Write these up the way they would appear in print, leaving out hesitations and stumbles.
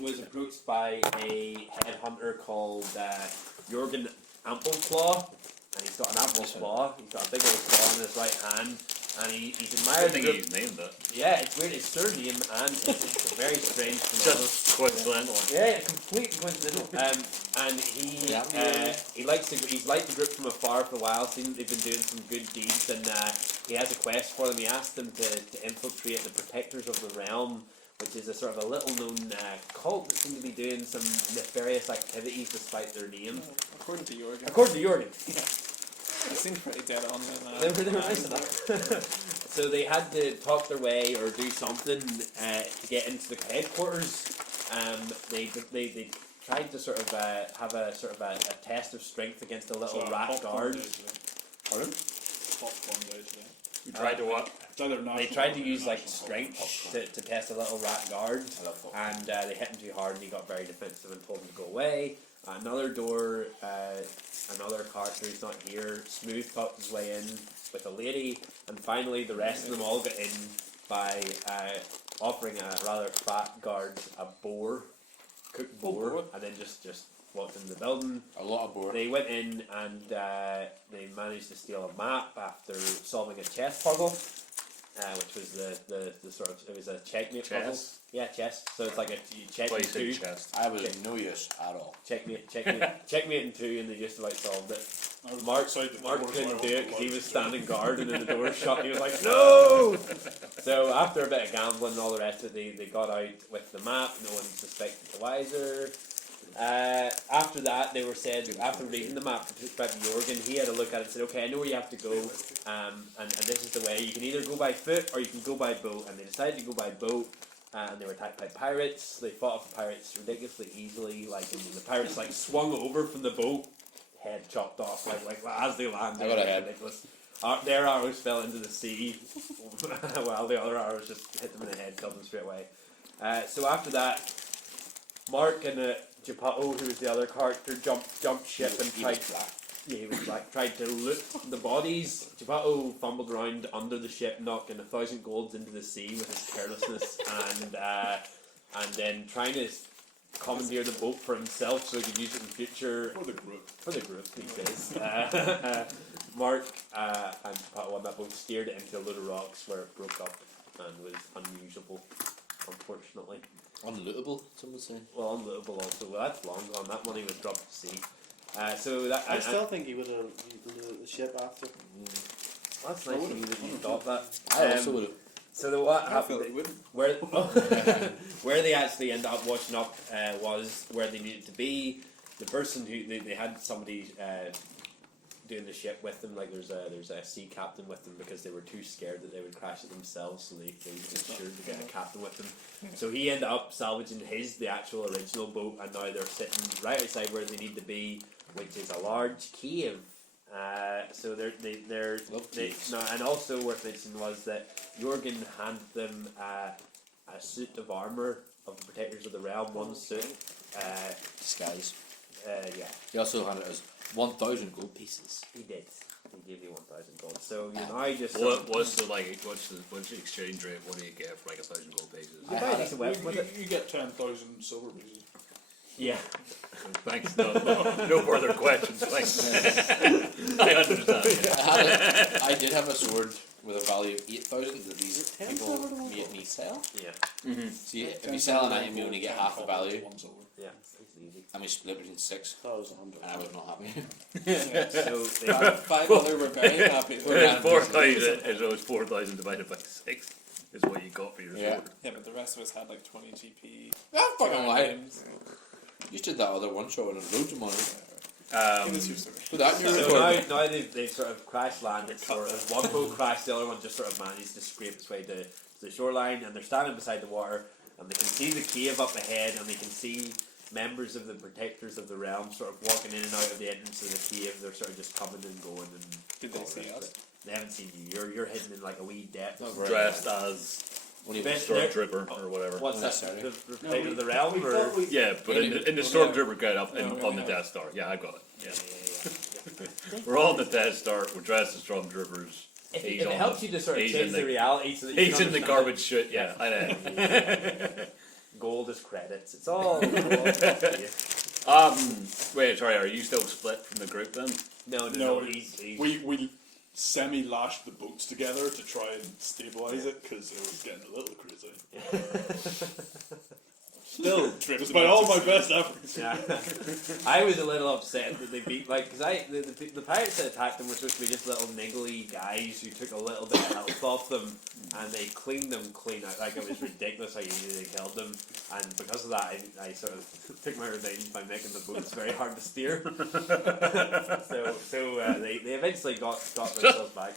was approached by a headhunter called Yorgen Ampleclaw, and he's got an ample claw. He's got a big old claw in his right hand, and he's admired. I think he's named it. Yeah, it's weird. It's surname, and it's a very strange phenomenon. Just coincidental. Yeah, completely coincidental. And he likes he's liked the group from afar for a while. Seen that they've been doing some good deeds, and he has a quest for them. He asked them to infiltrate the Protectors of the Realm, which is a sort of a little-known cult that seem to be doing some nefarious activities despite their name. According to Yorgen. According to Yorgen. It seemed pretty dead on in They were nice enough. So they had to talk their way or do something to get into the headquarters. They tried to sort of have a sort of a test of strength against a little rat guard. Pardon? You tried to what? They tried to use like strength to test a little rat guard, and they hit him too hard, and he got very defensive and told him to go away. Another door, another character who's not here, Smooth talked his way in with a lady, and finally the rest of them all got in by offering a rather fat guard a cooked boar, and then just walked into the building. A lot of boar. They went in and they managed to steal a map after solving a chess puzzle, which was the sort of, it was a checkmate puzzle. Yeah, chess. So it's like a checkmate two. I was no use at all. Checkmate in two, and they just about solved it. Mark couldn't do it because he was standing guard, and then the door shut. And he was like, "No!" So after a bit of gambling and all the rest of it, they got out with the map. No one suspected the wiser. After that, they were said, after reading the map by Yorgen, he had a look at it and said, "Okay, I know where you have to go, and this is the way. You can either go by foot or you can go by boat." And they decided to go by boat. And they were attacked by pirates. They fought off the pirates ridiculously easily. Like, and the pirates like swung over from the boat, head chopped off. Like as they landed, I got a head. Ridiculous. Their arrows fell into the sea, while the other arrows just hit them in the head, killed them straight away. So after that, Mark and Geppetto, who was the other character, jumped ship and tried. He was tried to loot the bodies. Geppetto fumbled around under the ship, knocking 1,000 golds into the sea with his carelessness, and then trying to commandeer the boat for himself so he could use it in future. For the group, he says. Mark and Geppetto on that boat steered it into a load of rocks where it broke up and was unusable, unfortunately. Unlootable, some would say. Well, unlootable also. Well, that's long gone. That money was dropped to sea. So that I still think he would have looted the ship after. That's nice of you that you thought that. I also would have. So what happened? Where they actually ended up washing up was where they needed to be. The person who they had somebody doing the ship with them, like there's a sea captain with them because they were too scared that they would crash it themselves, so they ensured to get a captain with them. So he ended up salvaging the actual original boat, and now they're sitting right outside where they need to be, which is a large cave. So they're and also worth mentioning was that Yorgen handed them a suit of armor of the Protectors of the Realm, one suit. Disguise. Yeah. He also handed us 1,000 gold pieces. He did. He gave you 1,000 gold. So you're now just. What's the exchange rate? What do you get for like 1,000 gold pieces? You get 10,000 silver pieces. Yeah. Thanks. No further questions. Thanks. I understand. I did have a sword with a value of 8,000 that these people made me sell. Yeah. Mm-hmm. See, if you sell an item, you only get half the value. Yeah, it's easy. And we split between 6, and I was not happy. So Five other were very happy. It was 4,000 divided by 6 is what you got for your sword. Yeah, but the rest of us had like 20 GP. That's fucking right. You did that other one shot and loads of money. So now they've sort of crash landed. One boat crashed, the other one just sort of managed to scrape its way to the shoreline, and they're standing beside the water, and they can see the cave up ahead, and they can see members of the Protectors of the Realm sort of walking in and out of the entrance of the cave. They're sort of just coming and going. And did they see us? They haven't seen you. You're hidden in like a wee depth. Dressed as Stormtrooper or whatever. What's that? The Protector of the Realm? Yeah, but in the Stormtrooper get up on the Death Star. Yeah, I've got it. Yeah. We're all on the Death Star. We're dressed as Stormtroopers. It helps you to sort of change the reality. So that he's in the garbage chute. Yeah, I know. gold is credits. It's all. Wait, sorry, are you still split from the group then? No. We semi-lashed the boats together to try and stabilize it because it was getting a little crazy. Still, despite all my best efforts. Yeah. I was a little upset that they beat, because the pirates that attacked them were supposed to be just little niggly guys who took a little bit of health off them, and they cleaned them clean out. Like, it was ridiculous how easily they killed them, and because of that, I sort of took my revenge by making the boats very hard to steer. so they eventually got themselves back.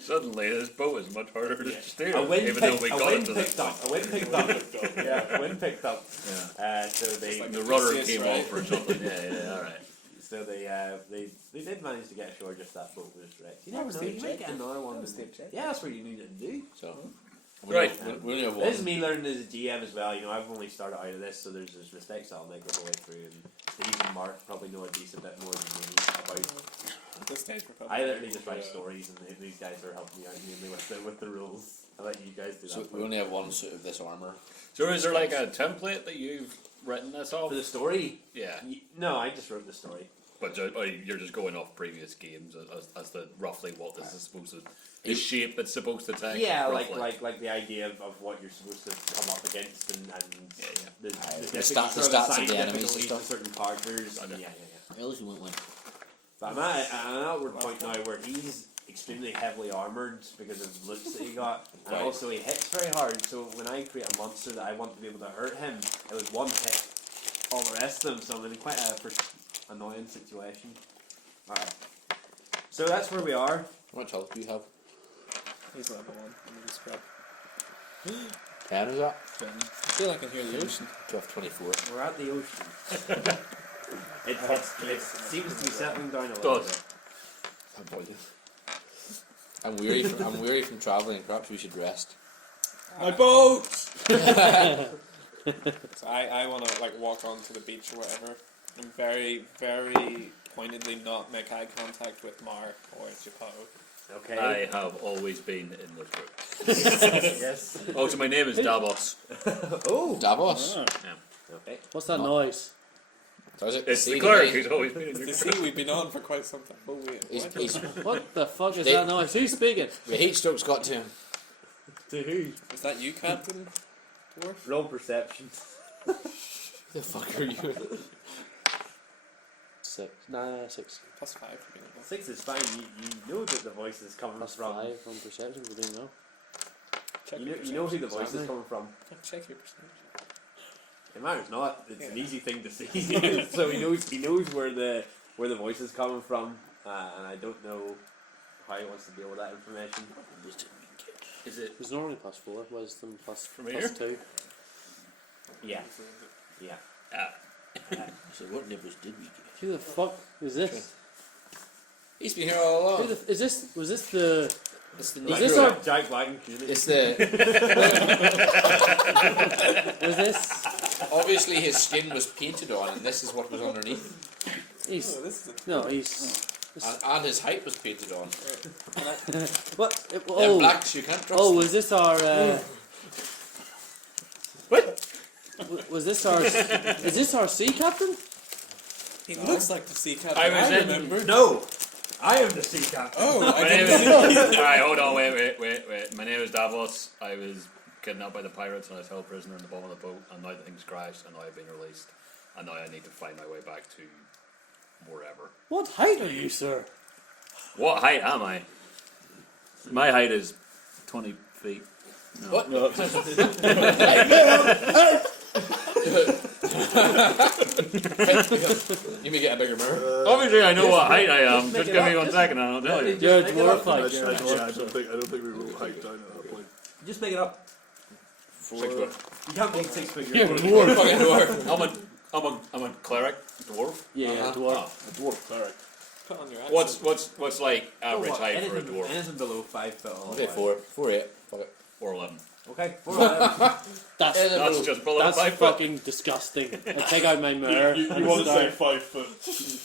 Suddenly, this boat is much harder to steer, A wind even though we got it to picked up. A wind picked up. Yeah, a wind picked up. Yeah. So they like The the rudder PCS, came right? off or something. Yeah, alright. So they did manage to get ashore. Just that boat was wrecked. You That never was know. the You might get objective. another one. That was the objective. Yeah, that's what you needed to do. So, Right. We only have one. This is me learning as a GM as well. You know, I've only started out of this, so there's mistakes I'll make the whole way through. And Steve and Mark probably know a decent bit more than me about. At this stage, we're probably I literally just write yeah. stories, and these guys are helping me out mainly with the rules. I let you guys do that. So we only have one suit of this armor. So is there like a template that you've written this off? For the story? Yeah, No, I just wrote the story. but you're just going off previous games as to roughly what this is supposed to, the shape it's supposed to take. Yeah, roughly. like the idea of what you're supposed to come up against and the The stats of the enemies and difficulties stuff. of certain characters. Okay. Yeah. Well, if you went one. But I'm at an outward point now where he's extremely heavily armoured because of the looks that he got, and Right. also he hits very hard. So when I create a monster that I want to be able to hurt him, it was one hit. All the rest of them, so I'm in quite a annoying situation. Alright. So that's where we are. How much health do you have? He's level 1. Let me just grab 10 is that? 10. I feel like I can hear the ocean. 24. We're at the ocean. it seems to be settling down a little Does. bit. Oh boy. I'm weary from travelling. Perhaps we should rest. My boat! So I want to like walk onto the beach or whatever, and very, very pointedly not make eye contact with Mark or Geppetto. Okay. I have always been in this group. Yes. Oh, so my name is Davos. Oh. Davos. Okay. What's that noise? So is it It's the sea cleric today? who's always been in The your sea group. we've been on for quite some time. Oh wait, He's, what? he's, What the fuck is They- that noise? Who's speaking? the heat stroke's got to him. To who? Is that you, Captain Dwarf? Roll perception. The fuck are you? 6. Nah, 6. +5 for being able. 6 is fine. You know that the voice is coming Plus from. 5 on perception, we didn't know. Check You your know who the perception. voice is Exactly. coming from. Check your perception. It matters not. It's an Yeah. easy thing to see. So he knows where the voice is coming from, and I don't know how he wants to deal with that information. Is it? It was normally plus 4, wisdom plus, From plus here? 2. Yeah. Yeah. So what nibbles did we get? Who the fuck is this? He's been here all Who along. the, is this? Was this the? It's the Was Negro. this our- Jack Black and Cutie? It's the Was this? obviously his skin was painted on, and this is what was underneath, He's Oh, this is a no, he's. and his height was painted on. What? Them Oh, blacks you can't trust. oh, was this our? What? Was this our? Is this our sea captain? He looks like the sea captain. I was in- remember. No! I am the sea captain. Oh, My I name didn't is. Alright, hold on, wait. My name is Davos. I was kidnapped by the pirates and I was held prisoner in the bottom of the boat, and now the thing's crashed, and now I've been released, and now I need to find my way back to wherever. What height are you, sir? What height am I? My height is 20 feet. No. What? No. You may get a bigger mirror. Obviously, I know what height I am. make Just it give me up, 1 just- second and I'll tell you. You're a Make it dwarf, up. like. I don't think we wrote height down at that point. Just make it up. 6 foot. You can't make 6 foot. You're a You're dwarf. Fucking dwarf. I'm a cleric, dwarf. Yeah, Uh-huh. dwarf. Oh. A dwarf cleric. put on your accent. What's like average height for a anything, dwarf? anything below 5 foot. Okay, 4'8". Fuck it. 4'11". Okay. That's That's just below that's 5 foot. fucking disgusting. I take out my mirror. You and want to say start- 5 foot.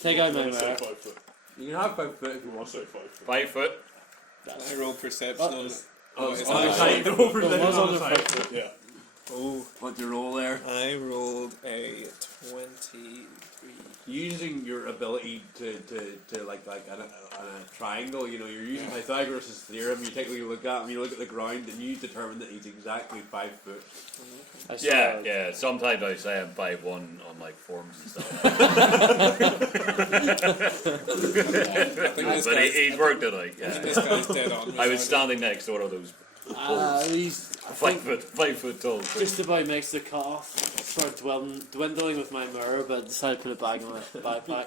Take out You my want to say mirror. 5 foot. You can have 5 foot if you You want. want to say 5 foot. 5 foot. I roll perception on. Oh, it's it's on on the the side. side. Over It there was on on the the side. 5 foot. Yeah. Oh, What's your roll there? I rolled a 23. Using your ability to like on a triangle, you know, you're using Pythagoras' theorem. You take a look at him, you look at the ground, and you determine that he's exactly 5 foot. I saw Yeah. Sometimes I say I'm 5'1" on like forums and stuff. But he's worked it like. I think this guy's dead on. I was standing next to one of those He's 5 foot tall. just about makes the cut off. Started dwindling with my mirror, but decided to put it back in my backpack.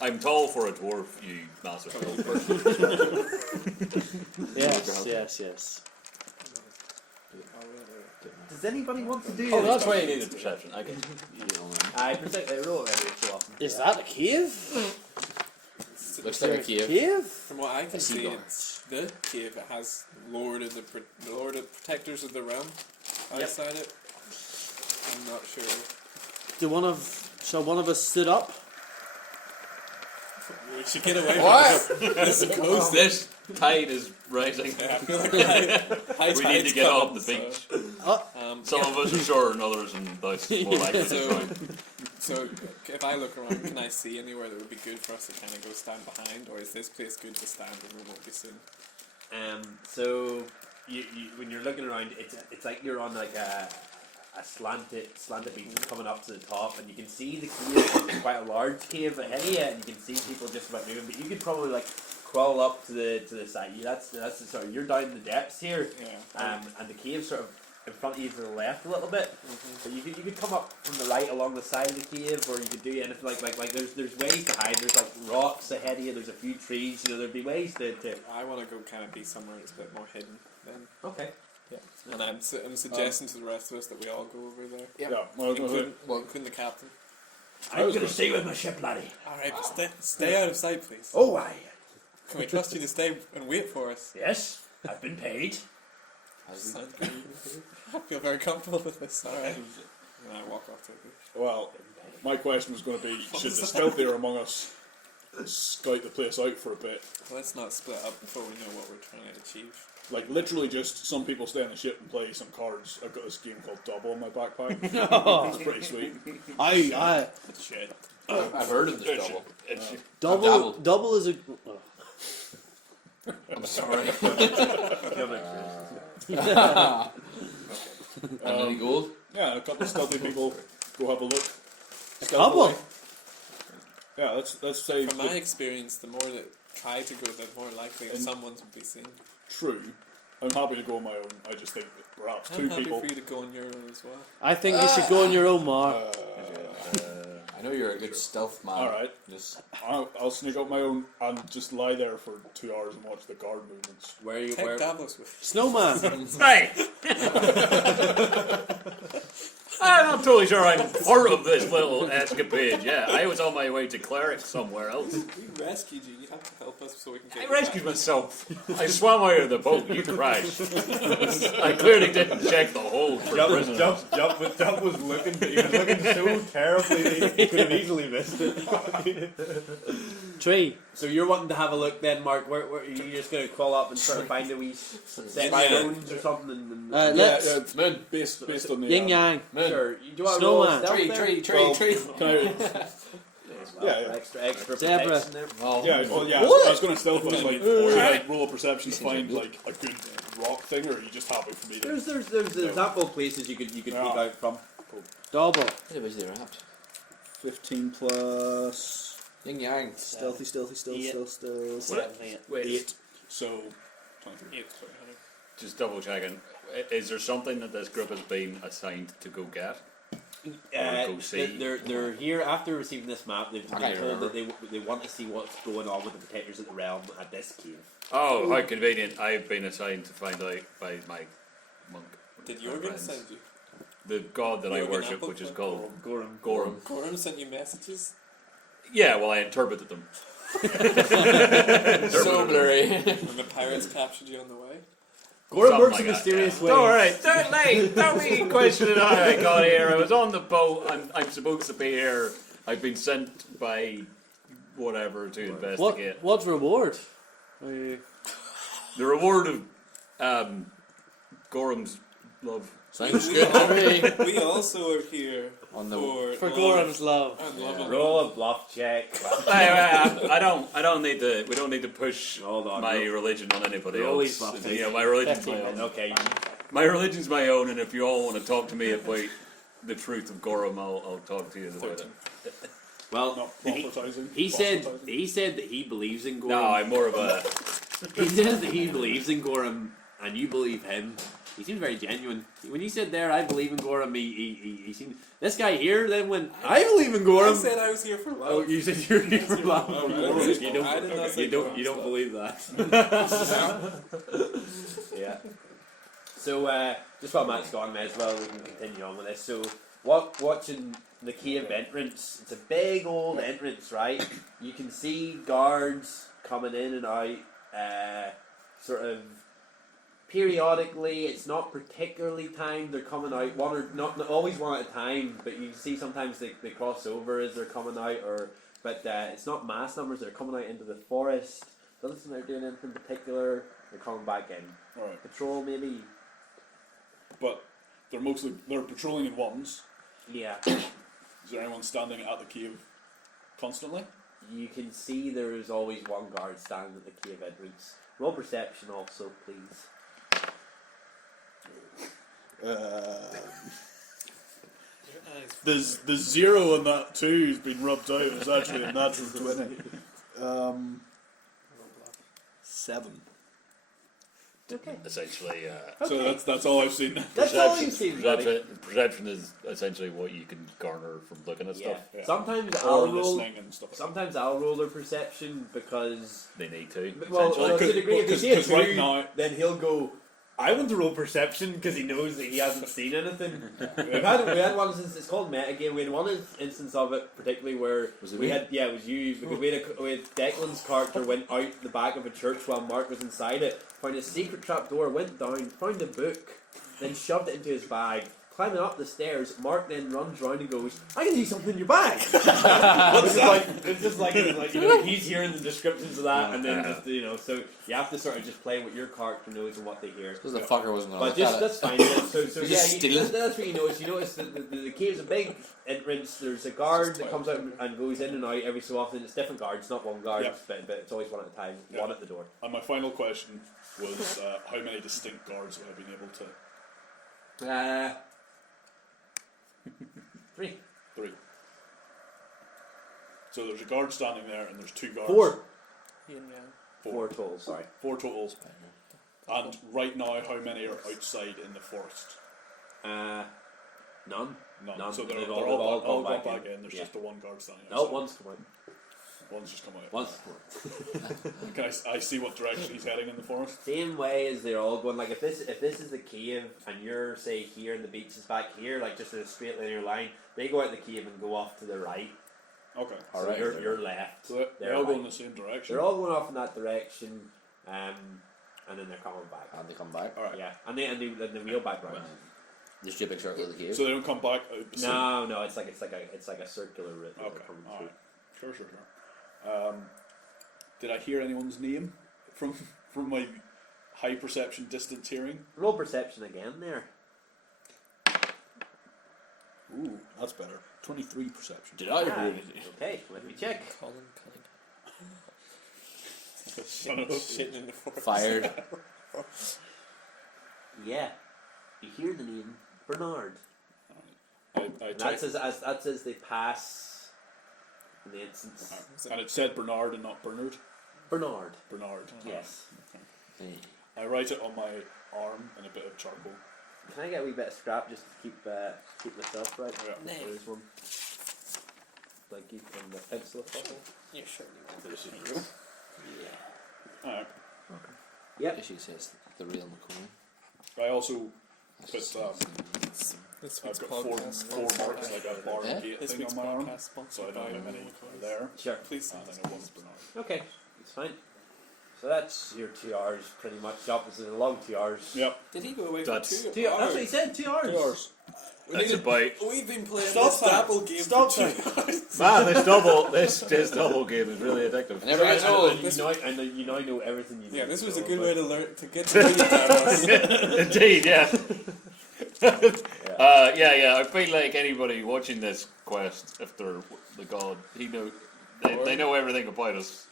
I'm tall for a dwarf, you massive tall person. Yes. Does anybody want to do? Oh, that's why you needed perception. I get I protect the roll every so often. Is that a cave? Looks Is like there a cave. From what I can see see, guards. it's the cave. It has Lord of the Protectors of the Realm outside it. I'm not sure. Shall one of us sit up? We should get away What? from this. This coast. this tide is rising. Yeah, I feel like high We need tide's to get off coming, the beach. So, Some of us are short and others and that's more likely to So- drown. so if I look around, can I see anywhere that would be good for us to kind of go stand behind, or is this place good to stand and we won't be seen? So you when you're looking around, it's like you're on like a slanted beach coming up to the top, and you can see the cave. It's quite a large cave ahead of you, and you can see people just about moving. But you could probably like crawl up to the side. That's the sort of, you're down in the depths here, Yeah. and the cave's sort of in front of you to the left a little bit. But you could come up from the right along the side of the cave, or you could do anything like there's ways to hide. There's like rocks ahead of you. There's a few trees. You know, there'd be ways to. I want to go kind of be somewhere that's a bit more hidden then. Okay. Yeah. And I'm suggesting to the rest of us that we all go over there. Yeah, well, I was gonna say, Including the captain. I'm gonna stay with my ship, laddie. Alright, but stay out of sight, please. Oh, aye. Can we trust you to stay and wait for us? Yes, I've been paid. Sounds good. I feel very comfortable with this. Alright. And I walk off to the beach. well, my question was going to be: should the stealthier among us scout the place out for a bit? Let's not split up before we know what we're trying to achieve. Like literally, just some people stay on the ship and play some cards. I've got this game called Double in my backpack. It's pretty sweet. I Shit. I've heard of this double. double is a. I'm sorry. And any gold? Yeah, a couple of stealthy people go have a look. Couple. Stealthily. Yeah, let's say From my experience, the more that try to go, the more likely that someone will be seen. true. I'm happy to go on my own. I just think that perhaps I'm two happy people. for you to go on your own as well. I think you should go on your own, Mark. I know you're a good stealth man. All right. Just I'll sneak up my own and just lie there for 2 hours and watch the guard movements. Where are you? Take Where? Davos with Snowman. Hey! I'm not totally sure I'm part of this little escapade. Yeah, I was on my way to cleric somewhere else. you. We rescued you. You have to help us so we can get I you rescued back. myself. I swam out of the boat. You crashed. I clearly didn't check the hold for prisoners. Jump was looking. He was looking so terribly. That he could have easily missed it. Tree. So you're wanting to have a look then, Mark? Where are you just going to crawl up and try to find a wee set Yeah. stones or something? And Let's. Moon based on the Yin yang. moon. sure. You do want to roll Snowman. stealth there? Tree. Can I, Well, Yeah. extra Zebra. protection there. Well, yeah, well, yeah. I was going to stealth us like, should I roll a perception to find like a good rock thing, or are you just happy for me to? There's ample places you could peek out from. Double. how busy they're at. 15 plus Yin yang. stealthy, Yeah. stealth. Wait, 8. So 23. Yeah, sorry, honey. just double checking. Is there something that this group has been assigned to go get? Go see. They're here after receiving this map. They've I been can't told that remember. they want to see what's going on with the protectors of the realm at this cave. Oh, how convenient. I've been assigned to find out by my monk. Did my Yorgen friends. send you? The god that I Yorgen worship, Apple which is Club? called Gorham. Gorham. Corum sent you messages? Yeah, well, I interpreted them. So blurry. And the pirates captured you on the way? Gorham Something works like in that, mysterious yeah. ways. Alright, don't be questioning how I got here. I was on the boat. I'm supposed to be here. I've been sent by whatever to investigate. What reward? Are you... The reward of Gorham's love. Sounds good to me. We also are here On the For Goran's love. and love and Roll a bluff check. I don't need to. We don't need to push Hold on. my religion on anybody Roll else. these buffs. You know, my religion's my 15 own. Okay. My religion's my own, and if you all want to talk to me about the truth of Gorum, I'll talk to you about it. Well, Not proselytizing. he said Proselytizing. that he believes in Gorum. No, I'm more of a. He says that he believes in Gorum, and you believe him. He seems very genuine. When you said there, I believe in Gorum, he seemed... This guy here then went, I believe in I Gorum. said I was here for love. Oh, you said you're here for love. Oh, You I don't, did you not don't, say you don't, Gorum's you don't love. believe that. Yeah. So, just while Matt's gone, may as well we can continue on with this. So, watching the cave entrance, it's a big old entrance, right? You can see guards coming in and out, sort of periodically. It's not particularly timed. They're coming out one or not always one at a time, but you can see sometimes they cross over as they're coming out, but it's not mass numbers. They're coming out into the forest. Doesn't seem they're doing anything particular. They're coming back in. Alright. Patrol maybe. But they're patrolling in ones. Yeah. Is there anyone standing at the cave constantly? You can see there is always one guard standing at the cave entrance. Roll perception also, please. The zero on that two has been rubbed out. It's actually a natural 20. 7. Okay. Essentially, So that's all I've seen. That's all you've seen, buddy. perception is essentially what you can garner from looking at Yeah. stuff. Yeah. Sometimes Or I'll roll. listening and stuff. Sometimes I'll roll their perception because, They need to. well, essentially. to a degree, if they see a Because right two, now- then he'll go. I want to roll perception because he knows that he hasn't seen anything. we had one instance. It's called metagame. We had one instance of it particularly where Was it we me? had it was you because we had Declan's character went out the back of a church while Mark was inside it, found a secret trap door, went down, found a book, then shoved it into his bag. Climbing up the stairs, Mark then runs round and goes, "I can see something in your bag." It's just like you know, he's hearing the descriptions of that, and then just, you know, so you have to sort of just play what your character knows and what they hear. Because the fucker wasn't going But to look at that's it. fine. So He's yeah, just stealing. that's what you notice. You notice that the cave's a big entrance. There's a guard that comes out and goes in and out every so often. It's different guards, not one guard, Yeah. but it's always one at a time. Yeah. One at the door. And my final question was, how many distinct guards have I been able to... 3. 3. So there's a guard standing there, and there's 2 guards. 4. Yin yang. 4 total. Sorry. 4 totals. And right now, how many are outside in the forest? None. None. So they're They've all all gone gone back back in. There's Yeah. just the one guard standing No, outside. one's come out. One's just come out. Once. Can I see what direction he's heading in the forest? Same way as they're all going. Like if this is the cave and you're say here and the beach is back here, like just in a straight linear line, they go out the cave and go off to the right. Okay. So Alright. you're left. So they They're all go right. in the same direction. They're all going off in that direction, and then they're coming back. And they come back. Alright. Yeah, and they wheel back round. There's a big circle of the cave. So they don't come back out the same. No, it's like a circular route. that they're Okay. coming Alright. through. Sure. Did I hear anyone's name from my high perception distance hearing? Roll perception again there. Ooh, that's better. 23 perception. Did I Ah, hear okay, let me check. Colin. Son of a- Shitting in the forest. Fired. Yeah, you hear the name Bernard. I And checked, that's as they pass in the instance. and it said Bernard and not Bernard. Bernard. Bernard. Yes. Hey. I write it on my arm in a bit of charcoal. Can I get a wee bit of scrap just to keep myself right? Yeah. There is one. Like you and the pencil if possible. Yeah, sure. This is real. Yeah. Alright. Yep. She says the real McCoy. I also put This I've week's got podcast. four marks like a bar Eh? gate This thing week's on my arm, podcast sponsored so I know by how many are there. Sure. Please. And I know one's Bernard. Okay, it's fine. So that's your 2 hours, pretty much. The opposite of a long 2 hours. Yep. Did he go away That's- for 2 That's hours? what he said. 2 hours. 2 hours. That's about. We've been playing Stop this that. Dabble game Stop for 2 hours. Man, this double game is really addictive. I never gets old. And you now know everything you need. Yeah, this was to a know good about- way to learn to get to read Davos. Indeed, yeah. Yeah. I feel like anybody watching this quest, if they're the god, they know everything about us.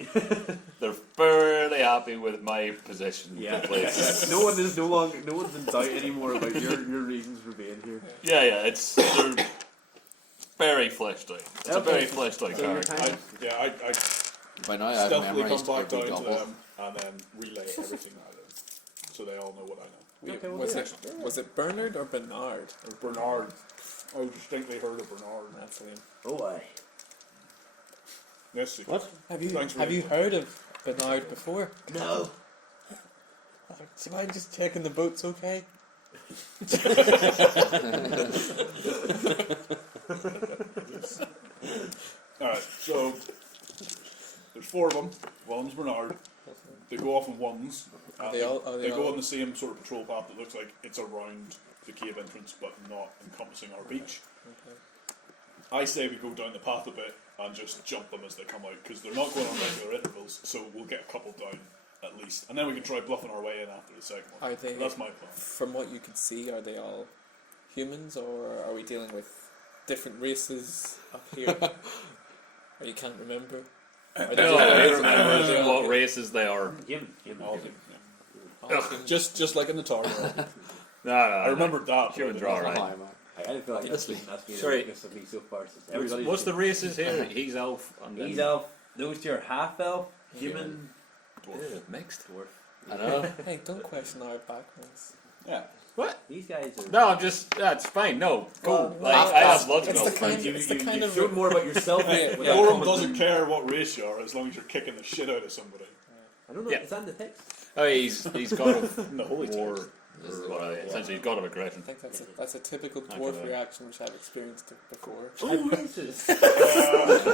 They're fairly happy with my position. Yeah. The place. No one's in doubt anymore about your reasons for being here. Yeah. They're very fleshed out. It's a very fleshed out So your character. time- I By now I've stealthily memorized come back down every to double. them and then relay everything I know, so they all know what I know. Wait, Okay, well, was it Bernard or Bernard? Or Bernard. I distinctly heard of Bernard. That's him. Oh, aye. Yes, see. What? Have you Thanks for have you reading. heard of Bernard before? No. Do you mind just checking the boat's okay? Alright, so there's 4 of them. One's Bernard. They go off in ones. Are they all? They go on the same sort of patrol path that looks like it's around the cave entrance but not encompassing our beach. Okay. I say we go down the path a bit and just jump them as they come out because they're not going on regular intervals, so we'll get a couple down at least. And then we can try bluffing our way in after the second one. Are they? That's my plan. From what you can see, are they all humans, or are we dealing with different races up here? Or you can't remember? I don't remember what races they are. All of them, yeah. All humans. Just like in the Tar Heel. No, I remembered that. Humans but are I alright. Hi, man. I don't feel like that's been Sorry. a weakness of me so far. Everybody's What's the races here? He's elf. And He's then elf. Those two are half elf, human, mixed. dwarf. I know. Hey, don't question our backgrounds. Yeah. These guys are. No, I'm just. That's fine. No, cool. Well, Like, I have lots of it's the elf kind, friends. it's the kind of shown more about yourself. Yeah, without Orum commenting. doesn't care what race you are as long as you're kicking the shit out of somebody. I don't know. Yeah. Is that in the text? Oh, he's God of In the holy war. text. Or what essentially, he's God of aggression. I think that's a typical I dwarf can, reaction which I've experienced before. Oh, racist.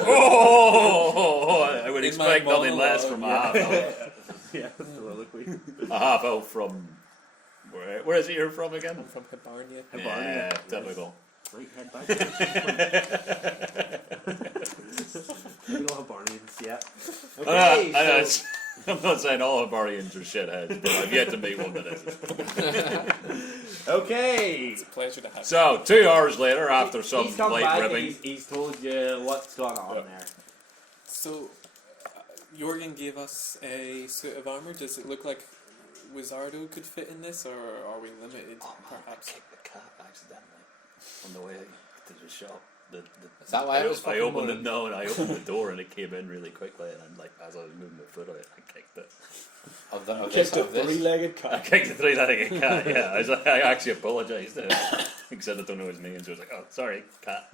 Oh, I would In expect my nothing less from a half elf. Yeah, soliloquy. A half elf from. Where is he here from again? I'm from Hibarnia. Yeah, typical. Right, head back. We don't have Barnians yet. Okay, I know, so I'm not saying all Hibarians are shitheads, but I've yet to meet one that isn't. okay. It's a pleasure to have you. So, 2 hours later, after some He's come light back and ribbing, he's told you what's going on there. So, Yorgen gave us a suit of armor. Does it look like Wizardo could fit in this, or are we limited, perhaps? I kicked the cat accidentally on the way to the shop. Is that why I was I fucking opened moaning? it. No, and I opened the door and it came in really quickly, and I'm like, as I was moving my foot out, I kicked it. Of Kicked a this? three-legged I cat. kicked the 3-legged cat. Yeah, I actually apologised to him. He said I don't know his name, so I was like, "Oh, sorry, cat."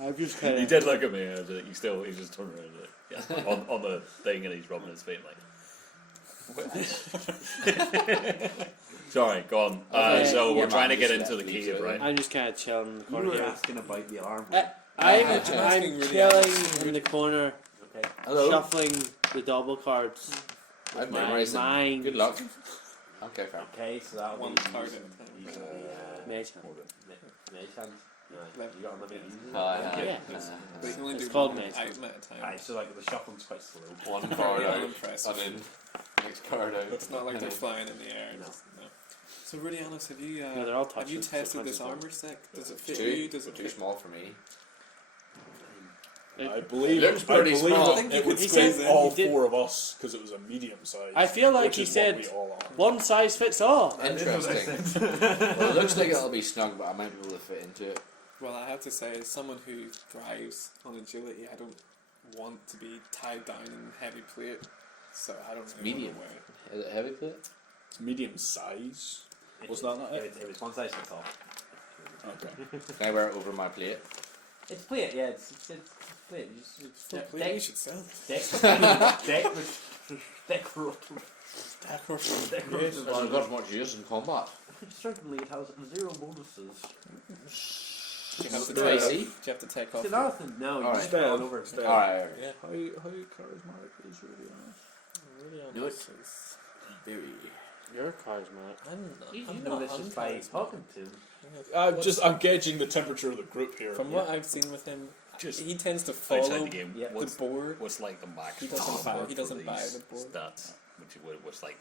I've just kind He of. did look at me. And I was like, he just turned around and like, yeah, on the thing, and he's rubbing his feet like. Sorry, go on. Okay, So yeah, we're trying to man, get just into the let me cave, do it. right? I'm just kind of chilling in the You corner were here. asking about the arm. I'm asking really chilling in the corner, Okay. Hello. shuffling the double cards. I've My memorized them. mind. Good luck. Okay, fair. Okay, so that'll One be card using, at a time. using Mage hand. mage hands. No, you got unlimited using it? Yeah. But you can only It's do called one Maze. item at a time. Aye, so like the shuffling's quite slow. One card Very out, unimpressive. and then next card out. It's not like they're and then- flying in the air. No. Just- no. So really honest, have you No, they're all have you touches, so tested this punches armor set? Does it fit Too, you? Does but it too fit? small for me. I believe It looks pretty small. that it would He fit said- all he did- 4 of us because it was a medium size. I feel like which he is said what we all are. one size fits all. Interesting. Well, it looks like it'll be snug, but I might be able to fit into it. Well, I have to say, as someone who thrives on agility, I don't want to be tied down in heavy plate. So I don't really medium. want to wear it. Is it heavy plate? It's medium size. Was that not it? It was one size fits all. Okay. Can I wear it over my plate? It's plate, yeah, it's plate. For plate, you should sell it. It hasn't got much use in combat. Certainly, it has 0 bonuses. Do you have to Do I take, see? do you have to take off? It's nothing. No, you Alright. just put it all over. Alright. Yeah. How charismatic is really honest? Really Do honest, it's very. Your cards, man. You I'm know not this just by uncharismatic. talking to him. I'm gauging the temperature of the group here. From what I've seen with him, Just he tends to outside follow the game. Yeah. the board. What's like the max? He doesn't for buy the board. Stats. which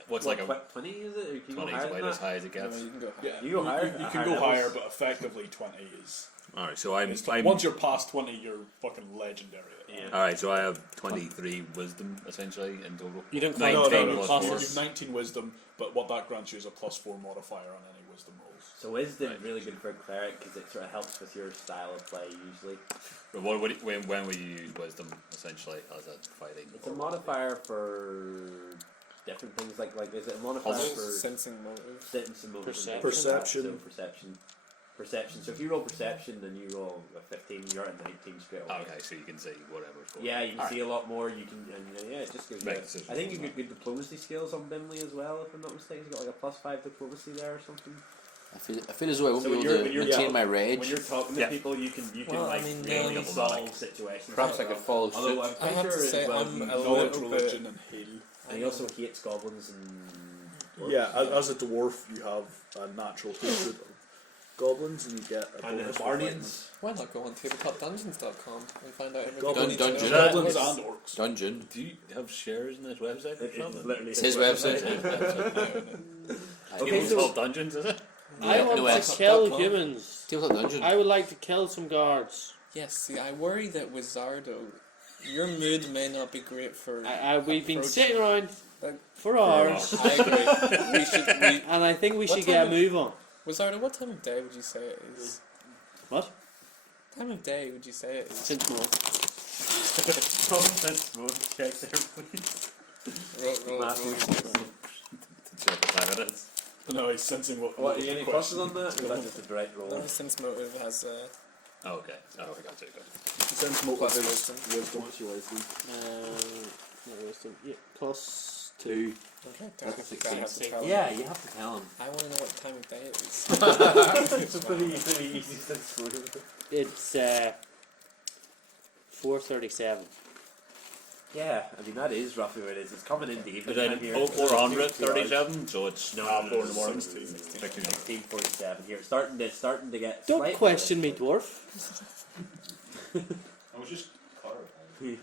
what's like a 20 is it? Or can you go 20 higher is than about as that? high as it No, gets. you can go higher. Yeah, You go higher? You can Higher go levels? higher, but effectively 20 is. All right, so I'm Once you're past 20, you're fucking legendary. Yeah. all right, so I have 23 wisdom essentially in total. You don't No, climb no, 19 no. plus Plus four. you've 19 wisdom, but what that grants you is a +4 modifier on any wisdom rolls. So wisdom Right. really good for a cleric because it sort of helps with your style of play usually. But when would you use wisdom essentially as a fighting? It's a modifier for different things like is it a modifier Puzzles? for Sensing motive. sense and motive and Perception. things like that? So perception. So if you roll perception and you roll a 15, you're at 19 straight away. Okay, so you can see whatever's going. Yeah, you can All see a lot more. You can, and yeah, it just gives you. Make decisions I think you on get good diplomacy skills on Bimley as well, if I'm not mistaken. He's got like a +5 diplomacy there or something. I feel as though I won't So be when able you're- to when you're- maintain yeah, my When rage. you're talking to Yeah. people, you can Well, I like mean, really yeah. solve situations. Perhaps I as could well. follow Although suit. I'm I have pretty to sure say, as well, I'm a Knowledge, little religion, bit. and heal. and he also hates goblins and. dwarves. Yeah, as a dwarf, you have a natural hatred of goblins, and you get a And the bonus for fighting them. Hibarnians. Why not go on tabletopdungeons.com and find out everything Goblin you need to know Dungeon. about Goblins this? and orcs. Dungeon. Do you have shares in this website or It's something? literally It's his website. Okay, It's so- called Dungeons, is it? I Yeah, want no to S. kill .com. humans. Tabletop Dungeon. I would like to kill some guards. Yes, see, I worry that Wizardo, your mood may not be great for. We've been approach- sitting around Like, for hours, I agree. and I think we What should get a time move on. Wizardo, what time of day would you say it is? What? Time of day would you say it is? Since more. Check there, please. Roll. To check the time it is. No, he's sensing what. What, are you any question. questions on that? Or is that just a direct roll? No, since motive has Oh, okay. Oh, I got you. Sense motive plus is wisdom. wisdom. What's your wisdom? Not wisdom. Yeah, +2. Okay, That's I 16. have to tell him. Yeah, you have to tell him. I want to know what time of day it is. It's a pretty easy sense move. It's 4:37. Yeah, I mean that is roughly what it is. It's coming in the evening Is time it here. 437? So it's No, half no, 4 in the no, morning. 16:47 here. It's starting to get. Don't slightly- question me, dwarf. I was just clarifying.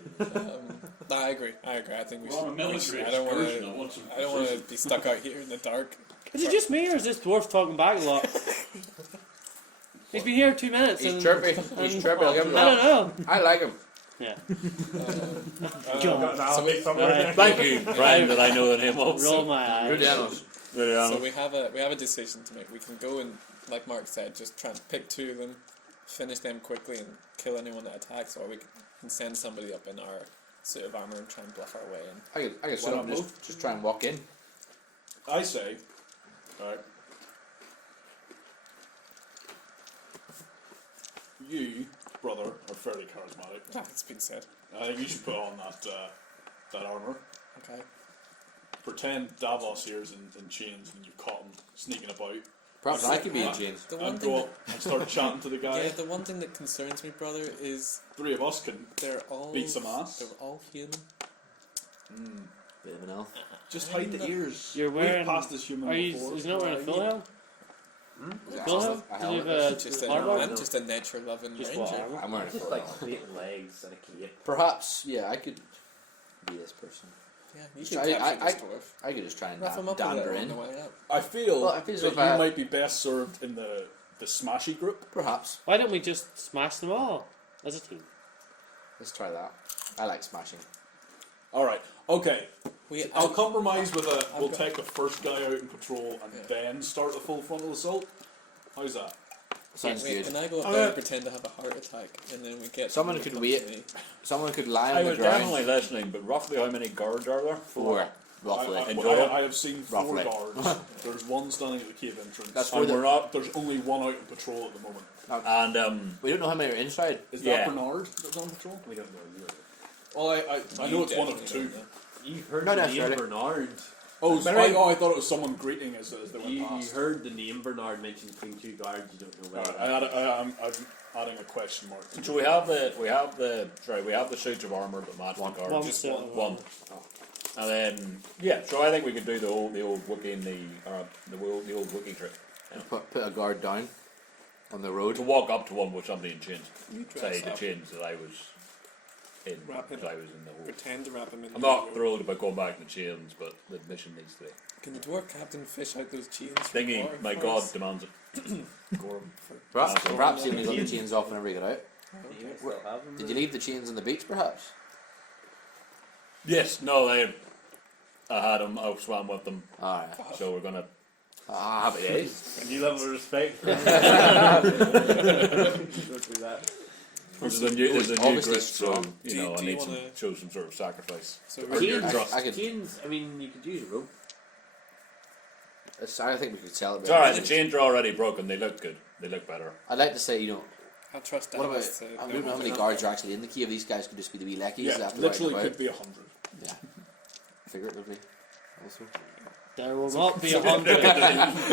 No, I agree. I think we We're on a should. military I don't want excursion, I want some to. I don't want to be stuck out here in the dark. Is it just me, or is this dwarf talking back a lot? He's been here 2 minutes. He's and chirpy. He's chirpy. I'll give him I don't that. know. I like him. Yeah. So we, Thank you, Brian, that I know the name of. Roll my Good eyes. Janos. so we have a decision to make. We can go and, like Mark said, just try and pick 2 of them, finish them quickly, and kill anyone that attacks, or we can send somebody up in our suit of armor and try and bluff our way in. I could sit Why up and not just try and walk in. I say, alright. You, brother, are fairly charismatic. Ah, it's been said. I think you should put on that armor. Okay. Pretend Davos here is in chains and you've caught him sneaking about. Perhaps I could be in chains. The one And thing go up and start chatting to the guy. yeah, the one thing that concerns me, brother, is 3 of us can they're all beat some ass. They're all human. Bit of an elf. Just hide the ears. You're wearing. We've passed this human Are you? before. He's not wearing a full helm. Yeah, Full I helm? have Does he have helmet. a Just a, hard one? I'm just a nature loving Just ranger. what armor? I'm wearing a Just full like helmet. straight legs and a cape. Perhaps, yeah, I could be this person. Yeah, you Try- should capture I- this dwarf. I could just try and Rough him up a dander little on in. the way up. I feel Well, I feel as that if you I- might be best served in the smashy group. Perhaps. Why don't we just smash them all as a team? Let's try that. I like smashing. Alright, okay. We, I'll compromise with a. We'll got- take the first guy out in patrol and Yeah. then start the full frontal assault. How's that? Sounds wait, good. and I go up Oh, there yeah. and pretend to have a heart attack, and then we get Someone someone to could come wait. to me. Someone could lie I on the was ground. definitely listening, but roughly how many guards are there? 4, roughly. I have seen 4 Roughly. guards. There's one standing at the cave entrance. That's And where we're not. There's only one out in patrol at the moment. And We don't know how many are inside. Is Yeah. that Bernard that's on patrol? We don't know you. Well, I know You it's one of definitely 2. don't know. You've heard Not the name necessarily. Bernard. Oh, But I thought it was someone greeting as they went You past. heard the name Bernard mentioned between 2 guards. You don't know where. I'm adding a question mark. so we have the suits of armor that match the One guards. Just set one. of One. And then so I think we could do the old Wookiee and the old Wookiee trick. Put a guard down on the road. To walk up to one with somebody in chains. You dress Say the up. chains that I was in Wrap him. because I was in the hole. Pretend to wrap him in. I'm the not rope. thrilled about going back in the chains, but the mission needs to be. Can the dwarf captain fish out those chains? from Thingy, water my for god us? demands it. Gorham. Perhaps you only got the chains off whenever you got out. Do you still have them? Did you leave the chains on the beach, perhaps? Yes, no, I had them, I swam with them, Alright. so we're gonna. Happy days. A new level of respect. Don't do that. There's a new obviously grist, so strong. you Do know I you need to wanna- show some sort of sacrifice. So Or your Chains, trust. I could- chains, I mean, you could use a rope. I think we could celebrate. It's alright, the chains are already broken, they look good. They look better. I'd like to say, I'll trust what about? Davos to I don't know how many guards are actually in the cave. These guys could just be the wee leckies. Yeah, after literally riding could be 100. about. Yeah. Figuratively. Also. There will not be 100.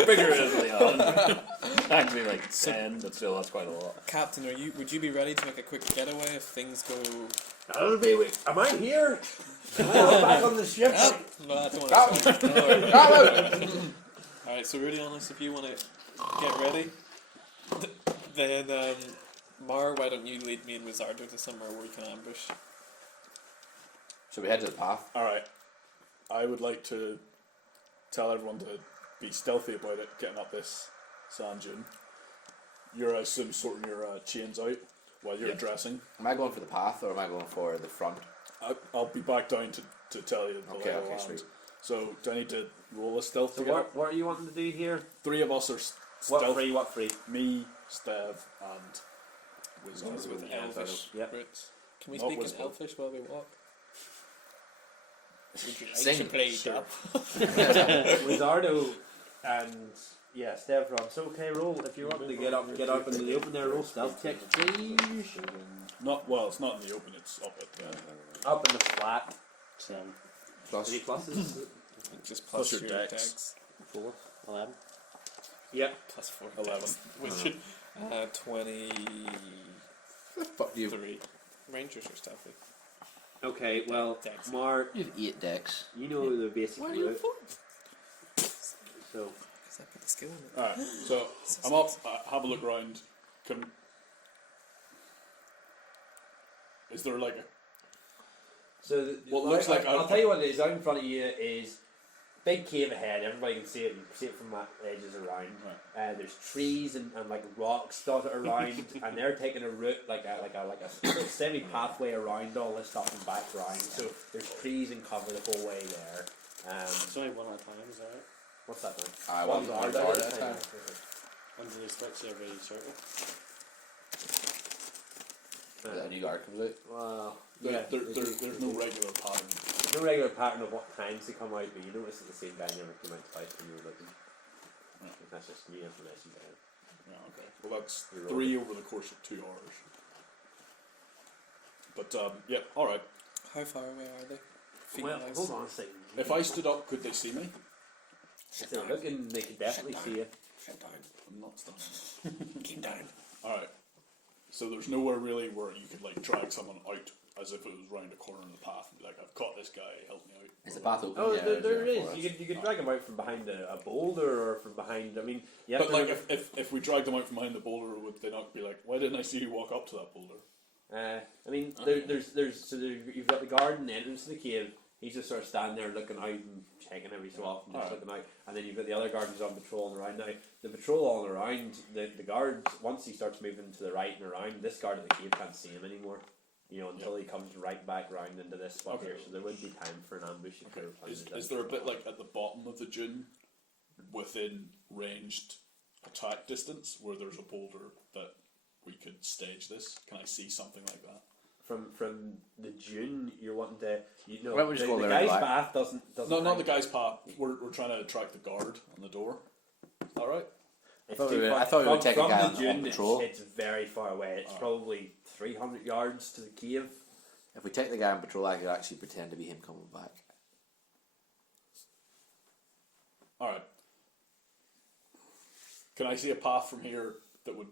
Figuratively 100. Actually like 10, but still that's quite a lot. Captain, would you be ready to make a quick getaway if things go? Am I here? Am I back on the ship? No, I don't want to. Alright, so really honest, if you want to get ready, then Mar, why don't you lead me and Wizardo to somewhere where we can ambush? So we head to the path. Alright. I would like to tell everyone to be stealthy about it, getting up this sand dune. You're, I assume, sorting your chains out while you're Yeah. dressing. Am I going for the path or am I going for the front? I'll be back down to tell you the Okay, lay of the okay, land. sweet. So, do I need to roll a stealth So to get up? what are you wanting to do here? 3 of us are What stealth. free? What free? Me, Stev, and Those Wizard. with elfish Yep. roots. Can we Not speak in whisper. elfish while we walk? Would you like Sing. to play Sure. Dub? Wizardo and Steph Rob. So okay, roll if you want to get up into the open there. Roll stealth check, please. It's not in the open, it's up at the Up in the flat. 7, Plus. Any pluses? Just Plus plus your your dex. dex. 4, 11. Yep. Plus 4. 11. Which 23. Fuck you. Rangers are stealthy. Okay. Well, Dex. Mark, You have 8 decks. you know the basic route. So Because I put the skill in it. Alright, so I'm up, have a look around. Is there like a. What looks like I'll tell you what it is. Out in front of you is big cave ahead. Everybody can see it. You can see it from the edges around. There's trees and like rocks dotted around, and they're taking a route like a semi pathway around all this stuff and back around. So there's trees and cover the whole way there. It's only one at a time, is that right? What's that now? I want One's one hard, card at a time. And do they switch every circle? That a new guard comes out. Well, There's no regular pattern. There's no regular pattern of what times they come out, but you notice that the same guy never came out twice when you were looking. That's just new information there. Yeah, okay. Well, that's 3 over the course of 2 hours. But, yeah, alright. How far away are they? Well, Feet-wise? hold on a second. If I stood up, could they see me? If they're looking, they can definitely see you. Shut down. I'm not standing. Keep down. Alright. So there's nowhere really where you could like drag someone out as if it was round a corner in the path and be like, I've caught this guy, help me out. Is the path open? Oh, Yeah, there yeah, is. for us. You can drag them out from behind a boulder or from behind. I mean, you have But to like remember- if we dragged them out from behind the boulder, would they not be like, why didn't I see you walk up to that boulder? I mean, you've got the guard in the entrance to the cave. He's just sort of standing there looking out and checking every so often, just Alright. looking out. And then you've got the other guard who's on patrol and around. Now, the patrol all around, the guard, once he starts moving to the right and around, this guard at the cave can't see him anymore. You know, until he comes right back round into this spot Okay. here. So there would be time for an ambush. If Okay. they were planning Is to there a do bit like at the bottom of the dune within ranged attack distance where there's a boulder that we could stage this? Can I see something like that? from the dune, you're wanting to, you know, Why don't we just the go there guy's black? path doesn't. No, not hang- the guy's path. We're trying to attract the guard on the door. Alright. It's thought too we were- far- I thought we would take a from guy the on dune, patrol. It's very far away. It's probably 300 yards to the cave. If we take the guy on patrol, I could actually pretend to be him coming back. Alright. Can I see a path from here that would,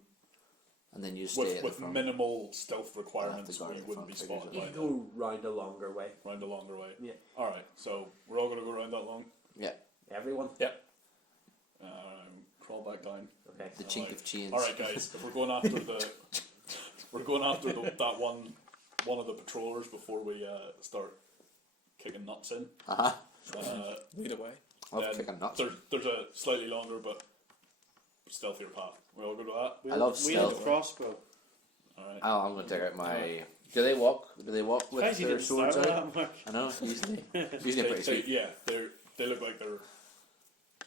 And then you stay at the with front. minimal stealth requirements, guard we in the wouldn't be front spotted You by can them? go round a longer way. Round a longer way. Yeah. Alright, so we're all going to go round that long? Yeah, Everyone. Yep. Crawl back down. Okay. the chink of chains. Alright guys, if we're going after that one one of the patrollers before we start kicking nuts in. Lead away. I'll Then kick a nuts. There's a slightly longer but stealthier path. We all good with that? I love We have a stealth. crossbow. Alright. I'm going to take out my. Do they walk? Do they walk with Surprised you their didn't swords start out? with that, Mark. I know. Usually pretty They, sweet. yeah, they look like they're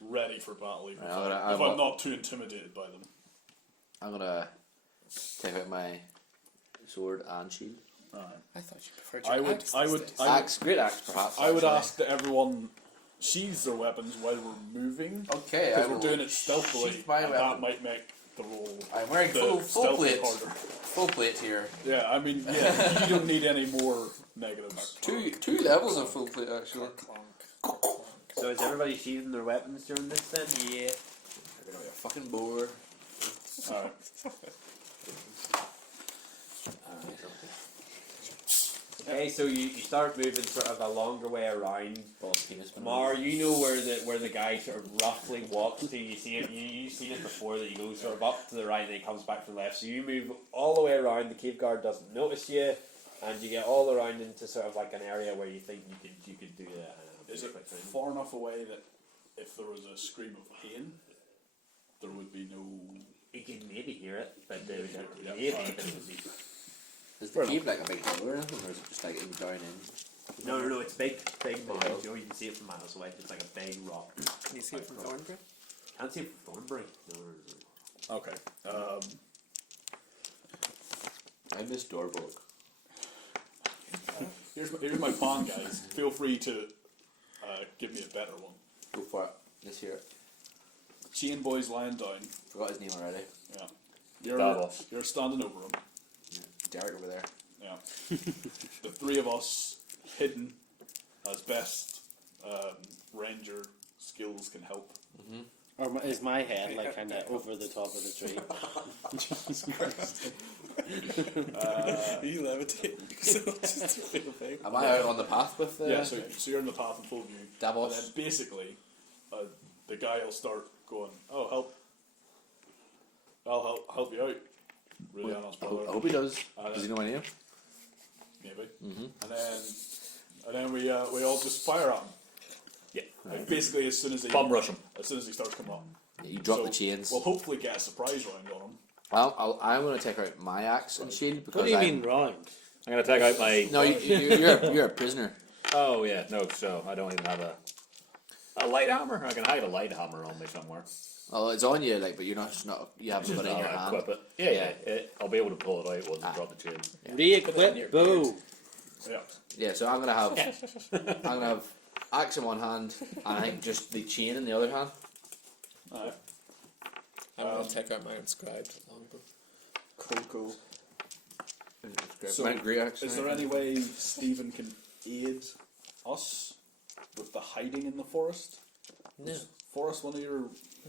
ready for battle even Right, if I'm not too intimidated by them. I'm gonna take out my sword and shield. I thought you preferred your axe. I would Axe, great axe, perhaps. I would actually. ask that everyone sheathes their weapons while we're moving. Okay, Because I we're will doing it stealthily, sheath my and weapon. that might make the roll. I'm wearing the full stealth plate. harder. Full plate here. Yeah, I mean, yeah, you don't need any more negatives. Two levels of full plate actually. Clonk. So is everybody sheathing their weapons during this then? Yeah. You're gonna be a fucking bore. Alright. Okay, so you start moving sort of a longer way around. Bald penis. Mar, you know where the guy sort of roughly walks to. You see it. You've seen it before that he goes sort of up to the right and then he comes back to the left. So you move all the way around. The cave guard doesn't notice you, and you get all around into sort of like an area where you think you could do that. Is it far enough away that if there was a scream of pain, there would be no... You can maybe hear it, but there would Yeah. maybe it would be. Is the cave like a big door or anything, or is it just like in down in? No, it's big behind you. You can see it from miles away. It's like a big rock. Can you see it from Thornbury? Can't see it from Thornbury. No. Okay. I miss Dorborg. Here's my plan, guys. Feel free to give me a better one. Go for it. Let's hear it. Chain boy's lying down. Forgot his name already. Yeah. Davos. You're standing over him. Derek over there. Yeah. The three of us hidden as best ranger skills can help. Or is my head like kind of over the top of the tree? You levitate. Am I out on the path with the... Yeah, so you're in the path in full view. Davos. And then basically, the guy will start going, "Oh, help! I'll help you out." Really honest I brother. hope he does. Does he know my name? Maybe. And then we all just fire at him. Yeah. Like basically, as soon as he Bum rush him. starts coming up. Yeah, you drop So the chains. We'll hopefully get a surprise round on him. I'm going to take out my axe and shield because What do you I'm- mean round? I'm gonna take out my. No, you're a prisoner. Oh yeah, no. So I don't even have a light hammer. I can hide a light hammer on me somewhere. Oh, it's on you, like, but you're not. Just not. You haven't got it in your hand. Equip it. Yeah. I'll be able to pull it out once I drop the chain. Re-equip bow. Yeah. Yeah, so I'm gonna have axe in one hand, and I think just the chain in the other hand. Alright. I'm going to take out my inscribed longbow. Cool. So, my great axe. Is there any way Stephen can aid us with the hiding in the forest? No. Forest one of your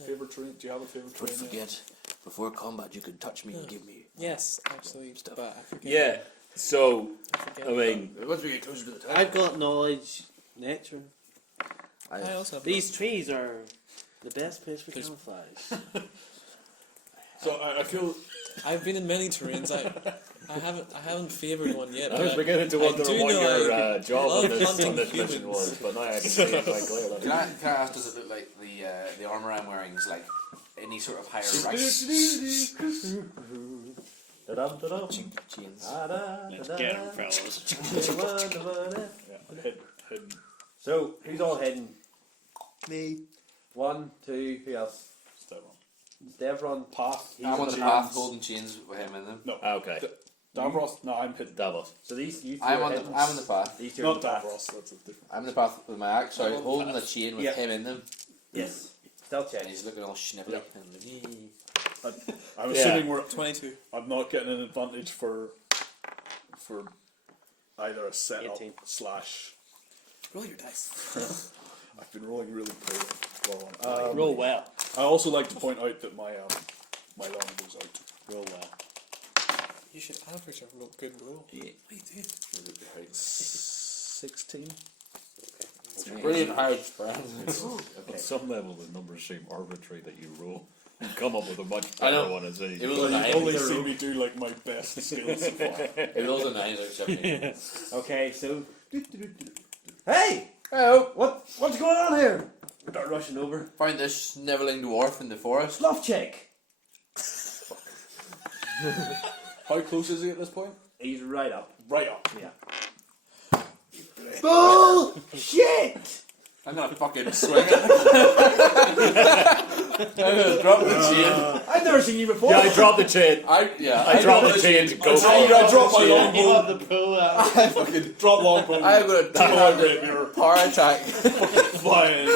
favourite terrain? Do you have a favourite Don't terrain? forget, before combat, you could touch me and give me. Yes, actually, but I forget. Yeah. So I forget. I mean, Once we get closer to the town, I've got knowledge, nature. I also have These trees are the best place for camouflage. So I feel I've been in many terrains. I haven't favoured one yet. I but was beginning to I wonder do what know your I job love on hunting this mission humans. was, but now I can see it quite clearly. Can I ask, does it look like the armour I'm wearing is like any sort of higher rank? Chains. Let's get him, fellas. hidden. So who's all hidden? Me. 1, 2. Who else? Devron. Path. I'm on the chains. path holding chains with him in them. No. Okay. Davros? No, I'm hidden. Davos. So these you two I'm are on hidden. the path. These two are Not the path. Davros, that's a different. I'm in the path with my axe, so holding the chain with Yeah. him in them, Yes. Stealth check. and he's looking all snivelly. I'm Yeah. assuming we're. 22. I'm not getting an advantage for either a setup 18. / Roll your dice. I've been rolling really poorly. Roll well. I also like to point out that my longbow's out. Roll well. You should average a good roll. Yeah. What are you doing? 16. Brilliant hard spread. At some level, the numbers seem arbitrary that you roll. come up with a much I know. better one. As It was Well, a you've 9. only seen me do like my best skills so far. It was a 9 out of 17. Okay, so. Hey! Oh, What's going on here? Start rushing over. find this snivelling dwarf in the forest. Fluff check! How close is he at this point? He's right up. Right up. Yeah. Bullshit! I'm gonna fucking swing it. I'm gonna drop the chain. I've never seen you before. Yeah, I dropped the chain. I dropped the chain to go for I it. dropped my He longbow. got the pull out. I fucking Drop longbow. I'm gonna Two-hand do rapier. power attack. Flying.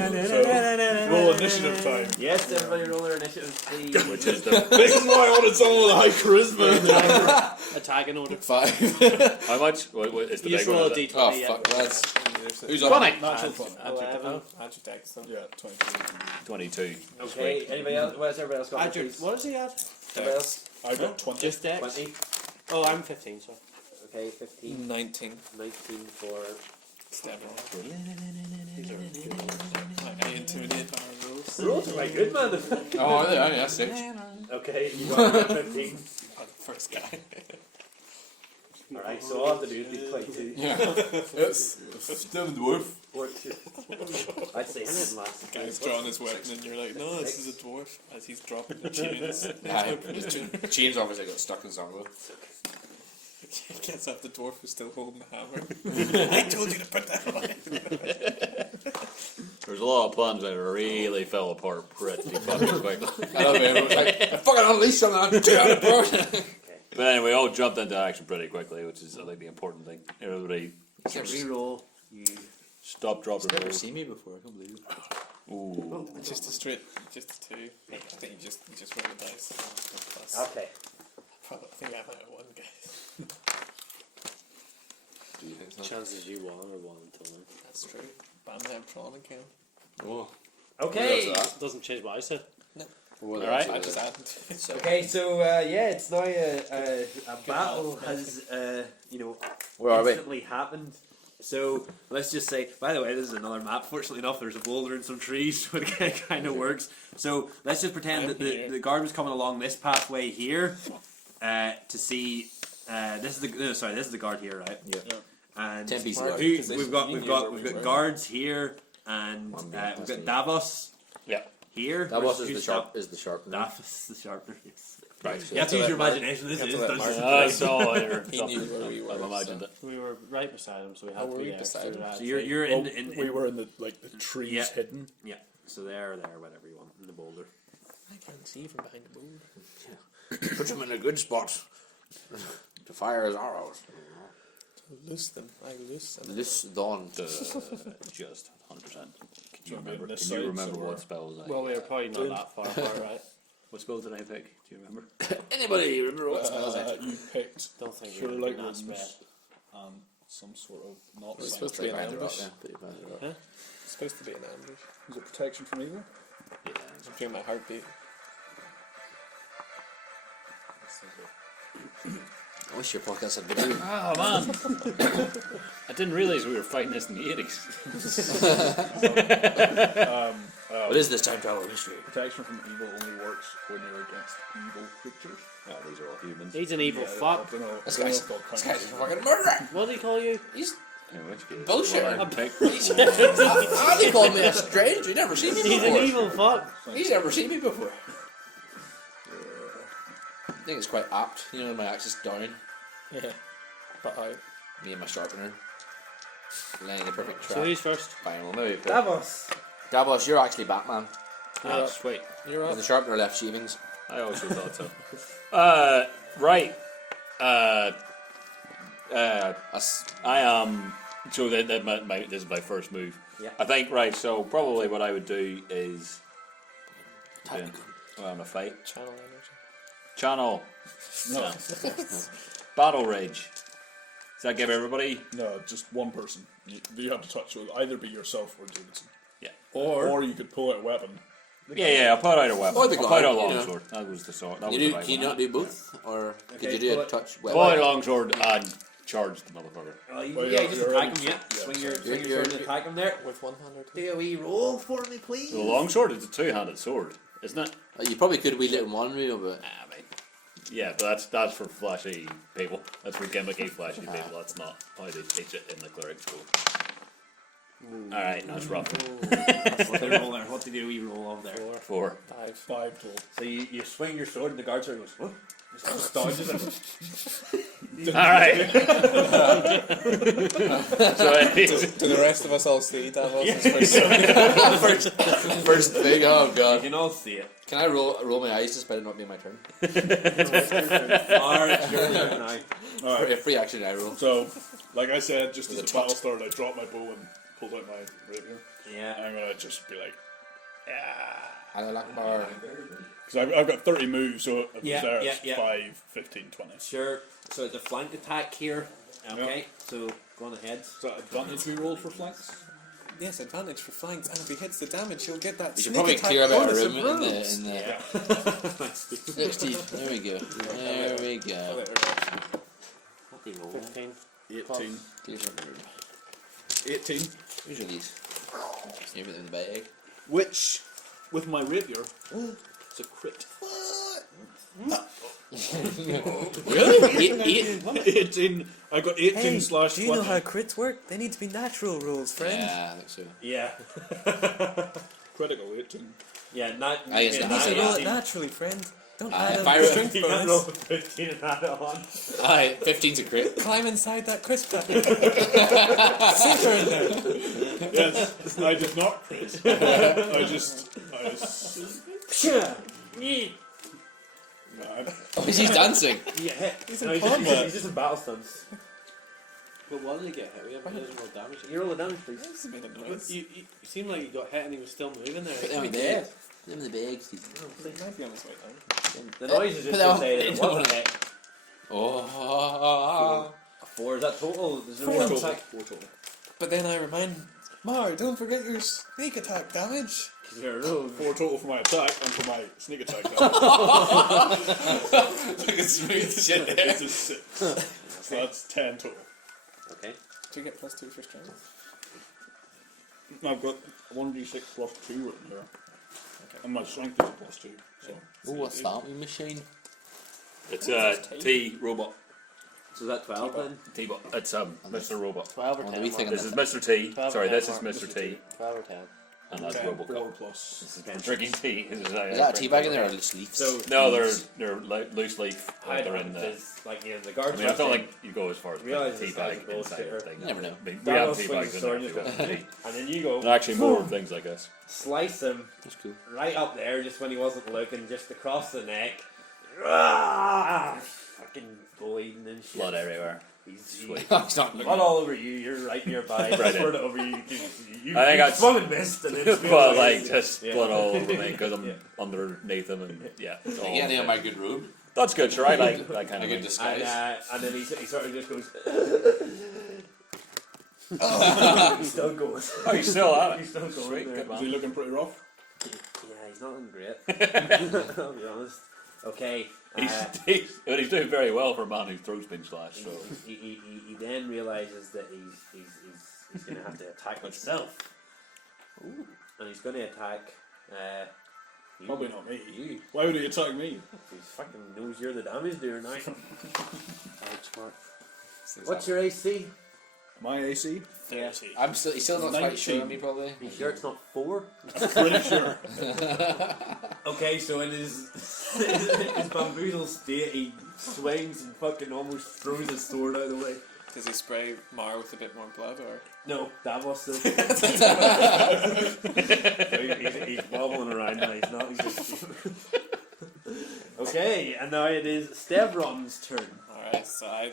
Roll initiative time. Yes, everybody roll their initiative, please. Which is the This is why I wanted someone with high charisma. in there. Attack in order. 5. how much? What is the You big just roll one? a Is it? d20. Oh yeah. fuck, lads. Who's up? 20. Natural fun. Add your 11. dex. So. Yeah, 22. 22. Okay, anybody else? What's everybody else got? Add your, please? what does he add? Everybody else? I got 20. Just dex? 20. Oh, I'm 15, sorry. Okay, 15. 19. 19 for. Stabbing. I intimidate our rules. The rolls are quite good, man. Oh, are they? Oh, yeah, 6. Okay, you got 15. First guy. Alright, so all I have to do is do 22. Yeah. It's still the dwarf. Or 2. I'd say 100 last. Guy's drawing his weapon, and you're like, no, this is a dwarf. As he's dropping the chains. Aye, the chains obviously got stuck in some of it. Gets up, the dwarf who's still holding the hammer. I told you to put that on. There's a lot of plans that really fell apart pretty fucking quickly. I love it. Everyone's like, I fucking unleashed something. I'm too out of board. But anyway, we all jumped into action pretty quickly, which is I think the important thing. Everybody Reroll. You. stop, drop, and Never roll. seen me before. I can't believe it. Ooh. Just a straight, just a 2. I think you just roll the dice. Plus. Okay. Probably, I think I have a 1, guys. Do you think so? Chances you won or 1 until then. That's true. Bam, prawn again. Oh. Okay. Doesn't change what I said. Well, Alright. I just added. Okay, so yeah, it's now a battle has Where are we? instantly happened. So let's just say, by the way, this is another map. Fortunately enough, there's a boulder and some trees, so it kind of works. So let's just pretend that the guard was coming along this pathway here to see. This is the guard here, right? Yeah. And 10 pieces Mark, guard. we've got You we've knew got where we've we got were. guards here, and One we've being got past Davos Yeah. here. Davos Who's- is the who's sharp. Is the sharp. Davos the sharpener. Yes. Right. You have to use your imagination. This you have is to let Dungeons Mark- and I Dragons. saw here. He knew where we were. I've imagined it. We were right beside him, so we had Oh, to were be we there. beside him? So you're Well, in we were in the trees Yeah. hidden. yeah. So there, whatever you want in the boulder. I can't see from behind the boulder. Put them in a good spot. To fire his arrows. Loose them. I loose them. This dawn. Just 100%. Can you on remember? this Can you side remember somewhere? what spells I? Well, we were probably not that far apart, right? What spells did I pick? Do you remember? Anybody remember what spells I You picked Don't think Sure we were Light that Winds spread. and some sort of not It's sight. supposed to be an ambush. Huh? It's supposed to be an ambush. Is it protection from evil? Yeah. I'm feeling my heartbeat. I wish your podcast had video. Oh man! I didn't realise we were fighting this in the 80s. What is this time travel mystery? Protection from evil only works when you're against evil creatures. Oh, these are all humans. He's an evil fuck. I don't know. This I don't know guy's, if that this counts. guy's a fucking murderer. What did he call you? He's In which case, bullshit. well, I picked- Ah, they called me a strange. You never seen me He's an before. evil fuck. He's never seen me before. I think it's quite apt. You know, my axe is down. Yeah. But I. Me and my sharpener. Laying the perfect So trap. who's first? Fine, well, maybe. Davos. Davos, you're actually Batman. Ah, sweet. You're With up. the sharpener left shavings. I also thought so. Right. That's I am. So this is my first move. Yeah. I think right. So probably what I would do is tactical. well, in a fight. Channel energy. Channel No, battle rage. Does that give everybody? no, just one person. You have to touch. So it'll either be yourself or Davidson. Yeah. Or you could pull out a weapon. Yeah. I'll put out a weapon. Or the I'll put out a guard, you know. longsword. That was the sword. That You was do, the right can you one. not do both? Or could Okay, you do pull a it. touch Pull out a weapon? longsword and charge the motherfucker. Well, yeah, you're just already- attack him, yeah. yeah. Swing your You're- sword and attack him there. With one hand or two. Do a wee roll for me, please. The longsword is a two-handed sword, isn't it? You probably could wheel it in one reel, but Mate. Yeah, but that's for flashy people. That's for gimmicky flashy people. That's not how they teach it in the cleric school. Alright, that's rough. What they roll there? What do we roll over there? 4. 5 total. So you swing your sword and the guard sword goes, what? Just dodges him. Alright. So Do the rest of us all see Davos? first thing, oh You god. can all see it. Can I roll my eyes despite it not being my turn? Alright, it's your turn now. Alright, Free action I roll. so, like I said, just as With the a battle started, I dropped my bow and pulled out my rapier. Yeah. I'm gonna just be like, Allah Akbar. because I've got 30 moves, so if Yeah, it's there, yeah, it's yeah. 5, 15, 20. Sure. So it's a flank attack here. Okay. So go on ahead. Is that advantage we rolled for flanks? Yes, advantage for flanks, and if he hits the damage, he'll get that We should sneak probably attack clear out our bonus room of in runes. the Yeah. 16. There we go. There we go. What do you roll? 15. 18. Clears out the room. 18. Here's these. Save it in the bag. Which, with my rapier, it's a crit. Really? 18. I got 18 slash 20. crits work? They need to be natural rolls, Yeah, I think so. Yeah. Critical 18. Yeah. Not. I guess yeah, not. You need to roll it 18. naturally, friend. Don't Aye, add if I a roll- strength You can't roll bonus. 15 and add it on. Aye, 15's a crit. Climb inside that crisp packet. Sink her in there. Yes, I did not crit. I just. Oh, he's dancing. Yeah. He's No, in he's just, combat. he's just in battle stunts. But what did he get hit? We haven't done more damage. You roll the damage, please. This has made a But noise. you seemed like you got hit and he was still moving there. Put them in Yeah. the Put them in the bag, Steve. He might be on his way down. The noise is Put just that to on- say that it put that wasn't on. hit. Oh. 4 is that total? There's no 4 real total. attack. 4 total. But then I remind Mar, don't forget your sneak attack damage. You're a rogue. 4 total for my attack and for my sneak attack. Look at smooth shit there. This is 6. So that's 10 total. Okay. Do you get +2 for strength? I've got 1d6 plus 2 written here. And my strength is a plus 2. So. Oh, what's that wee machine? It's a T robot. So is that 12 then? T-bot. It's Mr. Robot. 12 or Oh, 10. the wee thing This on is Mr. T. 12 Sorry, or this 10, is Mark. Mr. T. 12 or 10. And that's 10, Robocop. 4 plus. This is I'm drinking tea. This is, Is that a tea bag in there or just leaves? So No, they're loose leaf. I They're don't in know. the. There's like the I guards. mean, I don't think you go as far as Realise putting tea this guy's bag a inside bullshitter. your thing. You never know. I mean, we Davos have tea swings bags in sword there if you and want tea. and then you go There are actually more things, I guess. slice him That's cool. right up there, just when he wasn't looking, just across the neck. Ah, fucking bleeding and shit. Blood everywhere. He's Sweet. He's not looking. blood all over you. You're right nearby. Right Sword in. over you. You I think you I- swung and missed, and it's But like just Yeah. blood all over me because I'm Yeah. underneath him and yeah. It's all Yeah, on my good robe. That's good, sure. I like that kind A of good thing. disguise. And then he sort of just goes. He's still going. Oh, he's still at He's it. still going. Sweet, there. good Is he man. looking pretty rough? Yeah, he's not looking great. I'll be honest. Okay. He's doing very well for a man whose throat's been slashed. So He then realizes that he's going to have to attack himself. Ooh. And he's going to attack. You. Probably not me. You. Why would he attack me? He fucking knows you're the damage dealer now. Thanks, Mark. What's your AC? My AC? Yeah. 30. He's still not quite sure 19. on me, probably. You sure it's not 4? I'm pretty sure. Okay, so in his his bamboozled state, he swings and fucking almost throws his sword out of the way. Does he spray Mar with a bit more blood, or No, Davos still. So he's wobbling around now. He's not. He's just... Okay, and now it is Stevron's turn. alright? So I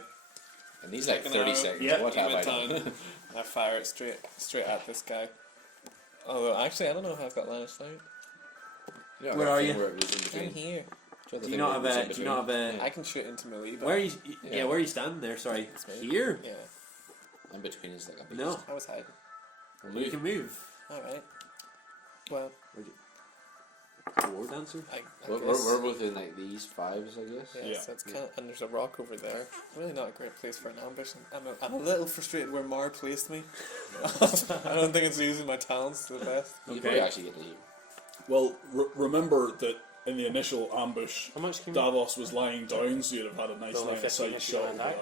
And he's like Second 30 arrow. seconds. Yeah, What have I went done? down. I fire it straight at this guy. Although actually, I don't know if I've got line of sight. You know, Where that are thing you? Where it was in I'm between. here. Do Do you not have a? Do you not have a? I can shoot into melee. But Where are you? Yeah, Yeah. where are you standing there? Sorry, It's me. here. Yeah, In between is like a beast. No, I was hiding. you can move. All right. Well, War dancer. I We're guess. both in like these 5s, I guess. Yeah, Yeah. so it's kind of, and there's a rock over there. Really not a great place for an ambush. I'm a little frustrated where Mar placed me. I don't think it's using my talents to the best. You probably actually get to leave. Well, remember that in the initial ambush, How much can you... Davos was lying down, so you'd have had a nice So line of 15 sight if you shot want over to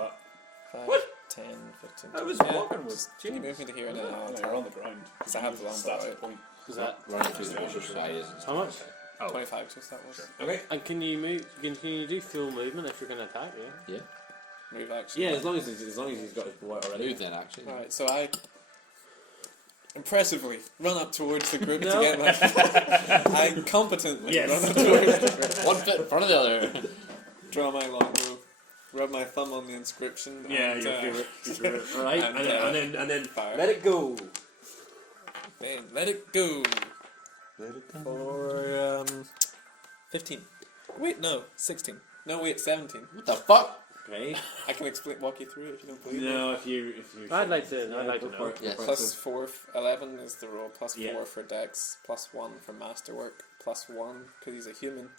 that. 5, 10, 15. I was yeah, walking with just can you move me to here and then I'll No, you're on the ground. Because I have the longbow Stats out. point. Is that... Running through the bushes, eyes and stuff. How much? Oh. 25 just that was. Okay. And can you move? Can you do full movement if you're going to attack? Yeah. Yeah. Move action. Yeah, as long as he's got his bow out already. Move then, actually. Alright, so I impressively run up towards the group No. to get my. I competently Yes. run up towards. One foot in front of the other. Draw my longbow, rub my thumb on the inscription. Yeah, and, your favorite. All right, and then fire. let it go. Then let it go Let it go. for 15. Wait, no, 16. No, wait, 17. What the fuck? Okay. I can walk you through it if you don't believe me. No, if you. I'd like to. I'd like to go know. for it. Yes. Plus 4, 11 is the roll. Plus Yeah. 4 for Dex. Plus 1 for Masterwork. Plus 1 because he's a human.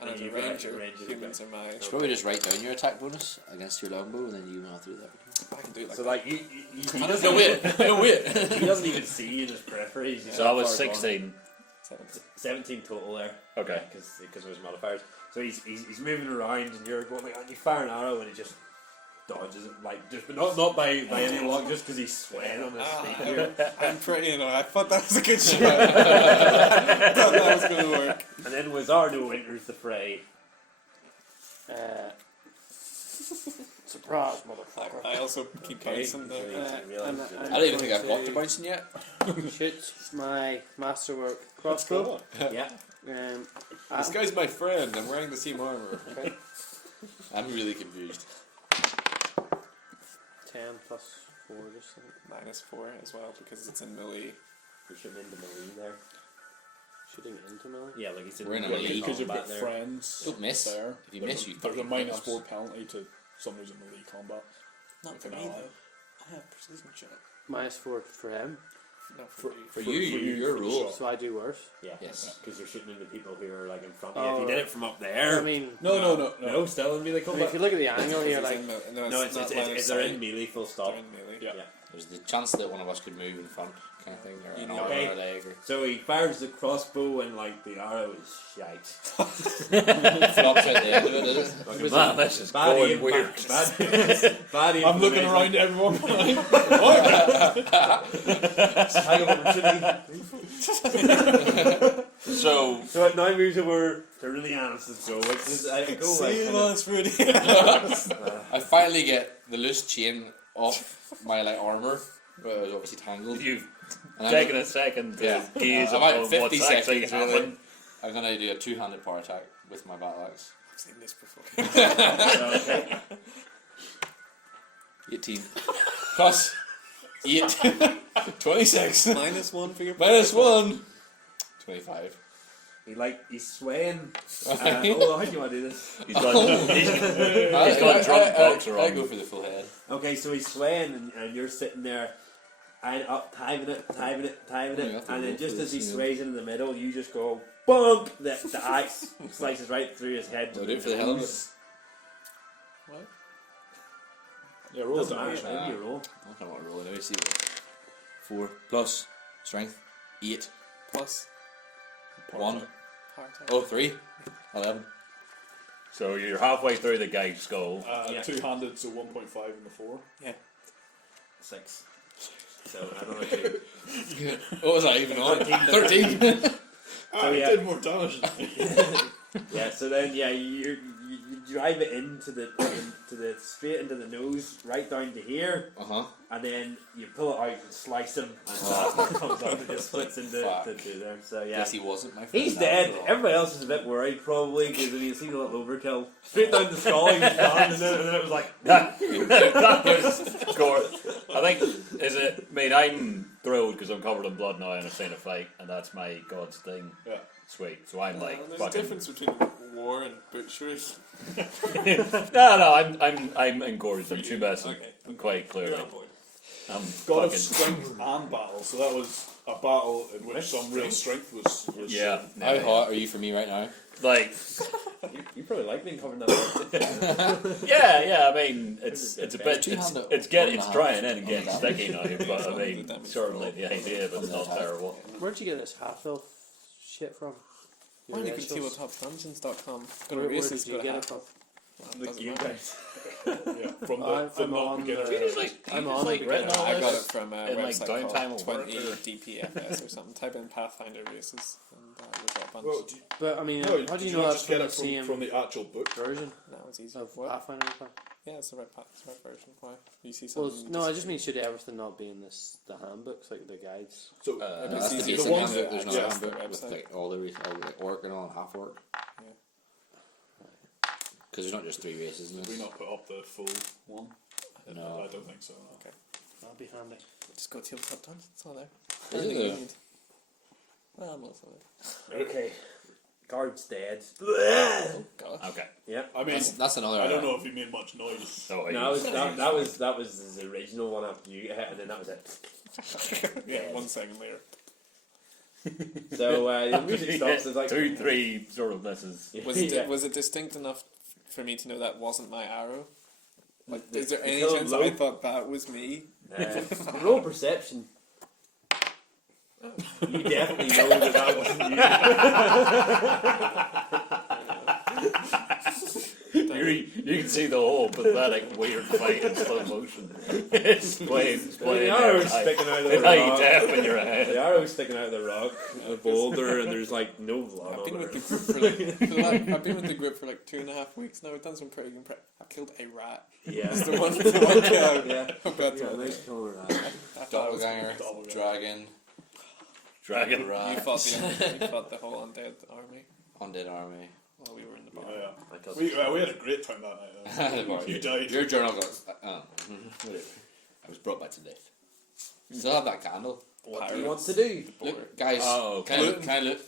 And And as a you've got ranger, rangers, humans are my. You should probably just write down your attack bonus against your longbow and then you email through that. I can do it like So that. like he No, doesn't wait. No, wait. he doesn't even see you in his peripheries. He's So that that was far gone. 16. 17 total there. Okay. Because there's modifiers. So he's moving around and you're going like, and you fire an arrow and he just dodges it, like just, but not by any luck, just because he's swaying on his feet here. I'm pretty, I thought that was a good shot. I thought that was going to work. And then Wizardo enters the fray. Surprise, motherfucker. I also keep bouncing though. I don't even think I've walked to bouncing yet. Shoot my masterwork crossbow. Yeah. This guy's my friend. I'm wearing the same armor. Okay. I'm really confused. 10 plus 4, just like. Minus 4 as well because it's in melee. You're shooting into melee there. Shooting into melee. Yeah, like he's in We're in a melee melee Because you've combat got there. friends Don't miss. there. If you miss, you There's a fucking minus lost. 4 penalty to someone who's in melee combat. Not With for an me ally. though. I have precision shot. Minus 4 for him. No, for, For you, your for the rule. shot. So I do worse. Yeah. Yes. Because you're shooting into people who are like in front of you. Oh, If you did right. it from up there. I mean, no, still in melee I mean, combat. if you look at the angle here, He's like in no, No, it's not line of it's they're sight. in melee full stop. They're in melee. Yeah. Yeah. There's the chance that one of us could move in front, kind of thing, or an arm Okay. or a leg, or So he fires the crossbow and like the arrow is shite. flops out the end of it, is it? Man, this is Bad going aim, weird. Bad aim I'm for looking the around at everyone behind. Hang of opportunity. So, So it now moves over to really Aniston's go. Which is, I go like, See, kinda- that's Rudy. I finally get the loose chain off my like armor, where it was obviously tangled. You've And I'm- taken a second to Yeah. gaze About upon 50 what's actually seconds, happened. I'm gonna do a two-handed power attack with my battle axe. I've seen this before. Okay. 18 plus 8, 26 Minus 1 for your minus 1, 25. He's swaying. Oh, how do you want to do this? He's got drunk boxer I on. go for the full head. Okay, so he's swaying and you're sitting there and up, timing it, Oh, you have to and then roll just for as he this, you know. sways in the middle, you just go bonk. The axe slices right through his head. I'll do it for the hell of it. What? Yeah, roll Doesn't damage. matter, maybe you roll. I don't want to roll anyway. See, 4 plus strength 8. Plus 1. power attack. Oh, 3. 11. So you're halfway through the guy's skull. Yeah. Two-handed, so 1.5 in the 4. 6. So I don't know if you. What was I even on? 13. 13. So, yeah. did more damage. Yeah. So then, yeah, you drive it into the straight into the nose, right down to here, and then you pull it out and slice him, and that comes out and just splits into Fuck. the two there. So yeah. Guess he wasn't my friend. He's dead. after all. Everybody else is a bit worried, probably, because he seen a little overkill. Straight down the skull, he was gone, and then it was like, That was score. I think, is it, I mean, I'm thrilled because I'm covered in blood now and I've seen a fight, and that's my god's thing. Yeah. Sweet. So I'm like, There's a fucking. difference between war and butchery. No, I'm engorged. I'm too messy. Okay. Quite clearly. I'm God of fucking Strength and Battle, so that was a battle in which some real strength was yeah. How hot are you for me right now? Like You probably like being covered in that. yeah. I mean, it's a bit Two-handed it's drying in and getting sticky now. But I mean, Damage sort of like the idea, but it's not terrible. Where'd you get this half-elf shit from? Your Well, you can rituals? tabletopdungeons.com. Go to Where races, did you go to get it half. from? Well, The doesn't game matter. guys. Yeah, from I'm the not on beginner. the- I'm on like the written beginner. all I got this it from a in, like, website downtime called of work, 20 or- DPFS or something. Type in Pathfinder races and we've got a bunch. Well, But I mean, no, how do did you know not that's just from get the it same from the actual book? version No, it's easy. of What? Pathfinder? Yeah, it's the right version. Why? You see Well, something? no, I just mean should everything not be in the handbooks, like the guides? So It's That's the easy. basic The ones handbook. that There's no access the handbook with website. like all the like orc and all and half orc. Yeah. Because there's not just 3 races in did we this. not put up the full one? No. I don't think so. No. Okay. That'll be handy. Just go tabletop dungeons. It's all there. Is it Everything you though? need. Well, most of it. Okay. Guard's dead. Oh gosh. Okay. Yeah. I mean, That's another. I don't know if he made much noise. So No, that was his original one after you get hit, and then that was it. Yeah, 1 second later. So the music stops. It's like 2, 3 sort of misses. Was it distinct enough for me to know that wasn't my arrow? Like, is there You any killed chance Low. I thought that was me? Roll perception. You definitely know that wasn't You can see the whole pathetic, weird fight in slow motion. It's playing. The arrow's sticking out of the How you rock. tap in your The head. arrow's sticking out of the rock, the boulder, and there's like no blood I've on been it. with the group for like I've been with the group for like 2.5 weeks now. I've done some pretty good I've killed a rat. Yeah. It's the one kill Yeah. I've got Yeah, to nice color. I thought it was- Doppelganger, dragon, Dragon. You rat, fought the whole undead army undead army. while we were in the bar. Oh, yeah. We had a great time that night. Well, You died. Your journal got. Whatever. I was brought back to death. Still have that candle. What do you want to do? Look, guys. Oh, can I look? Can I look?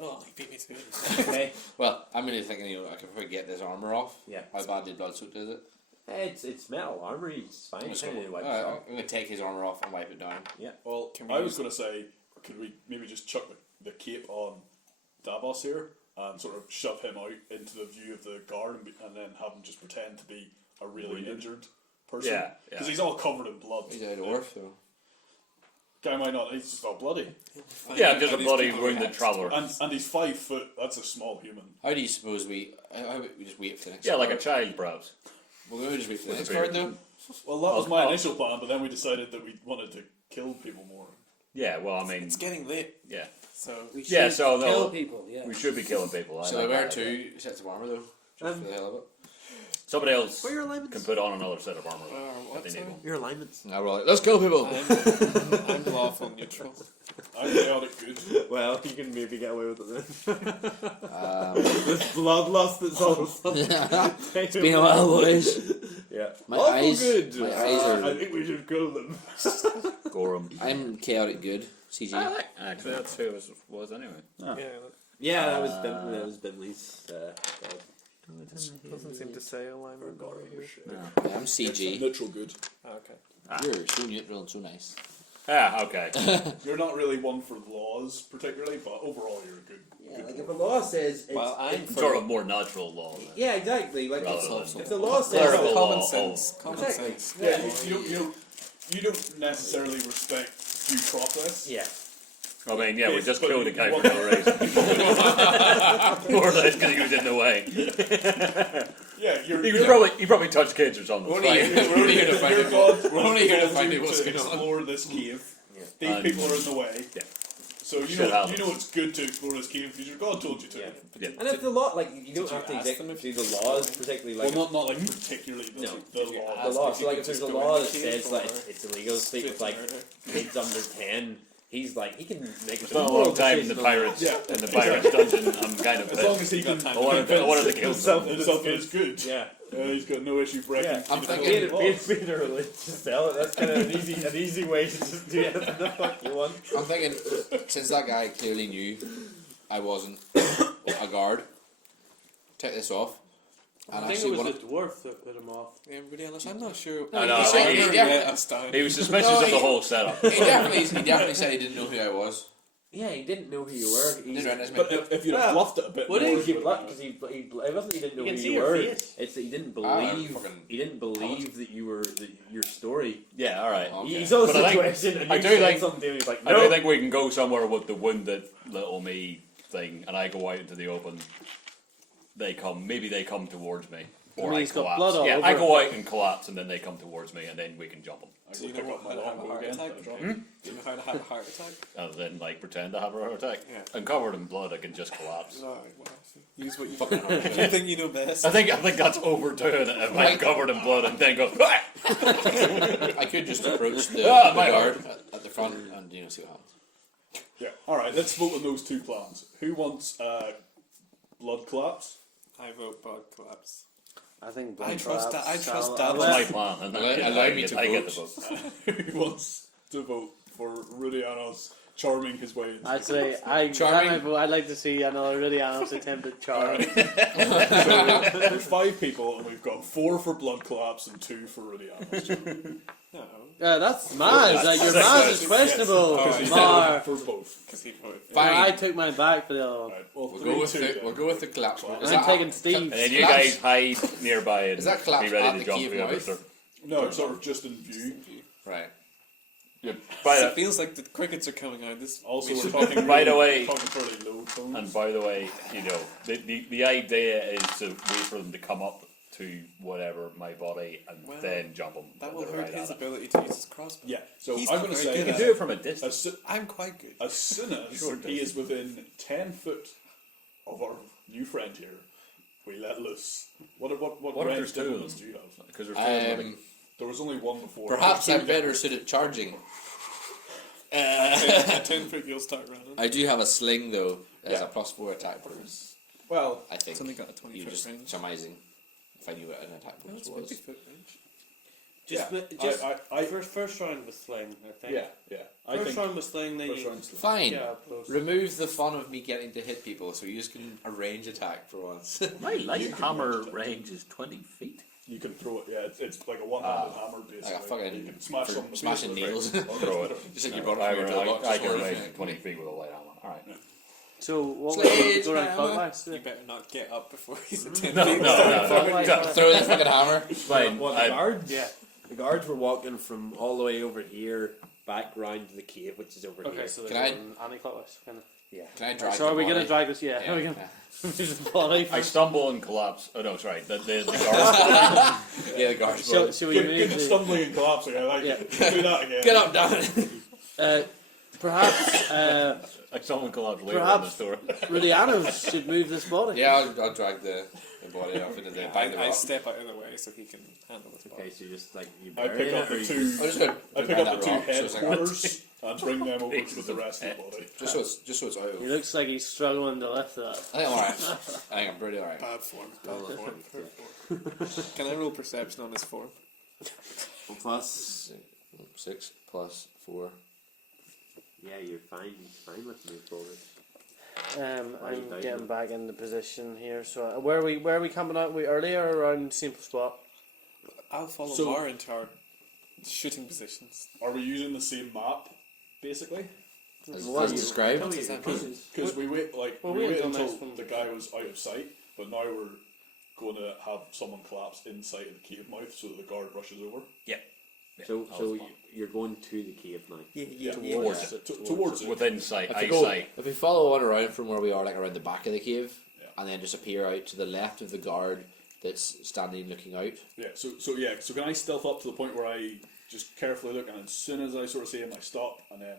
Oh, he beat me to it. Okay. Well, I'm really thinking. I could probably get this armor off. Yeah. How badly blood soaked is it? It's metal armor. It's fine. It's only wipe Alright, it off. I'm gonna take his armor off and wipe it down. Well, Can we I use was going to say, could we maybe just chuck the cape on Davos here and sort of shove him out into the view of the guard and then have him just pretend to be a really injured person? Yeah, Because yeah. he's all covered in blood. He's a dwarf, so. Guy might not, he's just all bloody. Yeah, just a And these bloody people wounded react. traveller. And he's 5 foot, that's a small human. How do you suppose we? How about we just wait for the next? Yeah, like a card? child, perhaps. We'll just wait for the With next a card beard. though. Well, that was my I'll- initial plan, but then we decided that we wanted to kill people more. Yeah, well, I mean, It's getting late, yeah. so We Yeah, should so kill no, people. Yeah. we should be killing people. So I like wear that. 2 sets of armor though, just for the hell of it. Somebody else What are your alignments? can put on another set of armor what, if they need sorry? one. Your alignments. Now we're like, let's kill people. I'm lawful neutral. I'm chaotic good. Well, you can maybe get away with it then. This Bloodlust that's all of a sudden. it's been a while, boys. Yeah. My Awful eyes- good. my eyes are- I think we should kill them. Gorham. I'm chaotic good. CG. Actually, that's who it was anyway. Yeah, Yeah, that was Bimley's. doesn't seem to say alignment over here. I'm CG. Neutral good. Okay. You're so neutral and so nice. Ah, okay. You're not really one for laws particularly, but overall you're a good. Yeah, like if a law says it's, Well, I'm it's for Sort of more natural law. Then. yeah, exactly. Like Rather if than- the law says Clerical common law, sense. Common Exactly. sense. Yeah, you don't necessarily respect due process. yeah, I mean, yeah, we just But killed a you guy want- for no reason. More or less because he was in the way. Yeah, He probably touched kids or something. We're It's only fine. here, we're only here to find Your out. God, We're only here to told find you out what's to going on. explore this cave. These And- people are in the way. Yeah. So you Should know have. you know it's good to explore this cave because your God told you to. yeah. Yeah. And if the law, like you don't Did you have to ask them if do you the could laws, go? particularly Well, like not like particularly the, No. the law. the law. if So you like could if there's just a go law in that the says cave that or it's illegal to sleep with straight like to murder. kids under 10, he's like he can make a It's been a long time in the decision on pirates Yeah. in the pirates dungeon. I'm kind of As long pissed. as he can time. I wanted to kill himself. someone. himself is good. Yeah. He's got no issue breaking. Yeah, I'm keeping thinking- the laws. being a religious zealot, that's kind of an easy way to just do anything the fuck you want. I'm thinking, since that guy clearly knew I wasn't a guard, take this off, I think actually it was one the dwarf that put him off. Everybody else, I'm not sure. I know, He he- said he- he let us down. He was suspicious No, of the he- whole setup. he definitely said he didn't know who I was. Yeah, he didn't know who you were. He didn't recognize me. But if you'd have fluffed it a bit What more, did he it bluff? would've Because it wasn't he didn't know You can who see you your were. face. It's that he didn't Ah, believe. fucking He didn't believe that you were your story. Yeah, all right. Okay. He saw the But I think- situation and I you do said think- something to him. He's like, I no. don't think we can go somewhere with the wounded little me thing, and I go out into the open. Maybe they come towards me, or mean I he's got collapse. blood all Yeah, over I him? go out and collapse, and then they come towards me, and then we can jump them. I Do go you pick know up my how to have a longbow heart again. attack? and drop Do you know how to have a heart attack? And then pretend to have a heart attack. Yeah. I'm covered in blood. I can just collapse. Right, well, use what you you think you know best. I think that's overdoing it. If I'm covered in blood and then go. "Ah!" I could just approach the my guard at the front and see what happens. Yeah. All right. Let's vote on those two plans. Who wants blood collapse? I vote blood collapse. I think. I trust that. I trust That's Davos. my plan. And Allow me to I get the vote. vote. Who wants to vote for Rudianos charming his way into I'd say I Charming. I'd like to see another really honest attempt at charm. So there's 5 people, and we've got 4 for blood collapse and 2 for Rudianos. No, That's mad. Like your That's math is questionable. Because he's Mar. for both. because he voted. Fine. I took mine back for the other one. Right, well, We'll 3, go with 2 the then. we'll go with the collapse. Is I'm that- taking Steve's. And then you Collapse? guys hide nearby and Is that collapse be ready at to the jump cave for the other mouth? stuff. No, it's sort of just in view. Right. Yeah, by It the, feels like the crickets are coming out. This Also, we're talking By the way- talking fairly low tones. and by the way, the idea is to wait for them to come up to whatever my body and Well, then jump them. that will right hurt at his it. ability to use his crossbow. Yeah, so He's I'm not going to very say You good can do it from a as, distance. soo- I'm quite good. as soon as Sure he does. is within 10 foot of our new friend here, we let loose. What What if range there's 2 of difference them? do you have? Because there's There was only one before. Perhaps There's I'm two better now. suited at charging. At 10 foot, you'll start running. I do have a sling though as Yeah. a +4 attack bonus. Well, I think It's only got a 20 you're foot just range. surmising if I knew what an attack No, bonus it's was. 50 foot range. Just, yeah, just I first round with sling. I think. yeah. I First think round with sling, then first you round's the- Fine. get up close. Remove the fun of me getting to hit people, so you just can arrange attack for once. My light hammer range is 20 feet. You can throw it. Yeah, it's like a one-handed hammer basically. Like a fucking you can smash for something with smashing it. nails. throw it. Just like you I, brought it from your toolbox. I can or range something. 20 feet with a light hammer. All right. So what would you go around Sledgehammer. clockwise? You better not get up before he's at 10 No, feet. no. Throw that fucking hammer. Fine. Well, the guards? Yeah. The guards were walking from all the way over here back round to the cave, which is over Okay, here. so Can they're I- going anti-clockwise, kind of. Yeah. Can I drag So are the we going to body? drag this? Yeah. Yeah, Are we going yeah. to just body? I stumble and collapse. Oh no, sorry. The guards. Yeah, the guards. Should we Good, move good the, stumbling and collapsing. I like Yeah. it. Do that again. Get up, Dan. perhaps I stumble and collapse later in the Perhaps- store. Rudianos should move this body? Yeah, I'll drag the body off into the back of the I rock. step out of the way so he can handle the Okay, body. so you just like you I bury pick it, up or the you- two. I'm just gonna I pick grab up the two that rock, so it's like- headquarters and bring them over with the rest of the body. just so it's out. He looks like he's struggling to lift that. I think I'm alright. I think I'm pretty alright. Bad form. Bad form. Can I roll perception on his form? Plus, 6 plus 4. yeah, you're fine. You're fine with me forward. I'm down getting then? back in the position here. So where are we coming out? We earlier or around the same spot? I'll follow So- Mar into our shooting positions. Are we using the same map, basically? As described. Tell me does your that mean? pieces. Because we wait Well, we wait wait until until next one. the guy was out of sight, but now we're going to have someone collapse inside the cave mouth so that the guard rushes over. So, that so was fun. you're going to the cave now. Towards it. Towards it. Within sight. If we go, Eyesight. if we follow on around from where we are, like around the back of the cave, Yeah. and then just appear out to the left of the guard that's standing looking out. Yeah. So can I stealth up to the point where I just carefully look, and as soon as I sort of see him, I stop, and then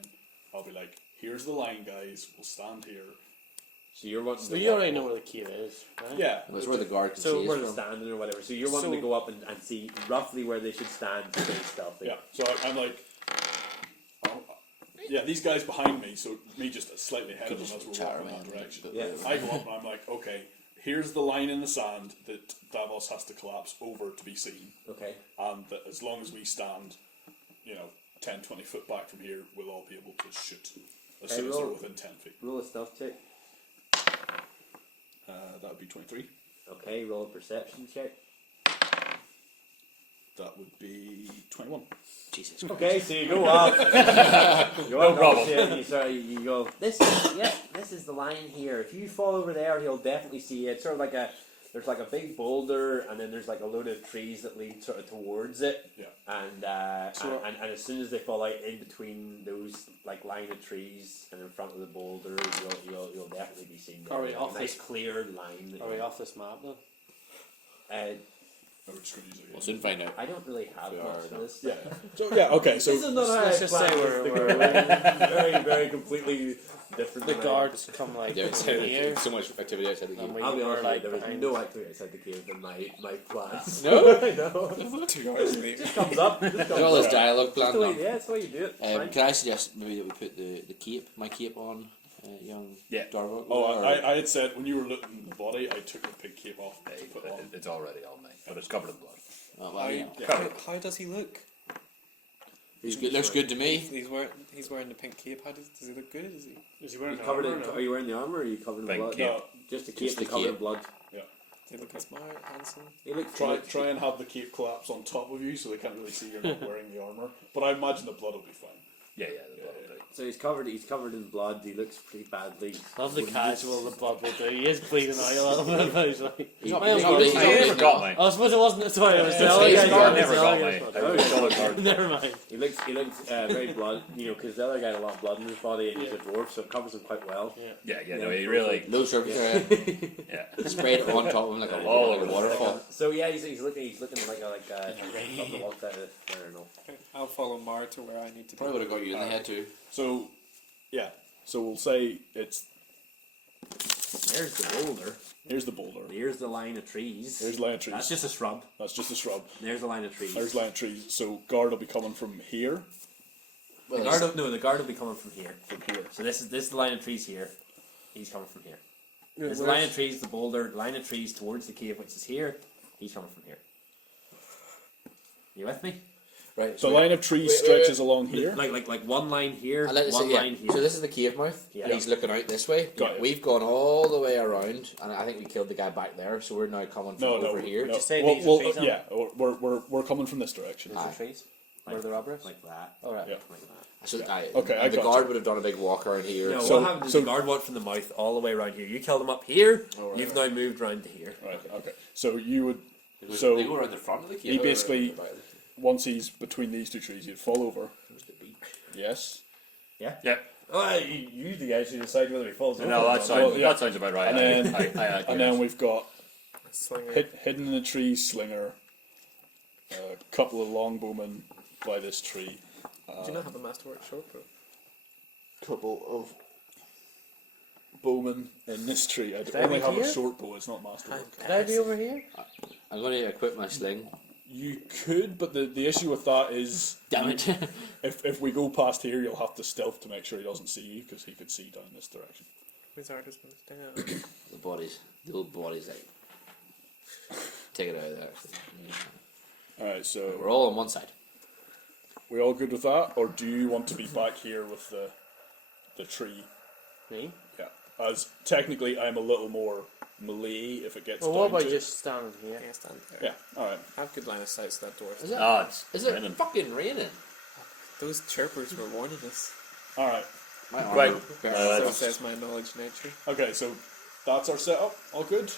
I'll be like, "Here's the line, guys. We'll stand here." So you're wanting. Well, you already know where the cave is, right? Yeah. That's where the guard can So see where us they're from. standing or whatever. So you're wanting So- to go up and see roughly where they should stand to stay stealthy. Yeah. So I'm like, yeah, these guys behind me. So me just slightly ahead of them as we're Chat walking in around that direction. but Yeah. whatever. I go up and I'm like, okay, here's the line in the sand that Davos has to collapse over to be seen, Okay. and that as long as we stand, 10, 20 foot back from here, we'll all be able to shoot as soon as they're roll. within 10 feet. Roll a stealth check. That would be 23. Okay, roll a perception check. That would be 21. Jesus. Okay, so you go up. No problem. You go. This is the line here. If you fall over there, he'll definitely see you. It's sort of like there's like a big boulder, and then there's like a load of trees that lead sort of towards it. Yeah. And and as soon as they fall out in between those like line of trees and in front of the boulder, you'll definitely be seen. Are we There. off Nice this- clear line. Are we off this map then? We're just going to use it We'll again. soon find out. I don't really have We much are of not. this. Yeah. So yeah. Okay. So This is not how let's I just planned say this to we're- go. Very, very completely different. The than I- guards come like Yeah, from here. so much activity outside the And game. we I'll be were, honest, like, there was behind. no activity outside the cave in my plans. No? I know. 2 hours later. Just comes up. Just comes Look at all up. this dialogue That's planned the way, now. yeah, that's the way you do it. Fine. Can I suggest maybe that we put the cape, my cape on young Yeah. Darvok? Oh, I had said when you were looking at the body, I took the pig cape off to put on. It's already on me, but it's covered in blood. Oh, well, yeah. How does he look? Looks good to me. He's wearing the pink cape. Does he look good? Is he? Is he wearing You covered armor? in, are you wearing the armor or are you covered in Thank blood? you. No, Just the cape Just and the covered in cape. blood. Does he look smart, handsome? He looks try and have the cape collapse on top of you so they can't really see you're not wearing the armor. But I imagine the blood will be fine. Yeah, the blood will do. So he's covered in blood. He looks pretty badly. Love the casual the blood will do. He is bleeding out a little bit, but he's like. He's not, Well, he's not well, really- well, he's not He really- never got me. I suppose it wasn't. Sorry, it was the His other guard guy. never got me. Oh, I was solid guard. Never mind. He looks very blood. You know, because the other guy had a lot of blood in his body, and he's a dwarf, so it covers him quite well. Yeah, no, he really. Low surface area. Yeah. Sprayed it on top of him like a, All like a over the waterfall. So yeah, he's looking like up the wall side of I don't know. I'll follow Mar to where I need to Probably would have got you in the head too. So, yeah. So we'll say it's There's the boulder. here's the boulder. Here's the line of trees. Here's line of trees. That's just a shrub. That's just a shrub. There's the line of trees. There's line of trees. So guard will be coming from here. The guard will be coming from here. From here. So this is the line of trees here. He's coming from here. There's the line of trees, the boulder, line of trees towards the cave, which is here. He's coming from here. You with me? Right. The line of trees stretches along here. Like one line here, I'd like to one say, line here. So this is the cave mouth. Yeah. And he's looking out this way. Got it. We've gone all the way around, and I think we killed the guy back there. So we're now coming from over here. No. say Well, these are trees on? yeah, we're coming from this direction. Aye. Trees. like, Where the robbers? like that. All right. Yeah. Like that. So, Okay, I the got guard you. would have done a big walk around here. No, So- what happened is so- the guard went from the mouth all the way around here. You killed him up here. Oh, right, You've right. now moved round to here. Right. Okay. So you would. They So go around the front of the cave. he basically, once he's between these two trees, you'd fall over. There's the beach. Yes. Yeah. Oh, you the guys who decide whether he falls over. No, or that not. sounds Well, yeah. that sounds about right. And then- I And then we've got Slinger. hidden in the trees, slinger, a couple of longbowmen by this tree, Do you not have a masterwork short bow? couple of bowmen in this tree. I I only be have a here? short bow. It's not masterwork. Could I be over here? I'm going to equip my sling. You could, but the issue with that is Damn it. if we go past here, you'll have to stealth to make sure he doesn't see you because he could see down this direction. Who's artist been staying out? The bodies. The old bodies. Like, take it out of there. All right, so We're all on one side. we all good with that, or do you want to be back here with the tree? Me? Yeah, as technically I'm a little more melee if it gets Well, down what about to it. just standing here? Yeah, stand there. Yeah, all right. Have good line of sight to that dwarf. Is it? Oh, it's Is it raining. fucking raining? Those chirpers were warning us. All right. My Right. armor So That's- says my knowledge nature. Okay, so that's our setup. All good.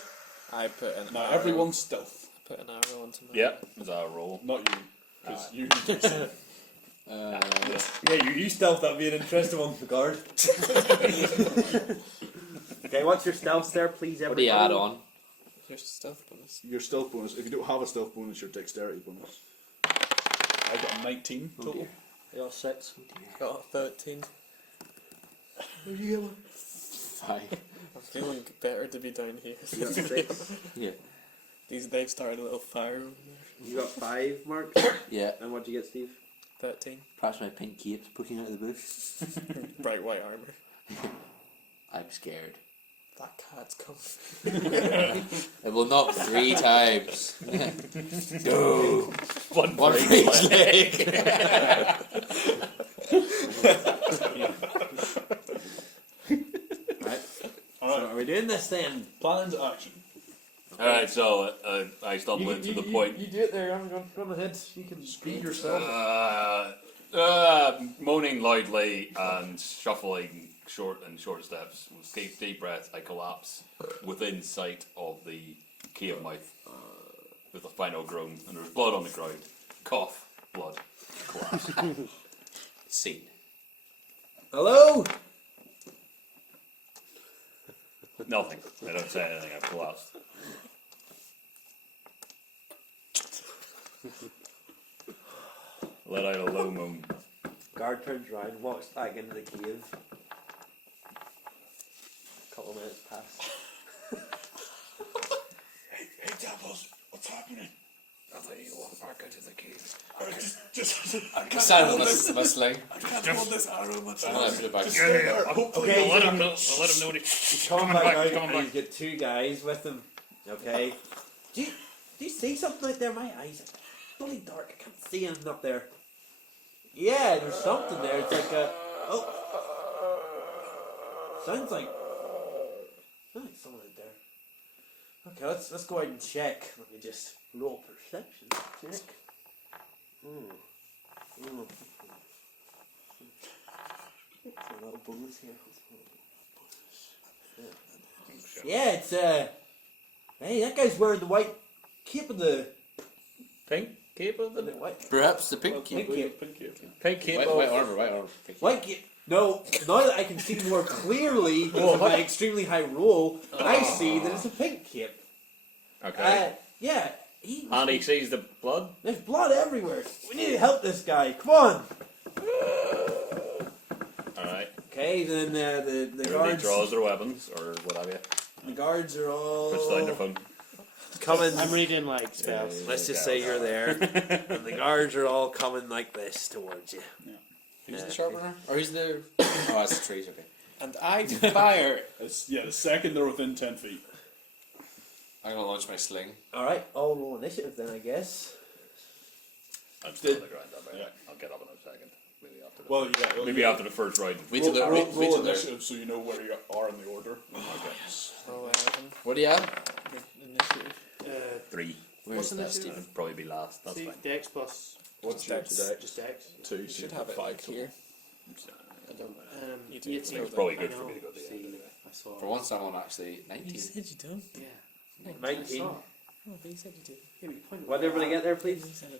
I put an Now arrow. everyone's stealth, Put an arrow onto my. Yeah, is that a roll? not you, because you can do stealth. Yeah, you stealth. That'd be an interesting one for guard. Okay, what's your stealth there, please? What do you add on? There's stealth bonus. Your stealth bonus. If you don't have a stealth bonus, your dexterity bonus. I got a 19 total. You're 6. Got a 13. Five. I'm feeling better to be down here. You got 6. Yeah. They've started a little fire over there. You got 5, Mark. Yeah. And what'd you get, Steve? 13. Perhaps my pink cape's poking out of the bush. Bright white armor. I'm scared. That cat's coming. It will knock 3 times. Go. One One for for each each leg. Right. All So right. are we doing this then? Plans action. Alright, so I stumble into the point. You do it there. I'm going to run ahead. You can speed yourself. Moaning loudly and shuffling short steps. With deep breath, I collapse within sight of the cave mouth with a final groan, and there's blood on the ground. Cough, blood, collapse. Scene. Hello? Nothing. I don't say anything. I've collapsed. Let out a low moan. Guard turns around, walks back into the cave. A couple minutes pass. Hey, Davos, what's happening? Nothing. You walk back into the cave. I can't Silent hold my this. sling. I can't hold this arrow much I'm gonna longer. put it back. Just stay there. Hopefully, I'll let him know. I'll let him know when He's he's coming coming back back. out He's coming and back. he's got two guys with him. Okay. Do you see something out there? My eyes are bloody dark. I can't see anything up there. Yeah, there's something there. It's like a... Oh. Sounds like someone out there. Okay, let's go out and check. Let me just roll perception check. Ooh. It's a little bonus here. Yeah, it's hey, that guy's wearing the white cape of the Pink cape of the white Perhaps the pink pink cape. cape. pink cape White of armor. Pink. White cape. No, now that I can see more clearly with my extremely high roll, I see that it's a pink cape. Okay. Yeah, And he sees the blood. there's blood everywhere. We need to help this guy. Come on. Alright. Okay, then the Everybody guards. draws their weapons or what have you. The guards are all Puts down their phone. coming. I'm reading like spells. Let's just say you're there, and the guards are all coming like this towards you. Who's the sharpener? Or who's the... Oh, that's the trees, okay. And I fire. the second they're within 10 feet. I'm gonna launch my sling. All right, all roll initiative then, I guess. I'm still on the ground. I'll get up in a second. Maybe after the, Well, yeah. maybe after the first round. Wait till roll, the... Wait roll till the... initiative so you know where you are in the order. Roll 11. What do you have? Initiative. 3. Where's the that, next Stephen? I'd probably be last. That's See, fine. Dex plus What's Dex? just Dex. 2, You should have it like here. I don't. You do. 18. It's probably I good for know. me to go to the end See, anyway. I saw. For once, I'm on actually 19. You said you don't. Yeah. 19. I saw. Oh, but you said you did. Yeah, but you pointed What did everybody get there, You please? said I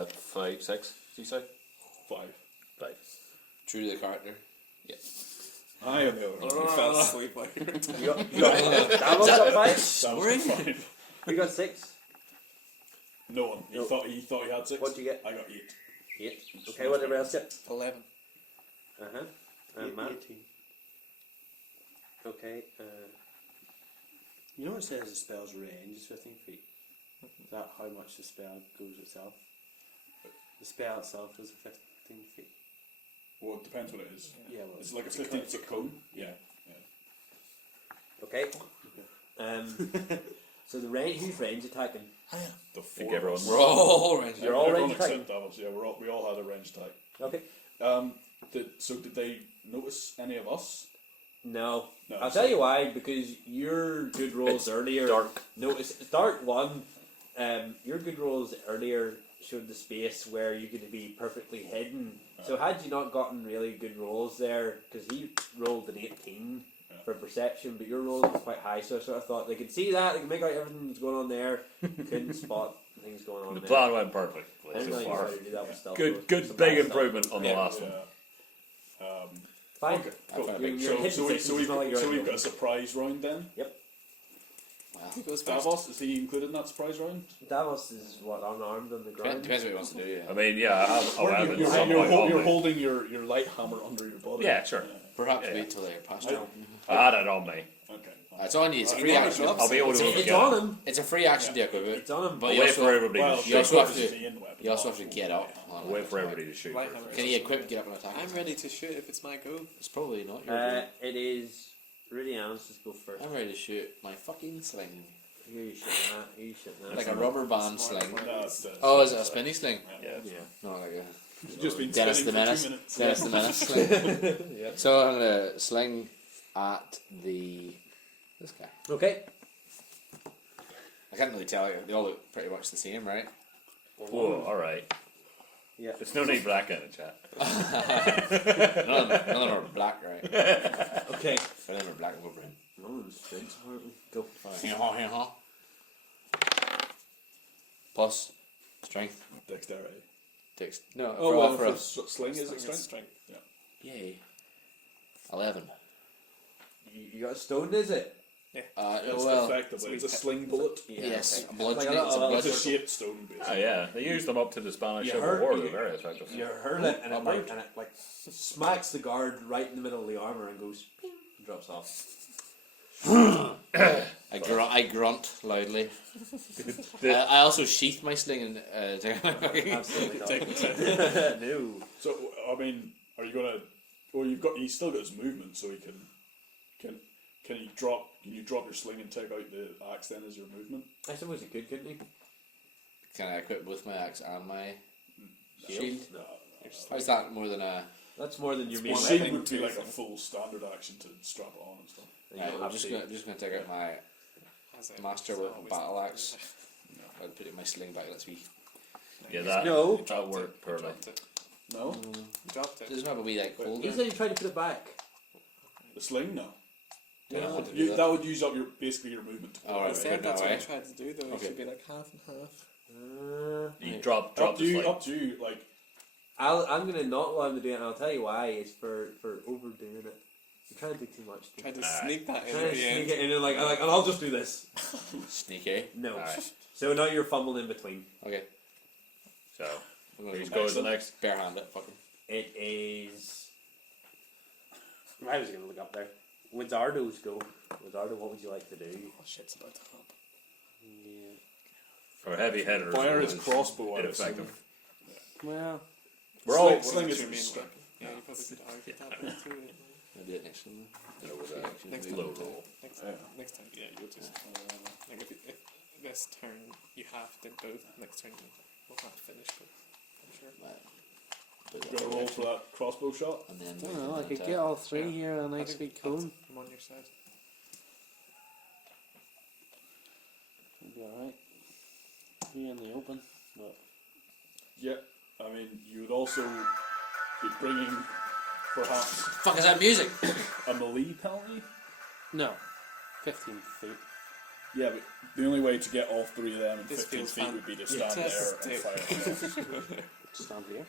don't. 5, 6. Did you say? 5. 5. True to the character. I am the other. You fell asleep like You got Davos got 5. That was 5. You got 6. No one. He No. thought he had 6. What'd you get? I got 8. 8. Okay, what did everybody else get? 11. Uh-huh. And Matt? 18. Okay. You know what it says the spell's range is 15 feet? Is that how much the spell goes itself? The spell itself does 15 feet. Well, it depends what it is. Yeah, well, It's like a 15-foot cone. Yeah. Okay. So the range, who's range attacking? The I think 4 of everyone. us. We're all ranged. You're all Everyone range except Davos. Yeah, we all had a range attack. Okay. Did they notice any of us? No. No, I'll so- tell you why, because your good rolls It's earlier. dark. No, it's dark 1. Your good rolls earlier showed the space where you could be perfectly hidden. So had you not gotten really good rolls there, because he rolled an 18 for perception, but your rolls were quite high, so I sort of thought they could see that, they could make out everything that's going on there, couldn't spot things going on The there. plan went perfectly I didn't so really know far. how to do that with stealth, Good, so good, some big bad stuff. improvement on the Yeah. last one. Fine. Okay, I cool. found a You're- big you're hidden So positions, we've it's not like you're got a surprise round then. Who goes first? Davos, is he included in that surprise round? Davos is what, unarmed on the ground? Depends what he wants to do, yeah. I mean, yeah, I have Or 11 you're somehow on me. holding your light hammer under your body. Yeah, sure. Perhaps Yeah. wait till they're past I- you. I had it on me. Okay. It's on you. It's a free Well, action. I'll be able to It's get on it. him. It's a free action to equip it. It's on him. But I'll you wait also, for everybody Well, to you also have this to- is the in weapon. you also have to get up. wait for everybody to shoot. Light hammer. Can you equip, get up and attack? I'm ready to shoot if it's my go. It's probably not your go. It is really honest, just go first. I'm ready to shoot my fucking sling. Who are you shooting at? Who are you shooting at? Like a rubber band sling. No, it's Oh, is it a spinny sling? Yeah. No, like a It's just been Dennis the spinning for Menace. 2 minutes. Dennis the Menace sling. Yeah. So I'm gonna sling at this guy. Okay. I can't really tell. They all look pretty much the same, right? Whoa, alright. Yeah. There's no need black in the chat. None of them are black, right? Okay. None of them are black and Wolverine. None of them's strengths, apparently. Go. Hee-haw. Plus strength. Dexterity. No. Oh, well, for for us. sling, is it Sling is strength? strength. Yeah. Yay. 11. You got stoned, is it? It's well, effectively, it's a sling bullet. yes, okay. a bludgeoning. Like It's a a- It's a bludgeoning. shaped stone, Oh basically. yeah, they used them up to the Spanish You Civil heard- War. you- They're very effective. You hurl it, and about. it like smacks the guard right in the middle of the armor and goes, ping, and drops off. I grunt loudly. I also sheath my sling and Absolutely not. No. So, I mean, are you gonna? Well, he's still got his movement, so he can you drop your sling and take out the axe then as your movement? I suppose he could, couldn't he? Can I equip both my axe and my shield? No. How's that more than a? That's more than your The main shield weapon. would be like a full standard action to strap it on and stuff. You don't I'm have just to. gonna take out my As I masterwork always- battle axe. I'll put it in my sling back. Let's be. Yeah, that No. You dropped that it. worked You poorly. dropped it. No, You dropped it. Doesn't have a wee like holder. You said you tried to put it back. the sling no. Yeah, I'll do You, that would use up basically your movement. To put Oh, it right, I away. said that's no what I way. tried to do, though. It Okay. should be like half and half. You drop Up the to you. sling. Up to you. Like I'm gonna not allow him to do it, and I'll tell you why. It's for overdoing it. You're trying to do too much. Tried to Alright. sneak that in Trying at to the sneak end. it in and and I'll just do this. Sneaky. No. Alright. So now you're fumbling in between. Okay. So I'm gonna who's go goes next? barehand it. Fucking. It is. I was gonna look up there. Wizardo's go. Wizardo, what would you like to do? Oh, shit's about to happen. Yeah. For heavy hitters, fire it his was crossbow at ineffective. Well, We're all sling That's is your main strength. weapon. Yeah, you probably could argue that one too. I'll do it next time. there was a Next low time. roll. Next Yeah. time, yeah, you'll just. Like if this turn you half did both, next turn you will not finish both. I'm sure. You got to roll for that crossbow shot. And then I don't know. I could get all three here on a nice big cone. I'm on your side. It'll be alright. Be in the open, but Yeah, I mean, you would also be bringing perhaps Fuck is that music? a melee penalty. no, 15 feet. Yeah, but the only way to get all three of them in This 15 feels feet fun. would be to stand there and Fantastic. fire. Stand here.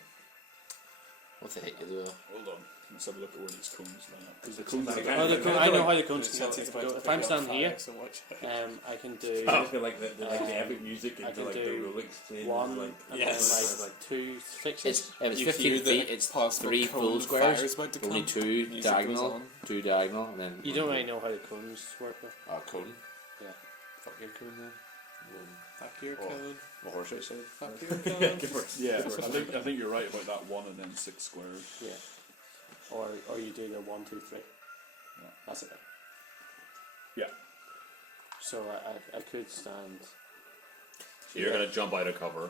What the heck you do? Hold on, let's have a look at where these cones line up. Because the Like, cones are Oh, the cone, I know how the cones It can sounds go. about to If put I'm you on standing fire, here, so watch. I can do I just feel like the epic music I into can like the do Rolex thing. one, Like, and Yes. then like 2 fixes. If it's You 15 hear the feet, it's possible 3 cone full squares. fire's about to Only come. 2 Music goes diagonal. on. 2 diagonal, and then. You don't really know how the cones work, though. Oh, cone. Fuck your cone then. Fuck your Oh. cone. What horse is it? Fuck your cone. Yeah, I think you're right about that one and then 6 squares. Yeah. Or you do the 1, 2, 3. Yeah. That's it. Yeah. So I could stand. So you're gonna jump out of cover,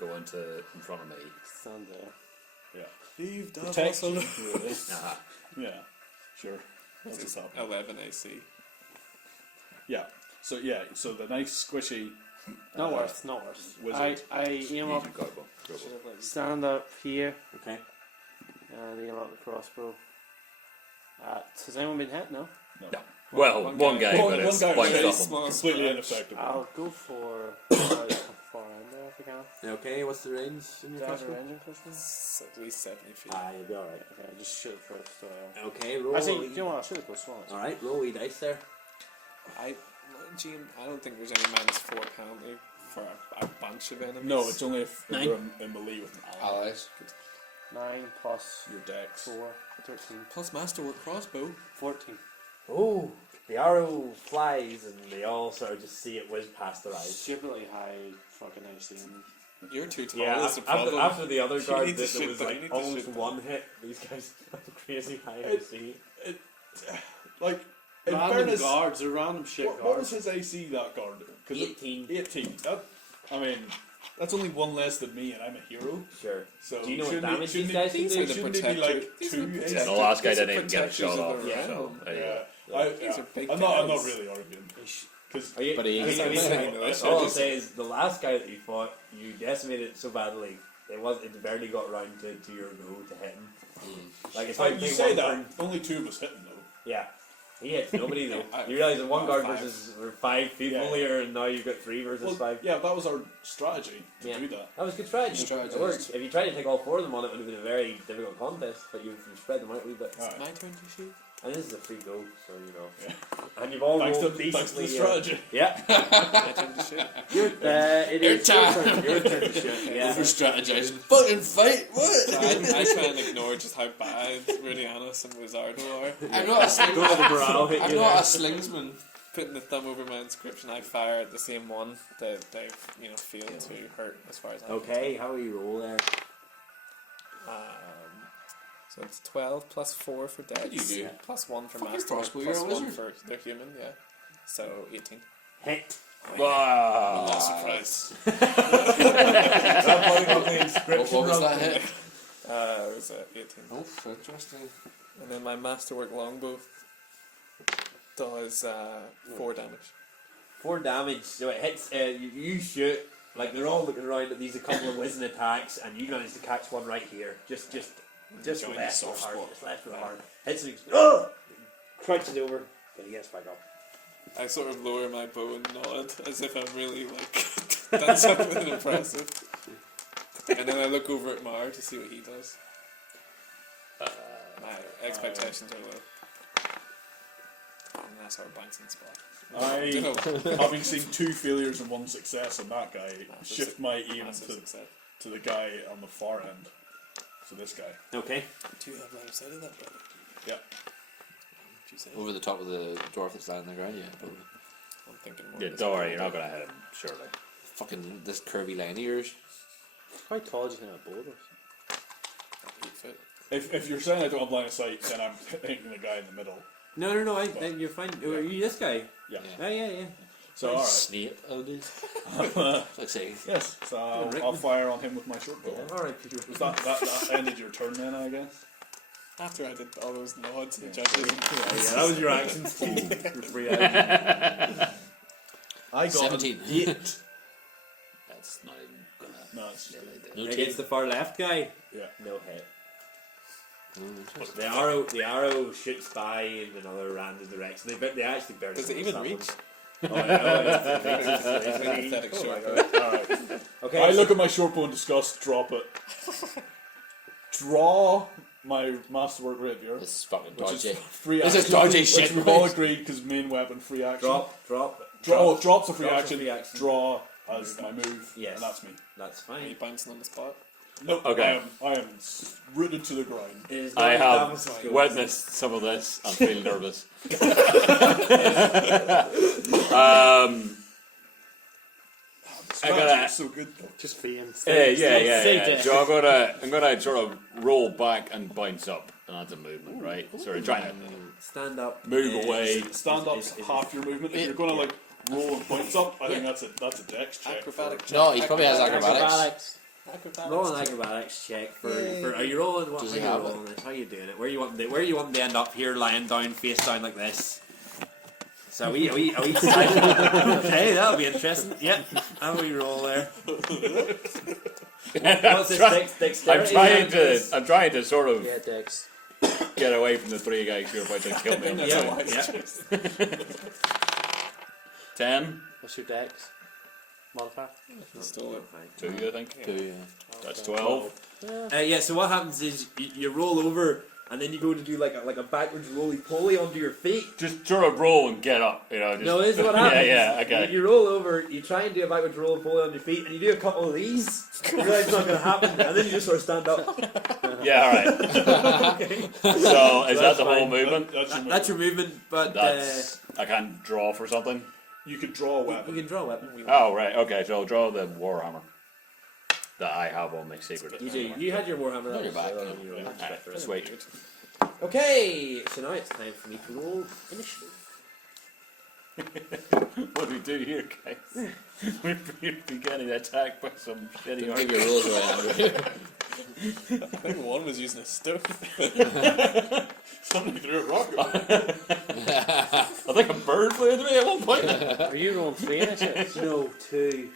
go in front of me. Stand there. Leave Davos Protection. alone. Really. Uh-huh. Yeah, sure. That's what's happening. 11 AC. Yeah. So the nice squishy. Not worse. Not worse. Wizard. I aim up. Easy combo. Go. Stand up here. Okay. And aim up the crossbow. Has anyone been hit? No. Well, one guy, One but it's guy quite really tough. Completely ineffective. I'll go for far end there if I can. Okay, what's the range in Do your I have a crossbow? range in crossbow? It's at least 70 feet. You'll be alright. Okay, I'll just shoot first. So Okay, roll. actually, you know what? I'll shoot it close one. Alright, roll wee dice there. I don't think there's any -4 penalty for a bunch of enemies. No, it's only if Nine. you're in melee with an ally. Allies. 9 plus Your dex. 4, 13, plus masterwork crossbow. 14. Oh, the arrow flies and they all sort of just see it whiz past their eyes. Stupidly high fucking AC. You're too tall. Yeah, That's the problem. after the other guard need to that there shoot was that, you like need to almost shoot that. one hit, these guys have crazy high It- AC. Like, in Random fairness, guards, they're random shit what was guards. his AC, that guard? 'Cause 18. 18. I mean, that's only one less than me, and I'm a hero. Sure. So Do you know what shouldn't damage shouldn't these guys can these do? are the Shouldn't it be protector- like these are 2 the AC? Yeah, the last guy These are didn't even get a protectors shot of off. the Yeah. realm. There you Yeah. go. I, These are big I'm not guys. really arguing. Because Are you, But he- I mean, I mean, English, all I I'll just- say is the last guy that you fought, you decimated it so badly. It barely got around to your go to hit him. Like it's like you take say one that, turn- only 2 of us hit him though. Yeah. He hits nobody though. I- You realise that one guard five. versus 5 people Yeah. here, and now you've got 3 versus Well, 5. yeah, that was our strategy to Yeah. do that. That was good strategy. Strategy. It worked. If you tried to take all 4 of them on, it would have been a very difficult contest. But you've spread them out a wee bit. Alright. My turn to shoot. And this is a free go, so you know. Yeah. And you've all Thanks to, rolled thanks to decently. the strategy. Yeah. My turn to shoot. It Your is your turn. turn. Your turn to shoot. Yeah. Over strategizing. Fucking fight. So What? I try and ignore just how bad Rudianus and Wizardo are. I'm not a Don't let the morale hit I'm you not there. a slingsman. Putting the thumb over my inscription, I fire at the same one that they've failed to hurt as far as I Okay, how will you roll there? So it's 12 plus 4 for dex. What do you do? Plus 1 for Fucking master. crossbow, Plus you're a 1 wizard. for they're human, yeah. So 18. Hit. Wow. Not surprised. What was that hit? It was 18. Oh, interesting. And then my masterwork longbow does 4 damage. 4 damage, so it hits, you shoot, like they're all looking around at these a couple of whizzing attacks, and you manage to catch one right here. Just Join left the for the soft heart, spot. just left for the heart. Hits him, oh! Crouches over, but he gets back up. I sort of lower my bow and nod as if I'm really done something impressive. And then I look over at Mar to see what he does. My expectations are low. And that's our bouncing spot. Having seen 2 failures and 1 success on that guy, shift my aim Massive to, success. to the guy on the far end. So this guy. Okay. Do you have line of sight of that, brother? Yeah. Would you say? Over the top of the dwarf that's lying on the ground, yeah. Probably. I'm thinking more. Yeah, this don't way. worry, you're not gonna hit him, surely. Fucking this curvy line of yours. How tall do you think that boulder is? 8 foot. If you're saying I don't have line of sight, then I'm hitting the guy in the middle. No, you're fine. Are you this guy? Yeah. Yeah. So alright. Snape, oh dude. Like saying. Yes. So I'll fire on him with my short bow. Alright, Peter. Was that ended your turn then, I guess? After I did all those nods and judges. Yeah, that was your action speed. Your free action. I got 17. an 8. That's not even gonna No, it's really do. No Against the far left guy? Yeah. No hit. interesting. The arrow shoots by in another random direction. They actually barely. Does it even stop reach? them. Oh, I know. It's Pathetic oh my short God. Alright. Okay. I so- look at my short bow in disgust, drop it. Draw my masterwork rapier. This is fucking Which is dodgy. free This action. is dodgy which shit, we've all right? agreed because main weapon, free action. Drop. Draw. Drops a free Drops a action. free action. Draw as my move. Yes. And that's me. That's Are you fine. bouncing on the spot? No. Okay. I am rooted to the ground. It is I not have Davos' go. witnessed some of this and feel nervous. I gotta. Strategy's so good though. Just fame. Yeah. So I'm gonna sort of roll back and bounce up, and that's a movement, right? So we're trying to Stand up. move is- away. Stand up's is- half your movement. If you're gonna like roll and bounce up, I think that's a dex check. Acrobatic check. No, he probably has acrobatics. Roll an acrobatics check for. Are you rolling? What? Does How he you have rolling this? How you doing it? Where you want them to end up here, lying down, face down like this? So are we okay, that'll be interesting. Yep. How we roll there? What's this dexterity? I'm trying to sort of Yeah, Dex. get away from the 3 guys who are about to kill me on the Yeah. side. Yeah. 10, What's your Dex? Modifier? Still 2, I think. 2, yeah. That's 12. Yeah. So what happens is you roll over, and then you go to do like a backwards roly-poly onto your feet. Just sort of roll and get up, you know. Just, No, this is what happens. Yeah, okay. You roll over, you try and do a backwards roly-poly on your feet, and you do a couple of these. You realize it's not going to happen, and then you just sort of stand up. Yeah, alright. Okay. So, is that that's the whole fine. movement? That's your movement, but I can't draw for something? You could draw a you weapon. can draw a weapon. Oh, right, okay, so I'll draw the Warhammer that I have on my secret. You do. You had your Warhammer. No, that you're was back, still yeah. on your own. Alright, sweet. Okay, so now it's time for me to roll initiative. What do we do here, guys? We're getting attacked by some shitty Don't give your rules away, Andrew. I think one was using a stove. Somebody threw a rock at me. I think a bird flew into me at one point. Are you rolling 3 initiatives? No, 2.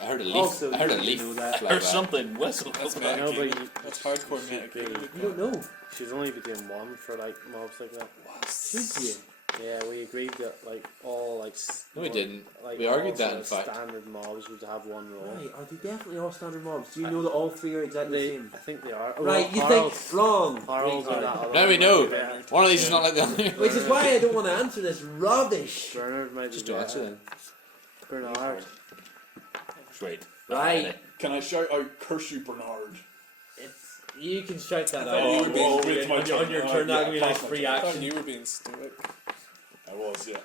I heard a leaf. Also, I heard a you leaf. know that. fly There's by. something whistle. That's I know, but metagaming. That's hardcore metagaming. You don't know. she's only been doing 1 for like mobs like that. Should you? Yeah, we agreed that like all like. No, we didn't. Like, We argued all that, sort in of fact. standard mobs would have 1 roll. Right, are they definitely all standard mobs? Do you know that all 3 are exactly the They, same? I think they are. Oh, Right, well, you Harald's- think wrong. Harald's are that other Now we one know. might be better. One of these is not like the other. Which is why I don't want to answer this rubbish. Bernard might Just be don't answer better. then. Bernard. Sweet. Right. Can I shout out, curse you, Bernard? You can shout that I thought out. you were being- on it's my turn. your Oh, turn, yeah, that can be like pass my free turn. I thought action. you were being stoic. I was, yeah.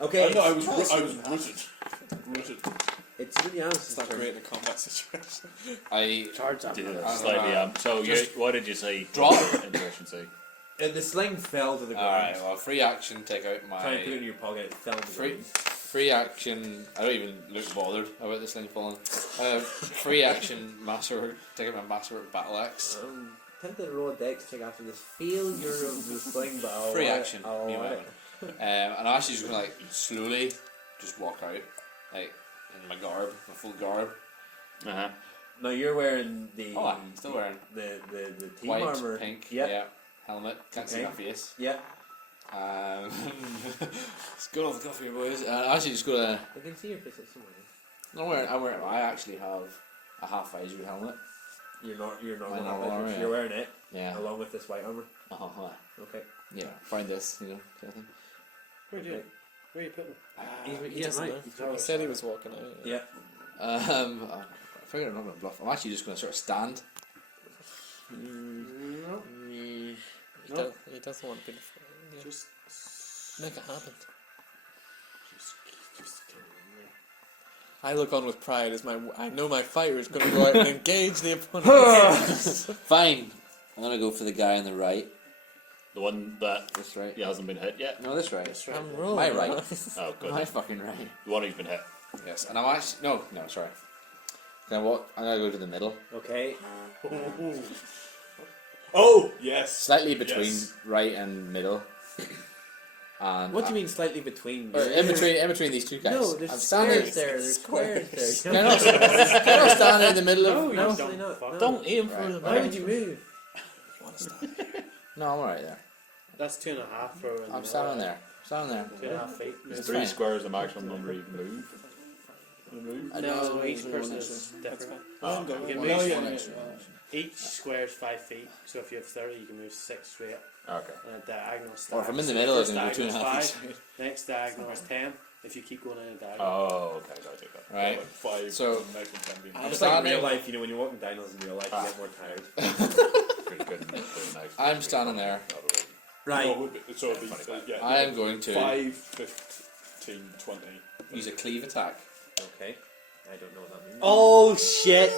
Okay, I was rooted. Rooted. it's really It's honest. not great in a combat situation. I Charge up. Slightly So Just- what did you say? Drop. Intuition say. The sling fell to the ground. Alright, well, free action, take out Try and put it my. in your pocket. It fell to the Free, ground. free action. I don't even look bothered about this thing falling. Free action, masterwork, take out my masterwork battle axe. Tempted to roll a dex check after this failure of the sling, but I'll Free allow it. action, I'll allow meanwhile. it. And I'm actually just gonna like slowly just walk out, like in my garb, my full garb. Uh-huh. Now you're wearing the. Oh, I'm still wearing the team white, armor. pink, Yep. yeah, helmet. Can't see Okay. my face. Yeah. It's good off the cuff here, boys. Actually, just gonna. I can see your face somewhere. I'm wearing. I actually have a half visor helmet. You're not. My normal armor, yeah. You're wearing it Yeah. along with this white armor. Uh-huh. Okay. Yeah. Find this, you know, kind of thing. Where do you? Where you putting? He He doesn't know. He said he was walking out. Yeah. I figured I'm not gonna bluff. I'm actually just gonna sort of stand. He doesn't want to be the front. Yeah. Just Make it happen. I look on with pride as I know my fighter is going to go out and engage the opponent. Fine. I'm gonna go for the guy on the right. The one that This right. hasn't been hit yet. No, this right. I'm rolling. My right. Oh, good. My fucking right. The one who's been hit. Yes, and I'm actually no, sorry. Can I walk? I'm gonna go to the middle, Okay. oh yes. slightly between Yes. right and middle. And What do you mean slightly between? Or in between these two guys. No, there's I'm squares standing. there. There's squares there. Can I not, can I not stand in the middle of? No, absolutely not. No. Don't aim for Right. the Why would you move? No, I'm alright there. That's 2.5 for. I'm standing there. Standing there. 2.5 feet. It's Three fine. squares the maximum number you can move. I No, know, each there's person one is extra. different. Oh, You can One move extra, yeah, one yeah, extra. each square is 5 feet. So if you have 30, you can move 6 straight. Okay. And a diagonal stack. Or if I'm in the So middle, I first can go diagonal is 2.5 each 5, next diagonal is 10. If you keep going in a diagonal. Oh, okay. Got it. Right. Like 5. So- and next one 10 being- It's like in standing- real life, you know, when you're walking diagonals in real life, you get more tired. I'm standing there. Right. No, it would be- so it'd be, yeah, I am going to 5, 15, 20. use a cleave attack. Okay. I don't know what that means. Oh shit!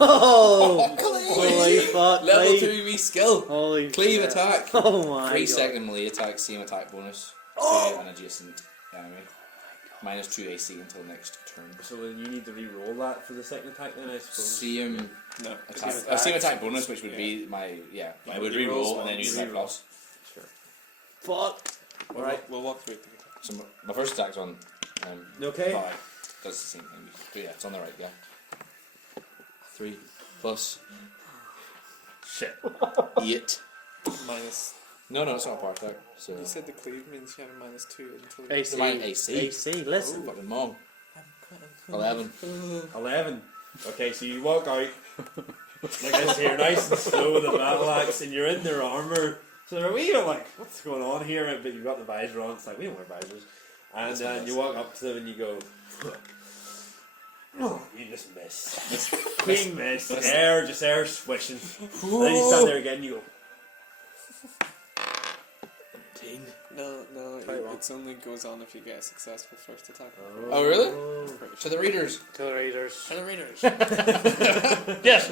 Oh! Holy fuck! Level Cleve. 2 me skill. Holy Cleave shit. attack. Oh my 3 god. second melee attack, same attack bonus to an adjacent enemy. Minus 2 AC until next turn. So then you need to re-roll that for the second attack then, I suppose. Same No. attack. Same Same attack bonus, which would be my I would re-roll and then use my plus. Sure. Fuck! Alright. We'll walk through it. So my first attack's on. Okay. 5. Does the same thing. But yeah, it's on the right guy. 3 plus Shit. 8. Minus. No, it's not a power attack. So You said the cleave means you have a -2 until. AC. my AC. AC, listen. Fucking mom. 11. 11. Okay, so you walk out like this here, nice and slow with a battle axe, and you're in their armour. So they're a wee bit like, what's going on here? But you've got the visor on. It's like, we don't wear visors. And then you walk up to them and you go, oh, you just miss. Quick miss. Air swishing. Then you stand there again and you go, No, Quite wrong. it only goes on if you get a successful first attack. Oh, really? Pretty To the readers. To the raiders. sure. And the raiders. Yes.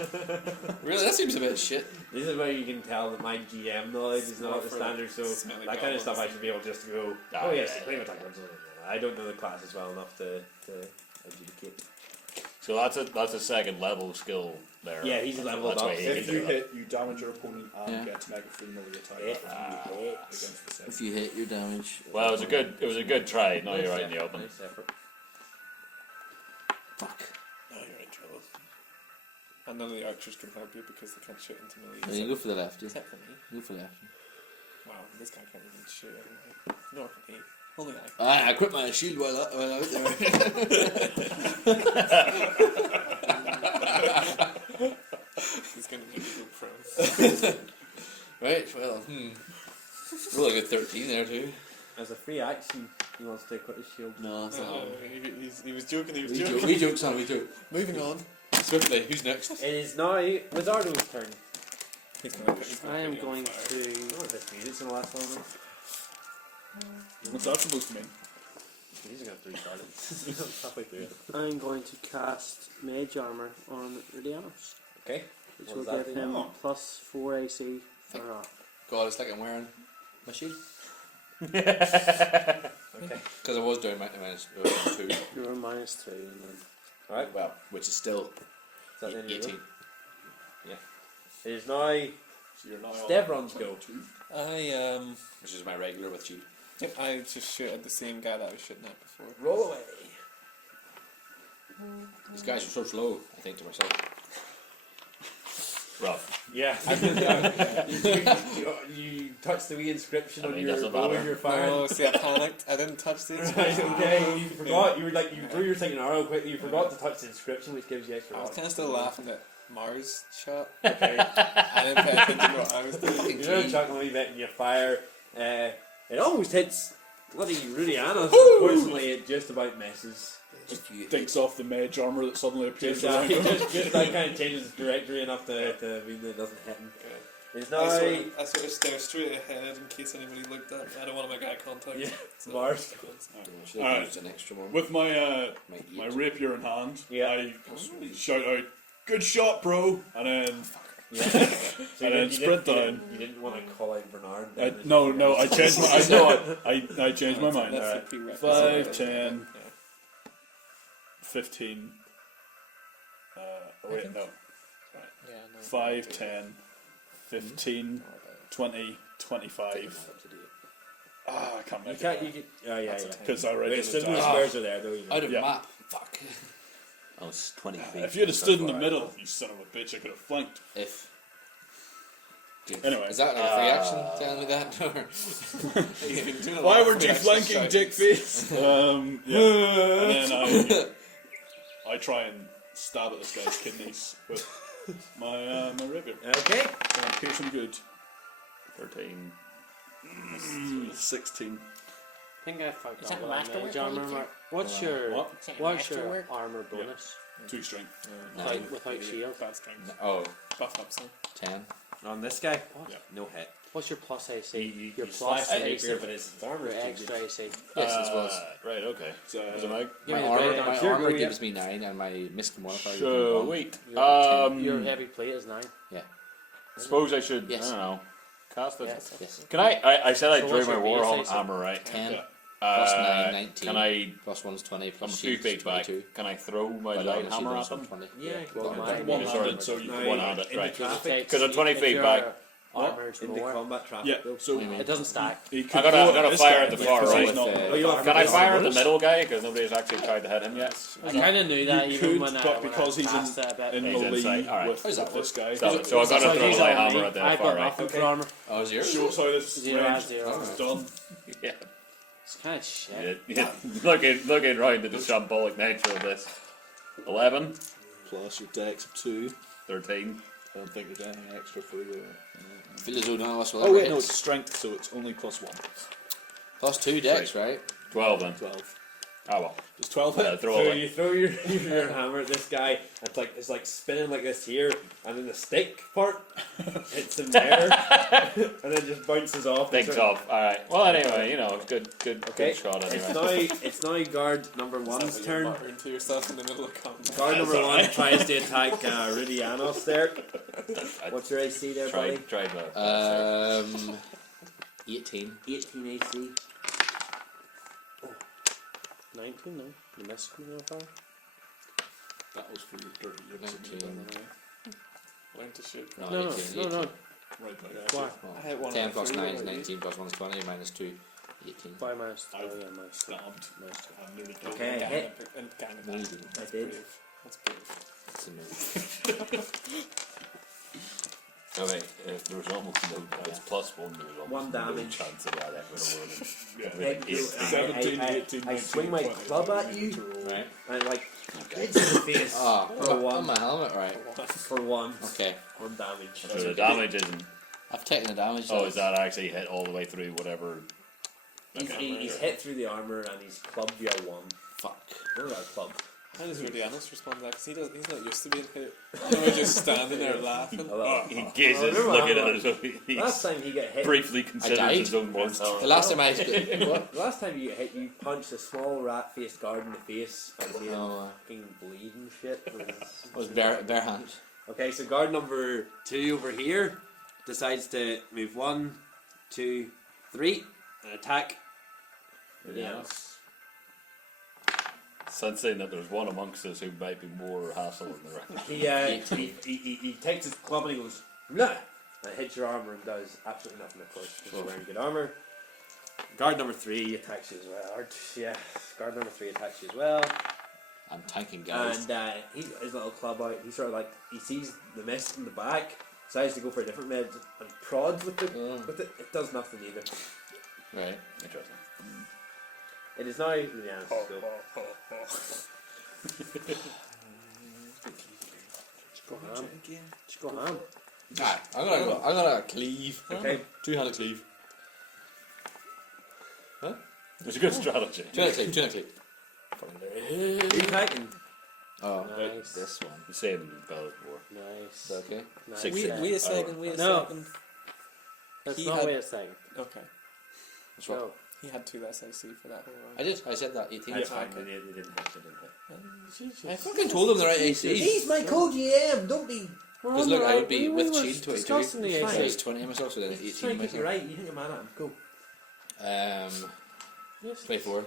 Really? That seems a bit shit. this is where you can tell that my GM knowledge is not More the for standard, so smelly that kind of stuff I goblins. should be able just to go, Ah, oh yes, yeah, claim yeah. attack. I don't know the classes well enough to adjudicate. So So that's a second level skill there. Yeah, he's leveled That's up. why he If can you do that. hit, you damage your opponent and Yeah. get to make a free melee attack If after you you roll hit. against the If save. you hit your damage. Well, it was a good try. Now you're out in the effort, open. nice effort. Fuck. Now you're in trouble. And none of the archers can help you because they can't shoot into melee. No, you go for the left, yeah. Except for me. Go for the left. Wow, this guy can't even shoot anyway. Nor can he. Only I. I quit my shield while out there. He's going to make you go prone. Right, well, Really good 13 there too. As a free action, he wants to quit his shield. No, it's not. He was joking, he was We joking. joke, we joke, son, we joke. Moving on. Swiftly, who's next? It is now Wizardo's turn. He's gonna put I am going I to. don't know if this music's in the last one. What's that supposed to mean? He's going to restart it. Halfway through it. I'm going to cast Mage Armor on Rudianos, Okay. which What will does that give do? him Oh. plus 4 AC for God, it's like I'm wearing my shield. Okay. Because I was doing minus 2. you were minus 3. And then Alright. Well, which is still Is that the end of your 18. go? It is now So you're now on Devron's go. 22. Which is my regular with shield. I just shoot at the same guy that I was shooting at before. Roll away. These guys are so slow, I think to myself. Rough. Yeah. you touched the wee inscription I on mean, your doesn't bow matter. and your fire. Oh, see, I panicked. I didn't touch the Right, inscription. okay. You forgot. You were like you threw your thing in arrow quickly. You forgot to touch the inscription, which gives you extra. I was luck. kind of still laughing at Mars shot. Okay. I didn't pay attention to what I was doing. You're now chucking a wee bit in your fire. It almost hits bloody Rudiana. Unfortunately, it just about misses. Takes off the mage armor that suddenly appears Just, around him. just that kind of changes the trajectory enough to mean that it doesn't hit him. It's now I sort of stare straight ahead in case anybody looked at me. I don't want to make eye contact. Yeah, So- Mars. Should have Alright. used an extra one. With my My my rapier in hand, Yeah. I shout out, "Good shot, bro!" And then Yeah. And then sprint down. You didn't want to call out Bernard. no, I changed my. I changed my mind. That's Alright. the prerequisite. 5, 10, Yeah. 15. Wait, no. Yeah, no. 5, 10, 15, 20, 25. I can't You make can't. it. You can, oh yeah, yeah. Because I already Wait, still did the that. squares are there though. Out of Yeah. map. Fuck. I was 20 feet. If you'd have stood in the That's what I- middle, you son of a bitch, I could have flanked. If. Anyway. Is that like a free action telling me that? Or? He's been doing a Why lot of weren't you free action flanking, shouts. dickface? Yeah. And then I try and stab at this guy's kidneys with my rapier. Okay. So I pierce him good. 13. 16. I think I forgot Is that what masterwork Mage Armor. or you Mark. What's your What? what's your armor bonus 2 strength. without shield? Bad strength. Oh, Buff up some. 10. On this guy, Yeah. no hit. What's your plus AC? You your slash plus the AC. rapier, but his armor Your is too extra good. AC. Yes, as well as. Right, okay. It's, Was it Meg? Give My me the armor, breakdown. my Sure, armor go, yeah. gives me 9 and my misc modifier gives me So, 1. wait. Your heavy plate is 9. Suppose I should, Yes. I don't know, cast it. Yes. Yes. Can I said I So drew what's my your war base AC? armor, right? 10. Yeah. Plus 9, 19. Can I, Plus 1 is 20. I'm a Plus few shield feet back, 22. can I throw my But light shield hammer is at them? 20. Yeah, well, well, mine- One-handed, so you Now, can One-handed, in right. the traffic, Because I'm 20 If feet your back. Armor's in the more. combat traffic. Yeah, though. so It doesn't stack. he could I'm gonna throw this fire guy, at the but far because he's right. not- Oh, you want Can I to fire at the middle guy? Because nobody's actually tried to hit him yet. I kind of knew that You even could, when I but when because I he's passed it a bit. in He's the inside, lead alright. with How's that this guy. So I've got to throw he's the light on hammer me. at the I've far got right. nothing Okay. for armor. Oh, is yours? Shows how this 0 range 0. is done. Yeah. It's kind of shit. Looking round at the shambolic nature of this. 11, Plus your dex of 2. 13. I don't think there's anything extra for you. I feel as though none of us will Oh ever wait, hit. no, it's strength, so it's only plus 1. Plus 2 dex, right? 12 then. 12. Oh well. Does 12 Yeah, hit? throw So it. you throw your hammer at this guy. It's like spinning like this here, and then the stick part hits him there, and then just bounces off. Thinks off. Alright. Well, anyway, you know, good Okay. shot It's anyway. now guard number one's Sounds like turn. you're muttering to yourself in the middle of combat. Guard number one tries to attack Rudianos there. What's your AC there, buddy? Tried that. 18. 18 AC. 19, no. You missed me on fire. That was for your dirty lips. 19. Learn to shoot. No, No, 18, no, no. 18. Right back. Why? Well, I hit one 10 on plus the 9 free is roll, 19, plus 1 is 20, minus 2, 18. Why minus? I- Oh yeah, minus. Stabbed. Minus. And nearly killed Okay, him. hit. And gang No, you attack. didn't. I did. That's brave. It's a no. Okay, there was almost no. It's plus 1. There was almost One no damage. chance of that ever rolling. Yeah. Hit you, 17, 18, I 19, swing my 20, club at need you. to roll. Right. And like hits in the face Oh, for on one. my helmet, right. For one. Okay. 1 damage. So the damage isn't. I've taken the damage. Oh, is that actually hit all the way through whatever? He's hit through the armor and he's clubbed you a 1. Fuck. What about a club? How does Rudianus respond to that? Because he's not used to being hit. We're just standing there laughing. He gazes, remember looking that at it. He's Last time he got hit. briefly I considers died. his own monster. The last time I What? Last time you get hit, you punched a small rat-faced guard in the face and made him Oh, fucking bleed and shit. it was bare hands. Okay, so guard number 2 over here decides to move 1, 2, 3 and attack. Yeah. Sensing that there's one amongst us who might be more hassle than the rest. He takes his club and he goes, nah, and hits your armor and does absolutely nothing, of course, because you're wearing good armor. Guard number 3 attacks you as well. Guard number 3 attacks you as well. I'm tanking guys. And he got his little club out. He sort of like, he sees the mist in the back, decides to go for a different med and prods with it. With it. It does nothing either. Right. Interesting. It is now Rihanna's go. Just go ham. Just go ham. Ah, I'm gonna cleave. Okay. 2-handed cleave. It's a good strategy. 2-handed cleave. Who are you attacking? Oh, Nice. this one. The same Bella's War. Nice. Is that okay? Nice. Six. Wait a second, wait a No. second. That's He not had- wait a second. Okay. That's what? No. He had 2 SIC for that whole round. I did. I said that. 18. That's Yeah, fine. okay. They didn't hit. I fucking told him the right AC. He's my co-GM. Don't be. Because look, I would be with shield 22. Discussing the So Fine. it's 20 myself, so then it's He's trying 18 to keep you myself. right. You think I'm mad at him? Go. Yes. 24.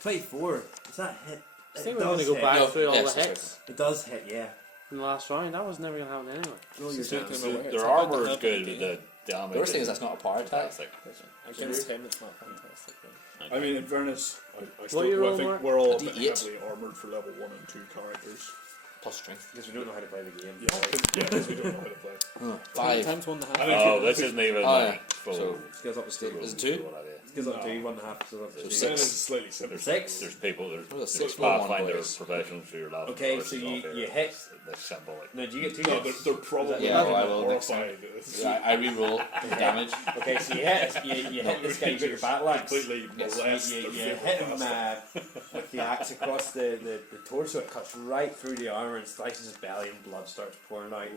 24. Does that hit? I think It we're going to does go hit. back No, through all yes, the that's hits It does hit. Yeah. in the last round. That was never going to happen anyway. Roll your So damage. taking him away. It's Their about armor to is help good, him but the damage. The worst thing is that's not a power attack. fantastic. Against him, it's not fantastic. Right? I mean, in fairness, I What you still roll, think Mark? we're all A a bit D8. heavily armoured for level 1 and 2 characters. Plus strength. Because we don't know how to play the game. Yeah, because we don't know how to play. 5. Times 1.5. I think Oh, this isn't even Oh, like yeah. full. So- Skills up to 2. Is it 2? Skills up to No. 2. 1.5. So up to So 2. six. Then it's slightly simpler. 6. There's people. There's What was it, 6 Pathfinder boys? professionals who are allowed. Okay, to so versus you- off here. you hit. They're symbolic. No, do you get 2 No, hits? they're probably Yeah, well, I will next horrified. Yeah, I re-roll the damage. Okay, so you hit this guy with your battle axe. Completely Yes. molest You their hit favourite him master. with the axe across the torso. It cuts right through the armor and slices his belly, and blood starts pouring out.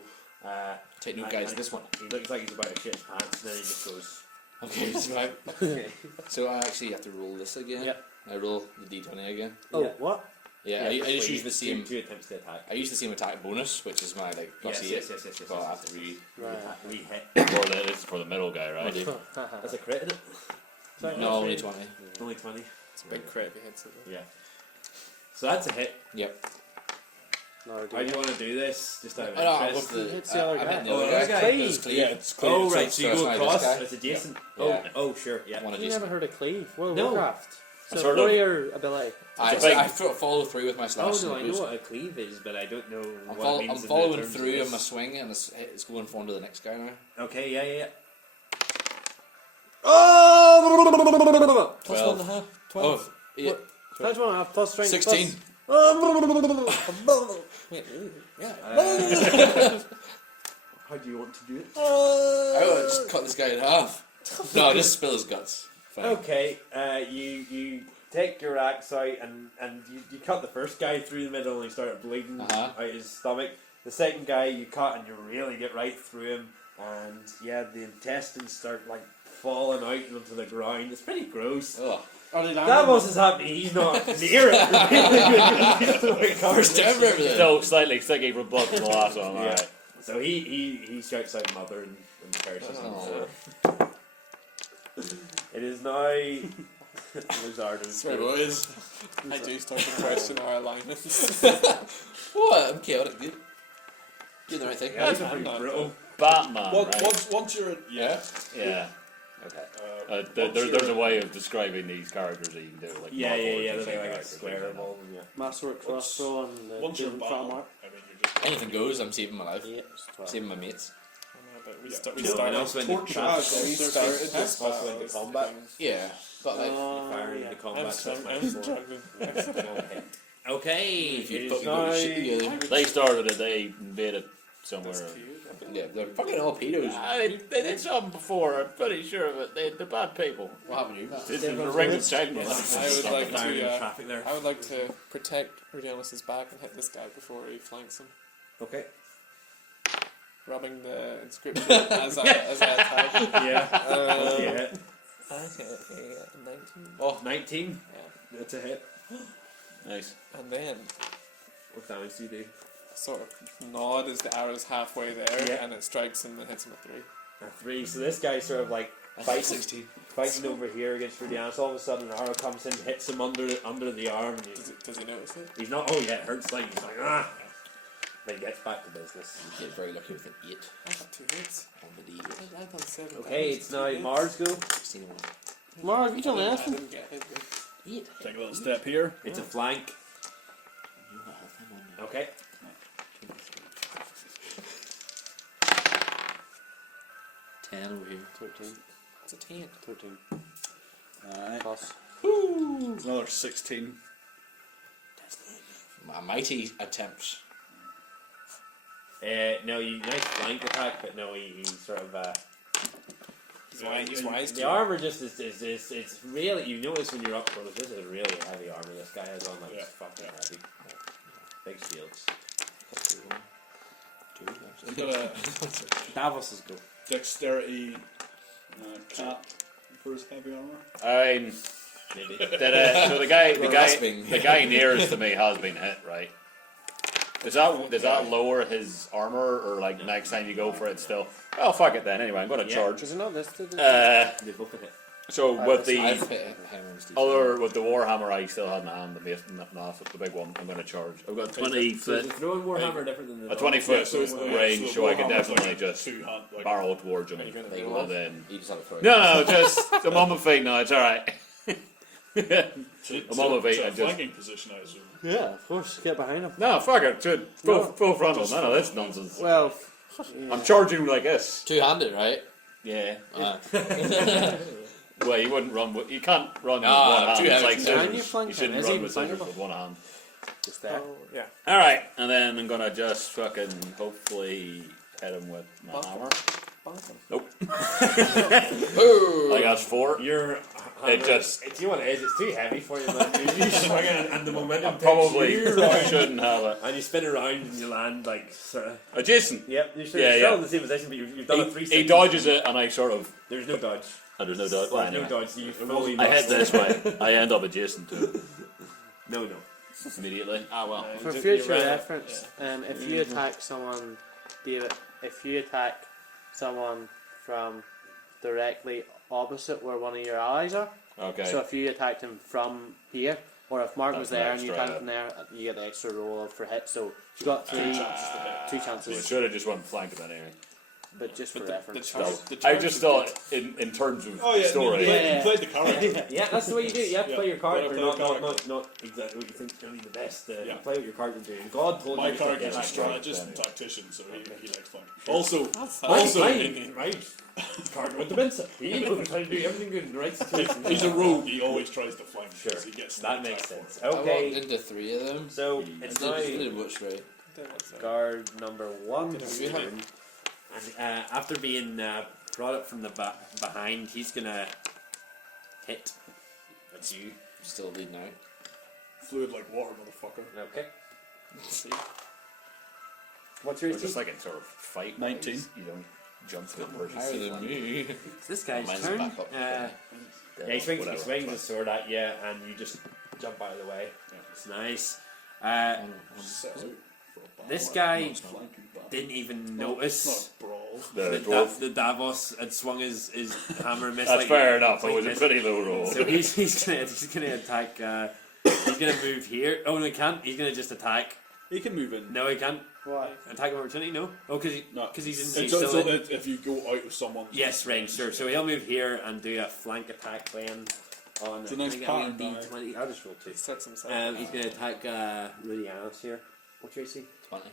Take new And- guys, and this one. He looks like he's about to shit his pants, and then he just goes. Okay, that's right. Okay. So I actually have to roll this again. Yep. I roll the d20 again. Oh, Yeah. what? Yeah, I just use the same. 2 attempts to attack. I use the same attack bonus, which is my like plus Yes, 8. yes. But I have to re. Right. We hit. It's for the middle guy, right? Oh, dude. That's a crit, isn't it? No, only 20. Only 20. It's a big crit if he hits it. Though. Yeah. So that's a hit. Yep. No, How do you want to do this? Just out of Oh, no, I'll go interest. for the. Hits the other I'm guy. hitting the Oh, other the other guy. guy. It's clean. Yeah, it's clean. Oh, So- right, so you so it's go not across, this guy. it's adjacent. Yeah. Oh, sure, yeah. One You adjacent. never heard of cleave? World No. of Warcraft. So Sort of. warrior ability. I follow through with my slash. Oh, and no, it I know goes- what a cleave is, but I don't know I'm, what it means I'm in following terms of through this. on my swing, and it's going on to the next guy now. Okay, yeah. Oh! Plus 12. 1.5. 12. Oh, yeah. Times 1.5 plus strength. 16. Wait, really? Yeah. How do you want to do it? I will just cut this guy in half. No, just spill his guts. Fine. Okay, you take your axe out and you cut the first guy through the middle and he started bleeding Uh-huh. out his stomach. The second guy you cut and you really get right through him, and yeah, the intestines start like falling out onto the ground. It's pretty gross. Ugh. Are they Davos is happy he's not near it. First time for everything. Still slightly sticky from blood from the last one. Yeah. Alright. So he shouts out mother and curses. Oh. It is now Sorry, boys. I do start to question our alignments. What? I'm chaotic, dude. Doing the right thing. Yeah, I'm not brutal. Batman, Once, right? once you're Yeah. Yeah. Okay. There's a way of describing these characters that you can do. Like Yeah, Marvel yeah, or yeah. DC They're like a characters, square you know. ball. Yeah. Masterwork crossbow and the once you're in front battle, mark. I mean, you're just Anything goes. I'm saving my life. Yeah, it's 12. Saving my mates. We Yeah. started. No one else went into torture trap. us. We There's started certain this also battle. into combat. Yeah, but like, Fire yeah. into combat. so it's I'm minus 4. struggling. Okay. Okay. if you It put is me now. shit together. They started it. They invaded somewhere. Yeah, they're fucking all pedos. They did something before. I'm pretty sure of it. They're bad people. What happened to you? It's in the ring of China. I would like Fire into to. traffic there. I would like to protect Rudianus' back and hit this guy before he flanks him, Okay. rubbing the inscription as I attack. Yeah. Um, Yeah. I hit a 19. Oh, 19. Yeah. That's a hit. Nice. And then What damage do you do? sort of nod as the arrow's halfway there, Yeah. and it strikes him and hits him at 3. A 3. So this guy's sort of like fighting, 16. fighting over here against Rudianus. All of a sudden, an arrow comes in, hits him under the arm. And Does he notice it? he's not. Oh yeah, it hurts. Like he's like ah. Then he gets back to business. You get very lucky with an 8 I got 2 hits. on the D. I done 7. Okay, damage, it's 2 now hits. Mars go. 16 and 1. Mark, you don't I ask him. didn't get hit. Though. 8. take a little step here. It's a flank. You got health ammo now. Okay. 10 over here. 13. It's a 10. 13. Alright. Plus. Another 16. A mighty attempt. No, you nice flank attack, but no, he sort of. He's wise The to armor just is it's really, you notice when you're up close, this is really heavy armor this guy has on, like Yeah. it's fucking heavy. Big shields. 2. He's got a Davos is good. dexterity cap for his heavy armor. I mean, Maybe. so the guy Grasping. the guy nearest to me has been hit, right? Does that lower his armor, or like next time you go for it still? Well, fuck it then. Anyway, I'm going to Yeah. charge. Is it not listed? They both hit. So with the I've hit hammer and Steve. with the warhammer I still had in hand, the big one, I'm going to charge. I've got 20 So is foot, the throwing warhammer different than the a 20 foot so it's- range, so I can Warhammer's definitely like just two-hand, like, barrel towards him, Are you gonna Big roll one. and then You just have to throw it. no, just I'm on my feet now. It's all right. I'm on my feet. a I just flanking position, I assume. Yeah, of course. Get behind him. no, fuck it, No. full frontal. None of this nonsense. Well, I'm charging like this. Two-handed, right? Yeah. Uh, Well, you wouldn't run with. You can't run with No, one hand. two It's hands. like Can scissors. you flank You him? shouldn't Is he run even with scissors flankable? with one hand. just there. yeah. All right, and then I'm gonna just fucking hopefully hit him with my Bonk. hammer. Bonk him. Nope. Ooh. I got 4. You're. It just- Do you want it is? It's too heavy for you, man. You swing it and the momentum takes Probably you around. shouldn't have it. And you spin around and you land like sort of. Adjacent. Yep, you're still, Yeah, you're still yeah. in the same position, but you've done a He 360. dodges it, and I sort of. There's no dodge. There's no dodge. Well, There's no anyway. dodge. You fully. I head lost. this way. I end up adjacent to it No. immediately. Ah well. For You future ran it. reference, if you attack someone, David, if you attack someone from directly opposite where one of your allies are, Okay. so if you attacked him from here, or if Mark was That's there an and you extra, attacked him there, you get the extra roll for hit. So you got two Well, chances, should have just went flank him anyway. but just for But the reference. charge, No. the I charge just is thought, good. in terms of Oh yeah, story. you played the character. Yeah, that's the way you do it. You have to play your character, Yeah, play the not exactly what you think is going to be the best. Yeah. You play what your character doing. God told My you to character's get a that strategist right. and tactician, so he likes flanking. Also, Right. Right. Character with the Mensa. He knows how to do everything good in the right situation. he's a rogue. He always tries to flank because Sure. he gets That the makes attack sense. for it. I walked Okay, into 3 of them. so I it's did now which way? guard number 1. We have- And after being brought up from the behind, he's gonna hit. That's you. Still leading out. Fluid like water, motherfucker. Okay. What's your It's just AC? like a sort of fight. 19. You don't jump to the person. Higher than me. It's this guy's Mine's turn. back up. Yeah, he swings his sword at you, and you just jump out of the way. Yeah. It's nice. Set out for a battle. This guy It's not a flanking battle. didn't even It's notice not a brawl. The dwarf. The Davos had swung his hammer and missed. That's like, fair enough. It like was a this. pretty low roll. So he's gonna attack. He's gonna move here. Oh no, he can't. He's gonna just attack. He can move in. No, he can't. Why? Attack of opportunity. No. Oh, because No. he's in. He's So still in. if you go out of someone's Yes, range. Sure. So he'll move here and do a flank attack then. On It's a nice I think pattern, it'll be Barry. 20. I'll just roll two. He sets himself. He's gonna attack Rudy Annis here. What's your AC? 20.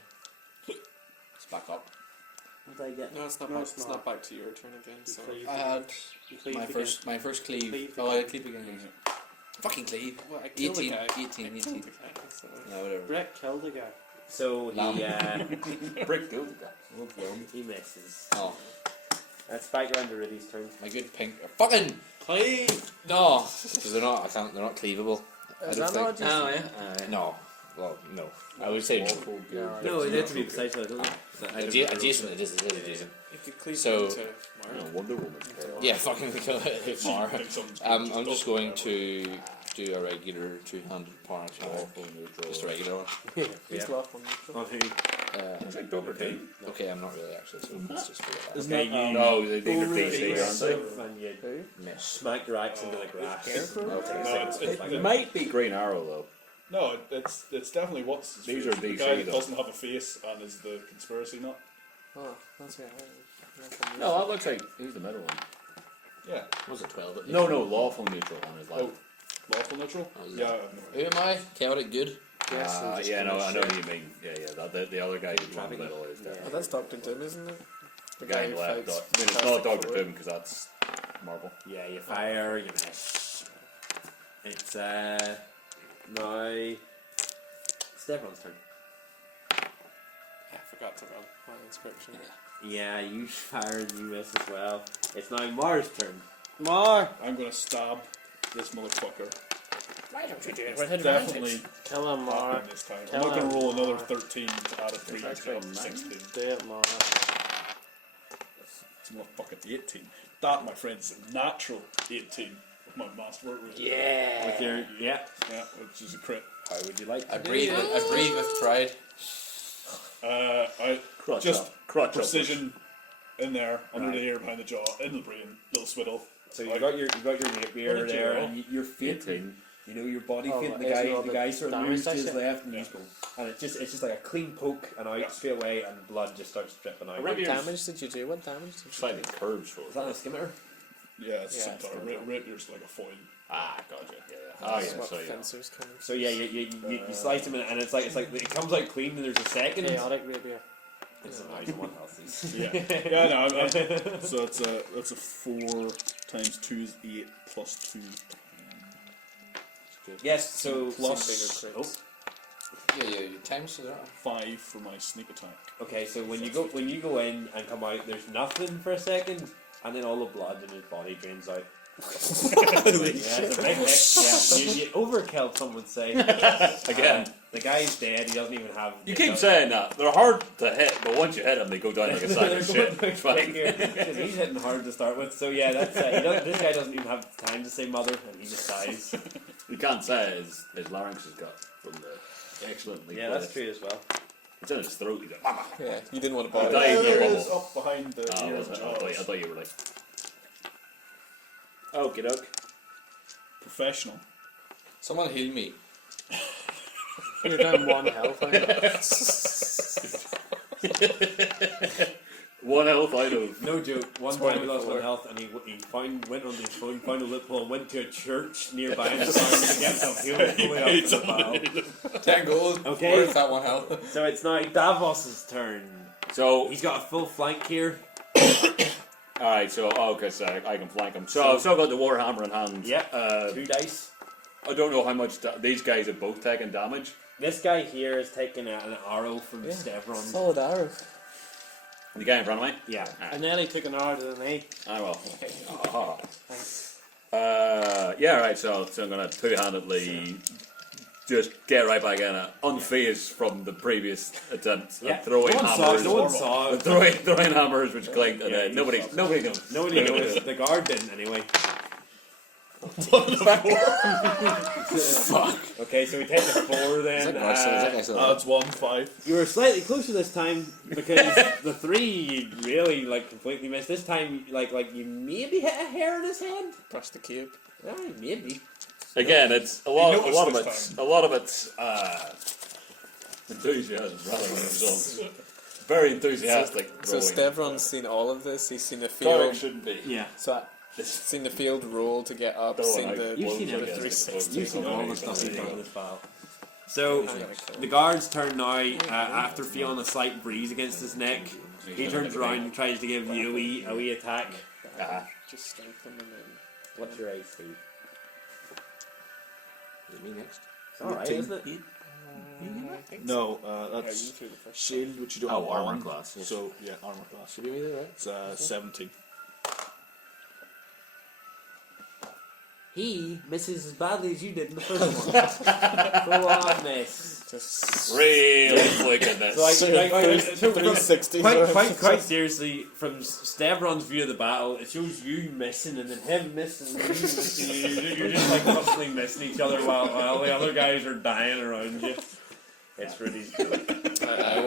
Let's back up. What did I get? No, it's not. No, back, it's it's not. not back to your turn again. So Cleave I again. had You cleave my again. first cleave. Cleave Oh, I again. had cleave again. Fucking cleave. well, I killed 18, the guy. 18, 18. Killed the guy, so. No, whatever. Brett killed the guy. So Brick killed the guy. he misses. Oh, That's back around to Rudy's turn. my good pink. Fucking Cleave! no, because they're not. I can't. They're not cleavable. I Is don't that think. not Oh yeah. No. Well, no. I would say no. No, it had to be precise. Doesn't it? Adjacent. It is adjacent. You could cleave So- into Mario. Wonder Woman. Yeah, fucking hit Mara. Pick someone's I'm just just go going for to do a regular two-handed power action. Just a regular one. Yeah. He's left on neutral. On who? It's like Doctor okay. Who. Okay, I'm not really actually, so let's just forget that. Okay, you No, they did over DC, the aren't they? sieve and you Miss. smack your axe into the grass. I'll take a No, second. it's It might be Green Arrow though. No, it's definitely what's his These face. are the DC guy that though. doesn't have a face and is the conspiracy nut. Oh, that's right. No, that looks like he's the middle one. Yeah. Was it 12? No, lawful neutral one is like. Oh, lawful neutral. Oh, is Yeah. it? I have no idea. Who am I? Chaotic good. Yes, and just yeah, no, finish I know it. what you mean. Yeah. The other guy who's in the middle is there. Oh, that's Doctor Doom, isn't it? The guy who left. fights I mean, it's not Fantastic Doctor Four. Doom because that's Marvel. Yeah, you fire, you miss. It's now Stefan's turn. Yeah, I forgot to run my inscription. Yeah, you fire and you miss as well. It's now Mars' turn. Mar! I'm gonna stab this motherfucker. Why don't you do it It's definitely Kill him, Mar. happening this time. Kill I'm not gonna him. roll another 13 to add a 3 It's to actually 16. Do it, Mar. It's motherfucking 18. That, my friends, is a natural 18 with my masterwork. Yeah! With your Yeah, which is a crit. how would you like to I do breathe. it? I breathe with pride. I Crotch just up. Crotch up. precision in there, under Right. the ear, behind the jaw, in the brain, little swiddle. So you got your rapier What did you there, roll? and you're fainting. You know your body Oh, fainting. is it all The the guy sort of damage moves to dice his yet? left, and you Yeah. just go, and it's just like a clean poke, and out Yeah. straight away, and blood just starts dripping out. What Rapier's damage did you do? What damage did you do? Slightly curves for Is that a scimitar? Yeah, it's Yeah, some it's sort of rapier's like a foil. Ah, gotcha. Yeah. Oh That's yeah. what So yeah. fencers kind of. So yeah, you slice him, and it's like it comes out clean, and there's a second. Chaotic rapier. It's a nice one, healthy. Yeah, yeah, no. So it's a 4 times 2 is 8 plus 2. Yes. So Plus- Some bigger crits. Yeah. Times is that? 5 for my sneak attack. Okay, so when you go in and come out, there's nothing for a second, and then all the blood in his body drains out. Yeah, it's a big hit. Yeah, you overkill, some would say. Again. The guy's dead. He doesn't even have. You keep saying that. They're hard to hit, but once you hit them, they go down like a sack of shit. It's fine. Because he's hitting hard to start with. So yeah, that's this guy doesn't even have time to say mother, and he just dies. You can't say his larynx has got from the excellently. Yeah, that's true as well. It's in his throat. He's like, mama. Yeah, you didn't want to Oh, bother. that is There your it is, bubble. up behind the Oh, ear was and it? I jaws. thought you were like. Okie doke. Professional. Someone heal me. You're down 1 health. One health out of. No joke. One time he lost 1 health, and he went on his phone, found a loophole, and went to a church nearby and started to get some healed all the way up to the bow. 10 gold. Okay. Worth that 1 health. So it's now Davos's turn. So, He's got a full flank here. alright, so, okay, so I can flank him. So, I've still got the Warhammer in hand. Yep. Uh, 2 dice. I don't know how much these guys have both taken damage. This guy here is taking an arrow from Stevron. Solid arrow. The guy in front of me? Yeah. I nearly took an arrow to the knee. Ah, well. Yeah, right, so I'm going to two-handedly just get right back in it, unfazed from the previous attempt Yeah. at throwing no one hammers. saw. No one saw. it. Throwing hammers which clinked, and Yeah, then nobody knows. Nobody noticed. The guard didn't anyway. Okay, so we take the 4 Is then. that guy still? Is that guy still? That's 1-5. You were slightly closer this time because the 3 you really like completely missed. This time, like you maybe hit a hair in his head. Brush the cube. Aye, maybe. Again, it's a lot of it's enthusiasm rather than results. Very enthusiastic. So rolling. Stevron's seen all of this. He's seen the Correct field. shouldn't be. Yeah. So seen the field roll to get up. Don't Seen like the You've seen the everything. 360. You've seen all the Yeah. stuff you've done in this battle. So I'm gonna kill the him. guard's turn now. After feeling a slight breeze against his neck, he turns around and tries to give you a wee attack. Just strengthen and then. What's your AC? Is it me next? Alright, isn't it? I think No, so. that's You threw the first shield, which you don't Oh, have armor on. class, yes. So, yeah, armor class. Should be me there, right? It's 17. He misses as badly as you did in the first one. Full on miss. Just Really flicking this. So from- 360. quite seriously, from Stevron's view of the battle, it shows you missing and then him missing and you missing. You're just like constantly missing each other while the other guys are dying around you. It's really cool. I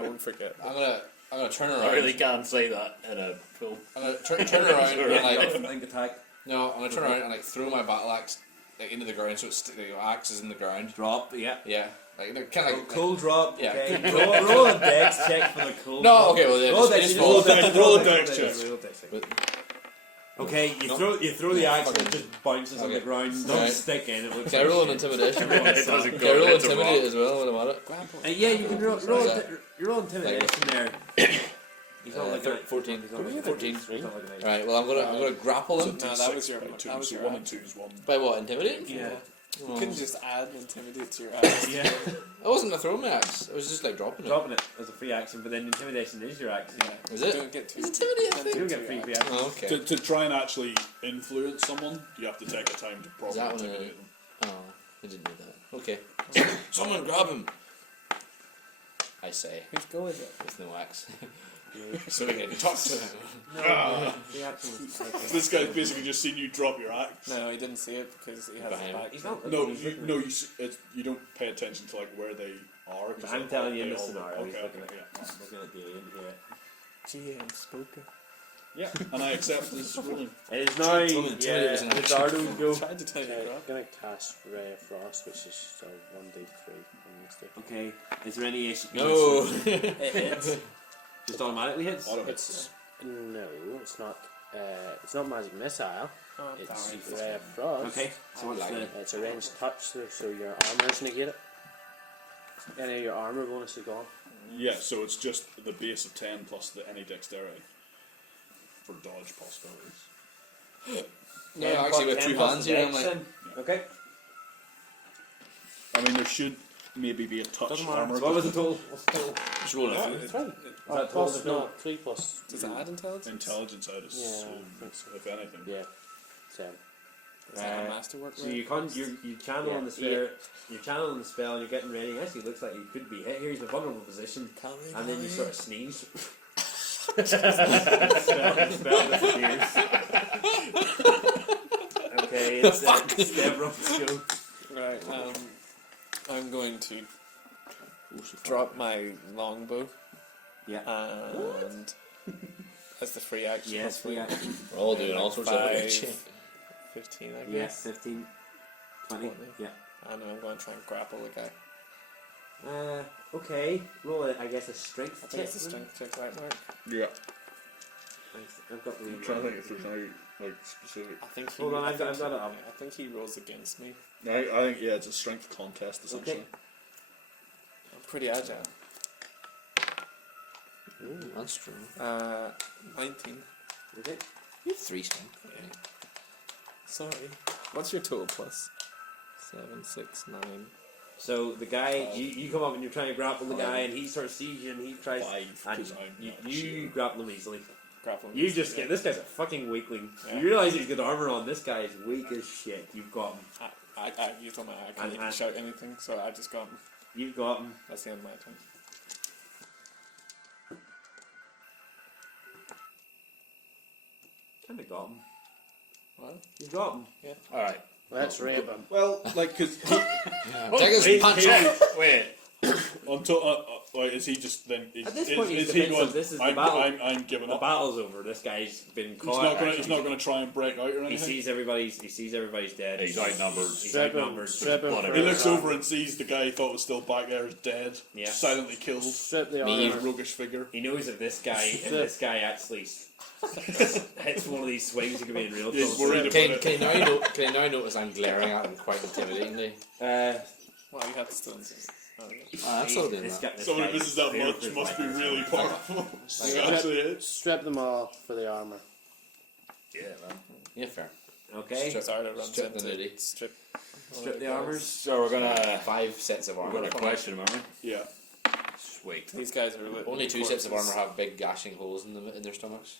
won't forget. I'm gonna turn around. I really can't say that in a film. I'm gonna turn around and like Think attack. no, I'm gonna turn around and like throw my battle axe like into the ground, so it's like, your axe is in the ground. Drop, yeah. Yeah, like kind of like. Cool drop, Yeah. okay. roll a dex check for the cool No, drop. okay, well, yeah, roll a just- dex, just roll a roll dex, roll a roll a dex dex, check. roll a dex check. But- Okay, you No. throw the axe and it just bounces on the Okay. ground. Don't Right. stick in it. Looks Can I roll an like shit. intimidation? It doesn't Can go. I roll It's a intimidate rock. as well when I'm at it? Grapple. Yeah, you can roll Sorry. roll intimidation there. He's not looking at 14. He's not looking at 14. He's not looking at Alright, well I'm gonna grapple him. No, that was your. By 2, That was so your. 1 and 2 is 1. By what? Intimidate? Yeah. You couldn't just add intimidate to your axe. Yeah. I wasn't gonna throw my axe. I was just like dropping it. Dropping it as a free action, but then intimidation is your action. Is You it? don't get to. Is intimidate a don't thing? You get get to free your free action. action. Oh, okay. To try and actually influence someone, you have to take a time to properly that one, intimidate them. Oh, I didn't do that. Okay. Someone grab him! I say, Who's go with it? with no axe. So we can talk to him. Free action is So this guy's basically just seen you drop your axe. No, he didn't see it because he has Behind his him. back. He's not No, looking, he's looking at- you don't pay attention to like where they are. 'Cause I'm they're telling you in they this all- scenario, he's Okay, looking okay, at looking at the alien here. GM spoken. yeah. And I accept this ruling. It is now Intimidate was an action. Lizardo go. Tried to tell you, I'm bro. gonna cast Ray of Frost, which is still 1d3 on mistake. Okay, is there any issue? No! It hits. Just automatically hits? Auto It's no, it's not. It's not magic missile. Oh, It's darn. Ray of Frost. Okay, so what's like the... it. It's a ranged touch, so your armor's negated. Any of your armor bonus is gone. Yeah, so it's just the base of 10 plus any dexterity for dodge possibilities. No, actually, with 2 hands here, I'm like, Okay, I mean, there should maybe be a touch doesn't matter. armor. So what was the total? What's the total? just roll Yeah, it. it- Is that Plus, total? no, 3 plus. Does it add intelligence? Intelligence, I'd Yeah, assume, I think so. if anything. Yeah, 7. Is that a masterwork? So you channel on the spell, Yeah. you channel on the spell, and you're getting ready. Actually, it looks like you could be hit. Here's a vulnerable position, and then you sort of sneeze. spell disappears. Okay, it's Stevron's go. Right. I'm going to drop my longbow. Yeah. And as the free action. Yes, hopefully. free action. We're all doing all sorts of 5, shit. 15, I Yeah, guess. 15, 20. 20. Yeah. And I'm going to try and grapple the guy. Okay. Roll it. I guess a strength I think check. it's a strength check, right, Mark? Yeah. I've got the. I'm trying to think if there's any like specific. I think he. Hold on, I I've got think it up. I think he rolls against me. I think it's a strength contest essentially. Okay. I'm pretty agile. Ooh, that's true. 19. Okay. You have 3 strength. Yeah. Sorry. What's your total plus? 7, 6, 9. So the guy, you come up and you're trying to grapple the guy, and he sort of sees you, and he tries. 5, And because I'm you, not you sure. grapple him easily. Grapple. You just get this guy's a fucking weakling. Yeah. You realize he's got armor on. This guy is weak as shit. You've got him. I you told me I can't And- even and- shout anything, so I just got him. You've got him. That's the end of my turn. Kind of got him. What? You got him. Alright. Let's rape him. Well, like, because Take his punch on. Wait. like, is he just then? At this is, point, he's is he defensive. going? This is the I'm, battle. I'm giving The up. battle's over. This guy's been He's caught. not gonna. actually. He's not gonna try and break out or He anything. sees everybody's. He sees everybody's dead. He's outnumbered. He's Strip him. outnumbered. Strip him. Bloody for He his looks armor. over and sees the guy he thought was still back there is dead, Yeah. silently killed. Strip the Me. armor. Roguish figure. He knows if this guy actually hits one of these swings, he could be in real He's trouble. worried about Can, it. can, he now notice I'm glaring at him quite intimidatingly? Well, you have to still insist. Oh, yeah. I'm still doing This that. guy- this Someone guy who misses that feels much his must be life. really powerful. Strip- Actually, it's Strip them all for the armor. Yeah, man. Yeah, fair. Okay. Zarda runs Strip the into nudie. strip. Strip the armors. So we're gonna. 5 sets of We're armor. gonna question him, aren't we? yeah. Sweet. These guys are Only 2 sets of armor have big gashing holes in them in their stomachs.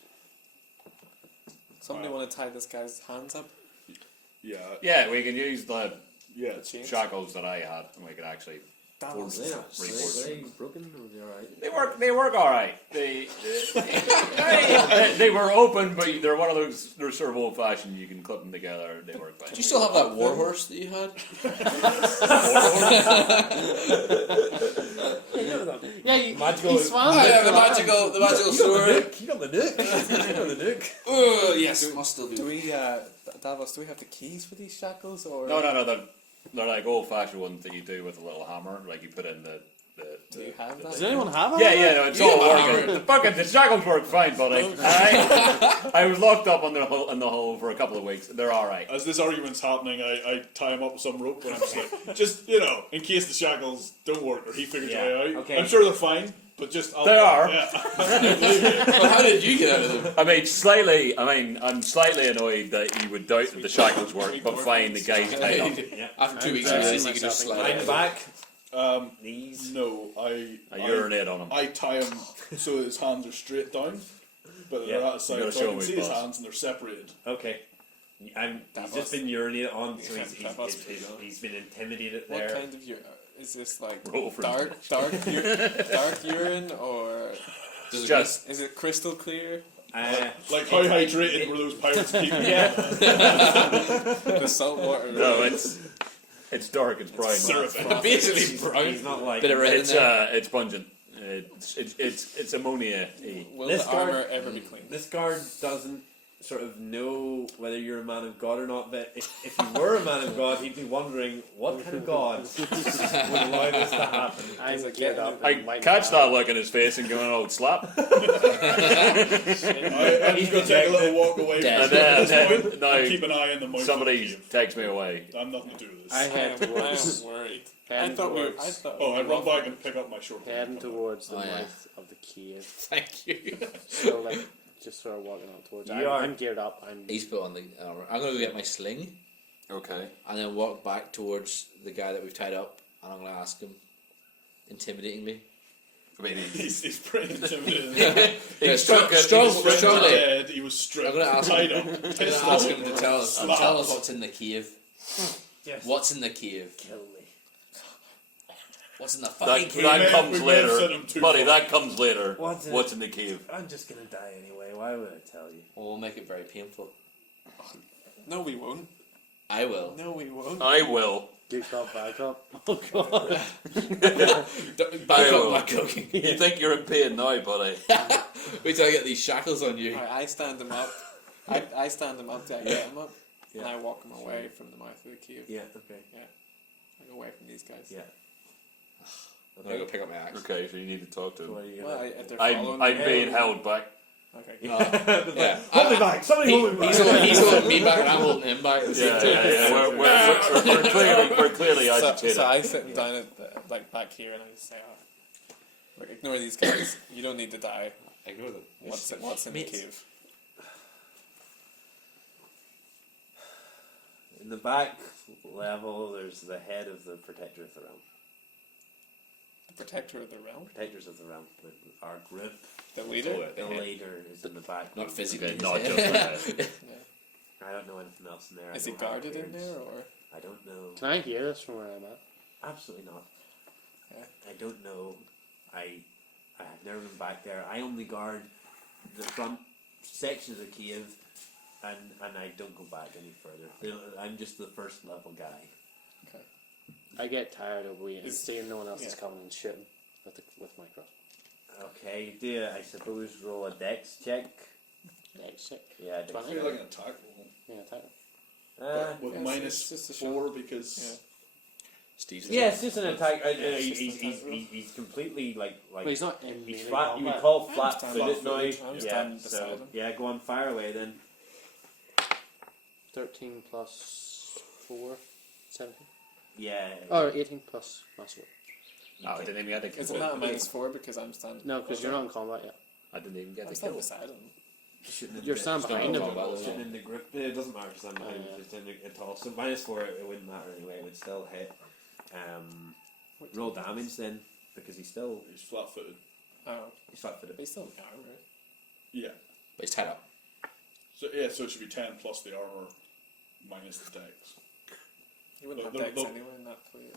Somebody want to tie this guy's hands up? Yeah, Yeah, we can use the yeah. It's, Chains? shackles that I had, and we can actually. Davos. Yeah. Reinforce Are they broken? Or are they alright? They work. They work all right. They were open, but they're one of those. They're sort of old fashioned. You can clip them together. They work fine. Do you still have that warhorse that you had? Yeah, you, Magical- he swam. I with have the the magical sword. You got the nuke. You got the nuke. Oh, yes, must still Do be. we, Davos? Do we have the keys for these shackles, or No. They're like old fashioned ones that you do with a little hammer. Like you put in the. Do you have that? Does anyone have it? Yeah, no, it's You all have a working. The shackles work fine, buddy. I was locked up in the hole for a couple of weeks. They're all right. As this argument's happening, I tie him up with some rope, and I'm just like, just in case the shackles don't work or he figures Yeah, a way out. okay. I'm sure they're fine, but just They are. Yeah. Well, how did you get out of them? I'm slightly annoyed that you would doubt that the shackles work, but fine, the guy's tied up. After 2 weeks, I'm you dressing could just myself slide in I'm out. back. Knees. No, I Urinate on him. I tie him so that his hands are straight down, but they're Yeah, at a side, you gotta so I show can him see his his balls. hands and they're separated. Okay. He's just been urinated on, so Davos, he's been intimidated What there. kind of urine? Is this like Roll for dark urine, or Does it Just is it crystal clear? Like how hydrated were those pirates keeping? Yeah. The salt water. no, it's dark. It's bright. Syrupy. basically brown? He's not like Bit of red in there. It's pungent. It's ammonia. Will This the armor guard- ever be cleaned? This guard doesn't sort of know whether you're a man of God or not, but if you were a man of God, he'd be wondering what kind of God would allow this to happen. I'm it geared getting- up. I and might catch not that look in his face and going, "Oh, slap!" I'm just gonna take a little walk away from And this then point now and keep an eye on the mouth. somebody takes me away. I'm nothing to do with this. I head I towards. am worried. I Heading thought we were. towards. I thought. Oh, we I were run back and pick up my short. Heading towards the Oh, yeah. mouth of the cave. Thank you. So like, just sort of walking up towards. I'm geared up. He's put on the armor. I'm going to go get my sling Okay. and then walk back towards the guy that we've tied up, and I'm going to ask him, intimidatingly. I mean, He's pretty intimidating. Yeah, strong- strongly. Dead. He was stripped. I'm going to ask tied him. up. I'm going to ask him to tell us what's in the cave. Yes. What's in the cave? Kill me. What's in the fucking that cave? that comes we may have sent later, him too buddy. far. That comes later. What's in the cave? I'm just gonna die anyway. Why would I tell you? Well, we'll make it very painful. No, we won't. I will. No, we won't. I will. Geeked up, back up. Oh god. Back will. up, back cooking. You think you're in pain now, buddy? Wait till I get these shackles on you. Alright, I stand him up. I stand him up to get him up, and I walk him away from the mouth of the cave. Yeah. Okay. Like away from these guys. Yeah. I'm going to go pick up my axe. Okay, so you need to talk to So him. what are you Well, gonna? if they're following I'm me- being held back. Okay. Yeah. Hold me back! Somebody hold me back! He's holding me back and I'm holding him back. at the same time. We're clearly So, agitated. so I sit down at the, like back here, and I just say, look, ignore these guys. You don't need to die. Ignore them. What's in the cave? In the back level, there's the head of the Protector of the Realm. The protector of the realm. Protectors of the Realm. Our group. The leader. The leader is in the back. Not physically. Okay, not just that. I don't know anything else in there. I Is he don't have guarded in appearance. there, or I don't know. Can I hear this from where I'm at? Absolutely not. Yeah. I don't know. I have never been back there. I only guard the front section of the cave and I don't go back any further. I'm just the first level guy. Okay. I get tired of waiting, Is- seeing no one else is yeah. coming and shooting with my cross. Okay, do I suppose roll a dex check? Next check. Yeah, I 20. feel like an attack roll. Yeah, attack. But with yeah, minus it's just a 4 because Steve's yeah, it's just an attack. it's He's, just an attack roll. he's completely like Well, he's not in he's melee flat. You would combat. call I'm flat-footed now. flat-footed. I'm Yeah, standing beside so him. yeah, go on, fire away then. 13 plus 4, 17. Yeah. Or 18 plus master. No, I didn't even get the kill. Is it not a -4 because I'm standing? No, because you're not in combat yet. I didn't even get I'm the standing kill. beside him. You're standing behind him. Sitting in the group. It doesn't matter because I'm behind yeah. just in the, at all. So -4, it wouldn't matter anyway. It would still hit. Roll damage then because he's flat-footed. Oh, flat-footed. but he's still in the armor. Yeah. But he's tied up. So yeah, so it should be 10 plus the armor minus the dex. You wouldn't have The- decks the- anyway in that play.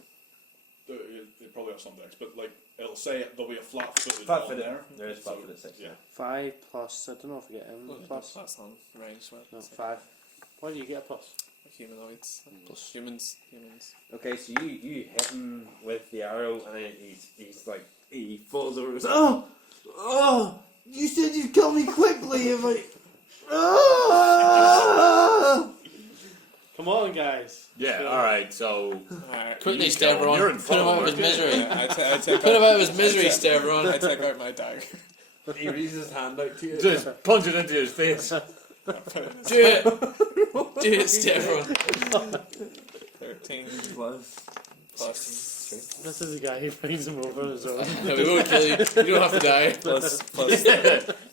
They probably have some dex, but like it'll say there'll be a flat-footed on Flat-footed. there. There is So, flat-footed 6. yeah. 5 plus, I don't know if I get him plus. Plus on range. What? No, 5. Why do you get a plus? Humanoids. Plus. Humans. Okay, so you hit him with the arrow, and then he's like he falls over. And goes, oh! You said you'd kill me quickly if I. Oh! Come on, guys. Yeah, alright, so. Alright. Quickly, You kill him. You're in Stavron. Put him out of his front, misery. Yeah, I take Put him out of his I misery, take- Stavron. I take out my dagger. He reaches his hand out to you. Just punch it into his face. Do it. Do it, Stavron. 13 Plus. plus This is the guy who brings him over on his own. No, we won't kill you. You don't have to die. plus.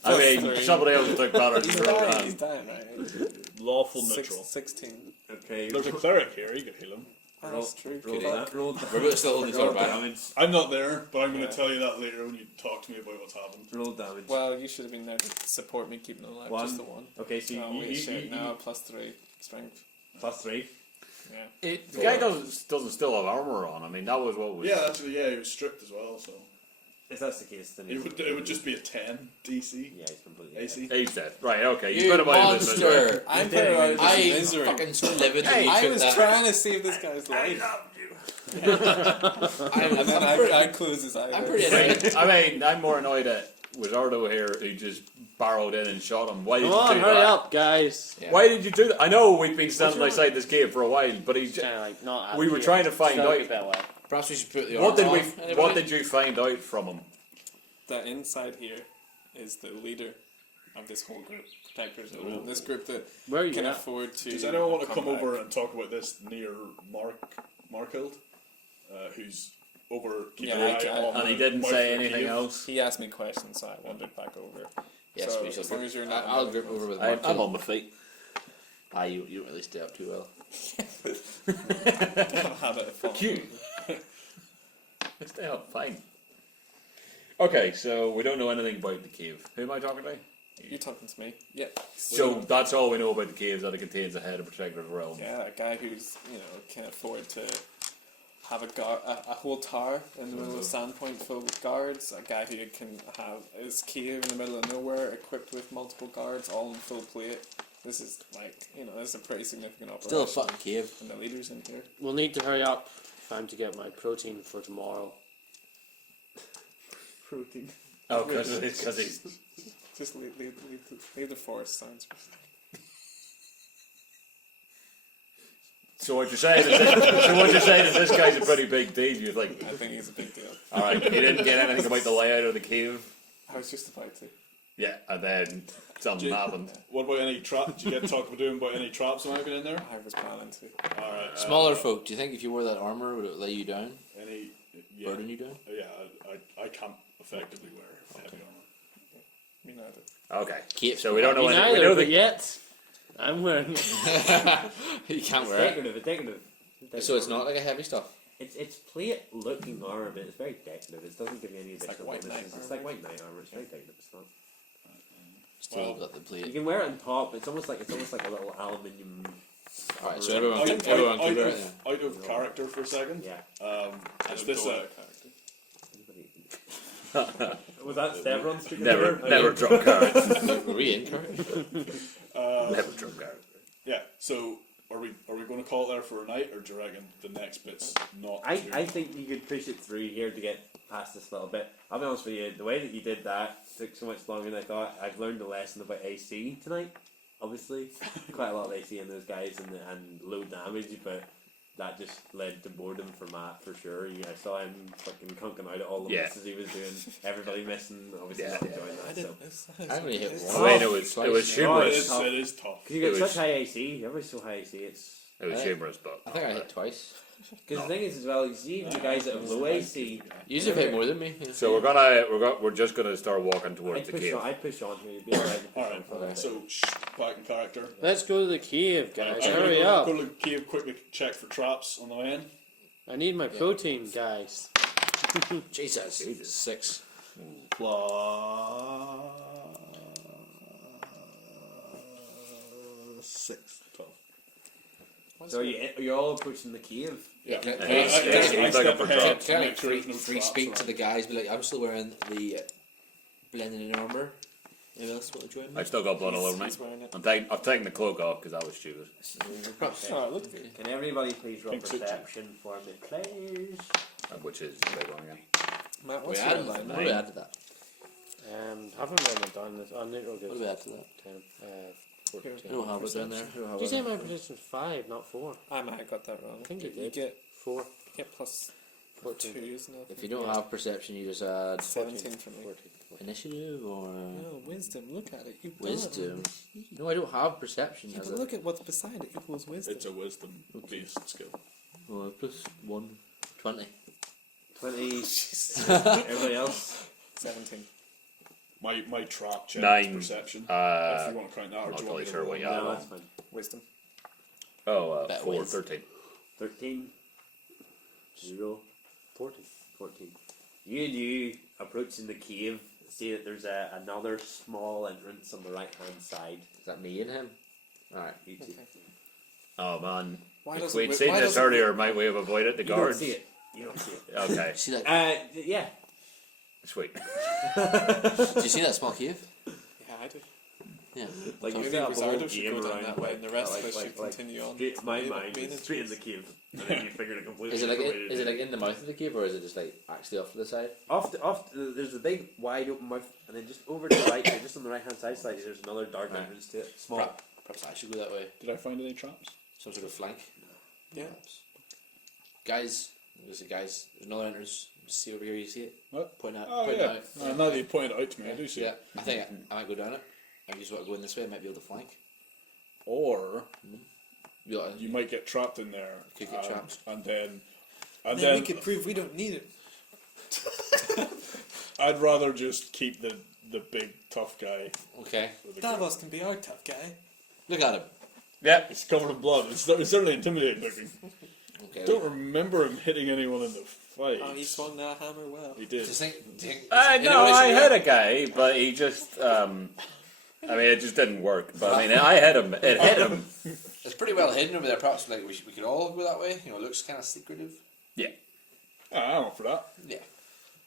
I mean, three. somebody else took better He's control dying. than He's dying, right? Lawful neutral. 16. Okay. There's a cleric here. You could heal him. Oh, that's true. Roll Could I- that. Roll We're both still holding each other back. damage. I'm not there, but I'm going to Yeah. tell you that later when you talk to me about what's happened. Roll damage. Well, you should have been there to support me keeping alive. One. Just the one. Okay, so Oh, you, wait, you, shit. you, No, plus 3 strength. plus 3. Yeah. The guy doesn't still have armor on. I mean, that was what was. Yeah, actually, yeah, he was stripped as well, so If that's the case, then it would just be a 10 DC yeah, he's completely AC. He's dead. Right, okay. You You put him out of his misery. monster. I'm dead. put out of I his misery. fucking so livid that Hey, you I took was that. trying to save this guy's life. And then I close his eyes. I'm pretty annoyed. I mean, I'm more annoyed at Wizardo here who just barreled in and shot him. Why did Come you on, do hurry that? up, guys. Yeah. Why did you do that? I know we've been standing outside this cave for a while, but he. Kind of like not. We were trying to find out. Perhaps we should put the What did armor we? off. What did you find out from him? The inside here is the leader of this whole group, protectors of this group that Where are you can at? afford to. Does anyone want to come back. over and talk about this near Markhild, who's over keeping Yeah, an eye on And he the didn't mouth say of the anything cave? else. He asked me questions, so I wandered back over. Yes, So, we shall as long group. as you're not I'll group over with I'm Mark. on my feet. You don't really stay up too well. habit of falling. Cute. Stay up, fine. Okay, so we don't know anything about the cave. Who am I talking to? You're talking to me. Yeah. So that's all we know about the caves, that it contains a head of protector of realm. Yeah, a guy who's can afford to have a whole tower in the middle of Sandpoint filled with guards. A guy who can have his cave in the middle of nowhere, equipped with multiple guards, all in full plate. This is this is a pretty significant operation. Still a fucking cave. And the leaders in here. We'll need to hurry up if I'm to get my protein for tomorrow. Protein. Oh, because he's. Just leave the forest sounds. So what you're saying is this guy's a pretty big deal. You think? I think he's a big deal. All right, you didn't get anything about the layout of the cave. I was just about to. Yeah, and then something happened. What about any traps? Did you get talk about doing about any traps that might have been in there? I was planning to. All right. Smaller folk, do you think if you wore that armor, would it lay you down? Any? Yeah, Burden you down? yeah. I can't effectively wear heavy armor. Me neither. Okay, Cape. so we don't know Me anything. We neither, know but the yet I'm wearing. You can't It's wear it. decorative. It's decorative. So it's not like a heavy stuff. It's plate looking armor, but it's very decorative. It doesn't give you any like additional white bonuses. knight It's armor. like white knight armor. It's very decorative. It's not. Still Well, got the You plate. can wear it on top. It's almost like a little aluminium. Alright, so cover. everyone can wear it then. Out of character for a second. Yeah. Is this a? Was that Stevron speaking? Never drop carrots. Were we in current? Never drop carrots. Yeah. So are we going to call it there for a night, or do you reckon the next bit's not? I think you could push it through here to get past this little bit. I'll be honest with you, the way that you did that took so much longer than I thought. I've learned a lesson about AC tonight, obviously. Quite a lot of AC in those guys and low damage, but that just led to boredom for Matt for sure. I saw him fucking conking out at all the misses he was doing. Everybody missing, obviously not enjoying that. I only hit I one. mean, it was humorous. It is tough. Because you get It was- such high AC, everybody's so high AC, It was humorous, but I think I hit twice. Because the thing is as well, you see the guys that have low AC. You have hit more than me. So we're just gonna start walking towards the cave. I'd push on here, you'd be alright. Alright, Okay. so back in character. Let's go to the cave, guys. I'm Hurry gonna up. Go to the cave, quickly check for traps on the way in. I need my protein, guys. Jesus. 6. Plus 6. 12. So you're all approaching the cave. Yeah. Can I I step step for ahead traps. to I make sure free, there's no free traps speak to around. the guys? Be like, I'm still wearing the blending in armor. Anyone else want to join me? I've still got blood all over me. He's wearing it. I've taken the cloak off because that was stupid. Oh, look good. Can everybody please roll Pink suit. perception for me, please? Which is the big one again. Matt, We what's your added, line? what do we add to that? I haven't really done this. On neutral What do good. we add to that? 10. 14. I don't have it down there. I don't have Did you it say down my there. position's 5, not 4? I might have got that wrong. I think you You did. get 4. plus 14. 2, isn't it? If you don't have perception, you just add 17 for me. 14. initiative or No, wisdom. Look at it. You've done wisdom. it. No, I don't have perception. Yeah, as but a- look at what's beside it. Equals wisdom. It's a wisdom based skill. Oh, plus 1, 20. 20. Everybody else? 17. My trap check 9. is perception. if Uh, you want to count that, or not do you want really me to sure roll what you it? have. No, that's fine. Wisdom. Bet 4, wins. 13. 13. 0. 14. 14. You and you approaching the cave, see that there's another small entrance on the right hand side. Is that me and him? Alright. You two. Oh man. Why If doesn't we'd wi- seen why this doesn't earlier, might we have avoided the You don't guards? see it. You don't see it. Okay, See that? Yeah. sweet. Did you see that small cave? Yeah, I do. Yeah. Like you Maybe set up a whole Rizardo should game go down around that way, and the rest of us should continue on. Straight, my Main- mind main is straight in the entrance. cave. And then you figured a completely Is it like different way to is it do like in the mouth of the cave or is it just like actually off to the side? There's a big wide open mouth, and then just over to the right, just on the right hand side slightly, there's another dark Right. entrance to it. Small. Perhaps I should go that way. Did I find any traps? Some sort of flank. Yeah. Perhaps. Guys, there's another entrance. See over here, you see it? What? Point out. Oh point yeah. out. Now that you pointed it out to me, I do see Yeah, it. I think I might go down it. I just want to go in this way. I might be able to flank. Or Be able to- you might get trapped in there. Could get trapped. And then Then we could prove we don't need it. I'd rather just keep the big tough guy. Okay. With the Davos can be our tough guy. Look at him. Yeah. It's covered in blood. It's certainly intimidating looking. Okay. Don't remember him hitting anyone in the fight. Oh, he swung that hammer well. He did. Just think. No, I hit a guy, but he just. I mean, it just didn't work. But I mean, I hit him. It hit him. It's pretty well hidden over there. Perhaps like we could all go that way. You know, it looks kind of secretive. Yeah. I'm up for that. Yeah.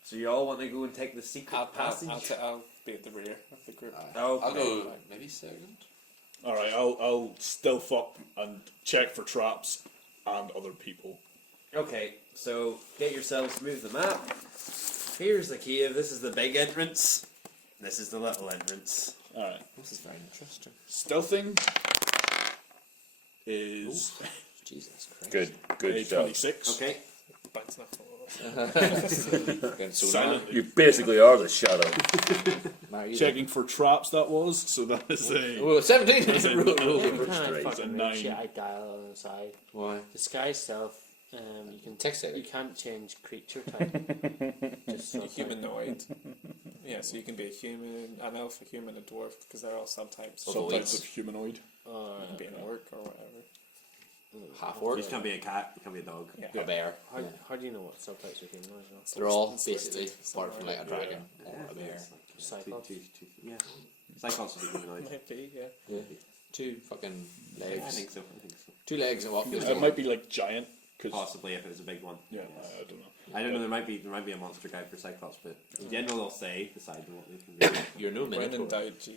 So you all want to go and take the secret passage? I'll be at the rear of the group. Okay. I'll go maybe second. All right, I'll stealth up and check for traps and other people. Okay, so get yourselves, move the map. Here's the cave, this is the big entrance. This is the little entrance. All right, This is very interesting. stealthing is Jesus Christ. Good. Good a stuff. 26. Okay. Bites not full. Going so Silently You basically are the shadow. checking for traps. That was so. That is a. Oh, 17. That's a- Roll Every over. time I straight. fucking It's a reach 9. it, I dial on the side. Why? The sky self, you can Text it. you can't change creature type. Just You're subtype. humanoid. Yeah, so you can be a human, an elf, a human, a dwarf, because they're all subtypes. Some types of humanoid. You can be an orc or whatever. Half orc. You can't be a cat, you can't be a dog. A bear. How do you know what subtypes are human as They're all It's listed basically apart from like a somewhere. dragon or a bear. Cyclops. Yeah. Cyclops would be humanoid. Might be, yeah. Yeah. 2 fucking I legs. think so. 2 legs and what goes It might be like giant Possibly if it was a big one. Yeah, I don't know. I don't know. There might be a monster guide for Cyclops, but in general they'll say decide on what they can do. You're no When in minotaur. doubt, GM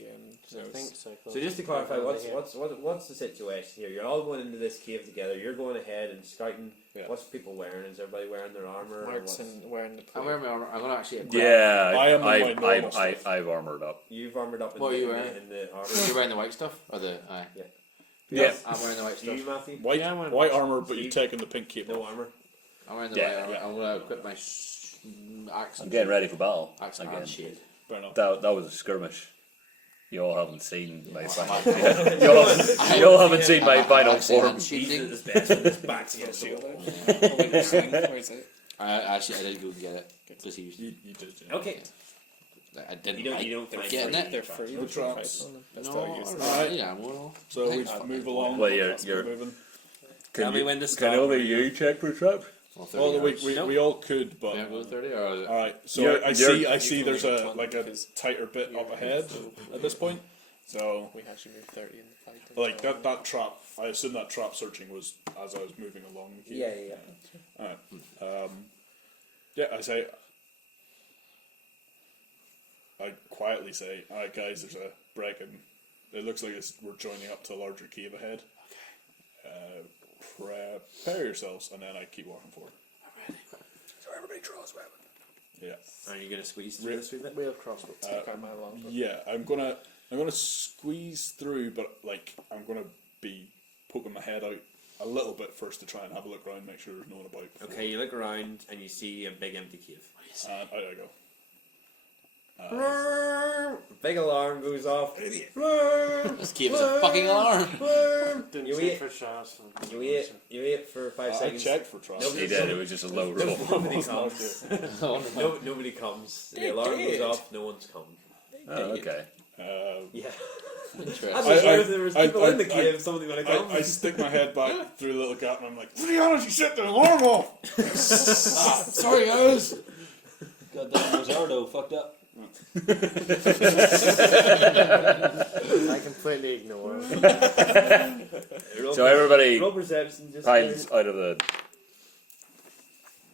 I knows. think so. So just to clarify, what's the situation here? You're all going into this cave together. You're going ahead and scouting. Yeah. What's people wearing? Is everybody wearing their armor? or Mark's what's- wearing the I'm plate. wearing my armor. I'm gonna actually. Yeah, I am in my normal stuff. I've armored up. You've armored up in, What are you the, wearing? in the armor. You're wearing the white stuff, or the? Aye. Yeah. I'm wearing the white Do you, stuff. Matthew? White, Yeah, I'm wearing white black. armor, but you're Steve? taking the pink cape No off. armor. I'm wearing the Yeah, white armor. yeah. I'm gonna equip my axe. I'm getting ready for battle Axe again. and shield. Fair enough. That was a skirmish. You all haven't seen my final. you all haven't seen my final form. Shielding. His best with his back against the wall. Where is it? I did go and get it. Just used. You did, yeah. Okay. I didn't. You don't like find getting it. They're free. No There's no traps. price on them. That's No, how I use them. Alright. yeah, well. So we Thanks. move along. Well, you're- That's you're- moving. Tell me when to stop. Can only you check for traps? Well, Well, 30 we, yards. we all could, but Yeah, go 30 or is it? all right. So You're- I you're- see You there's can a make one like a because tighter bit you're up ahead at this point. So We actually moved 30 in the fight. like that trap, I assume that trap searching was as I was moving along the cave. Yeah. Alright. Yeah, I quietly say, alright guys, there's a break and it looks like we're joining up to a larger cave ahead. Prepare yourselves, and then I keep walking forward. So everybody draws weapon. Yeah. Are you gonna squeeze through this wee bit? We have crossbow. Take out my longbow. Yeah, I'm gonna squeeze through, but like I'm gonna be poking my head out a little bit first to try and have a look around, make sure there's no one about. before- Okay, you look around and you see a big empty cave. And out I go. Big alarm goes off. This cave is a fucking alarm. Didn't you wait for shots. You wait for 5 I seconds. checked for traps. He did. It was just a low roll. Nobody comes. Nobody comes. The alarm goes off. No one's come. Oh, okay. Yeah. Interesting. I'm not sure if there was people in the I- cave. Somebody would have come. I stick my head back through the little gap and I'm like, to be honest, you set the alarm off! Sorry, guys. Goddamn Rosario fucked up. I completely ignore it. So everybody Roll perception. Just piles out of the.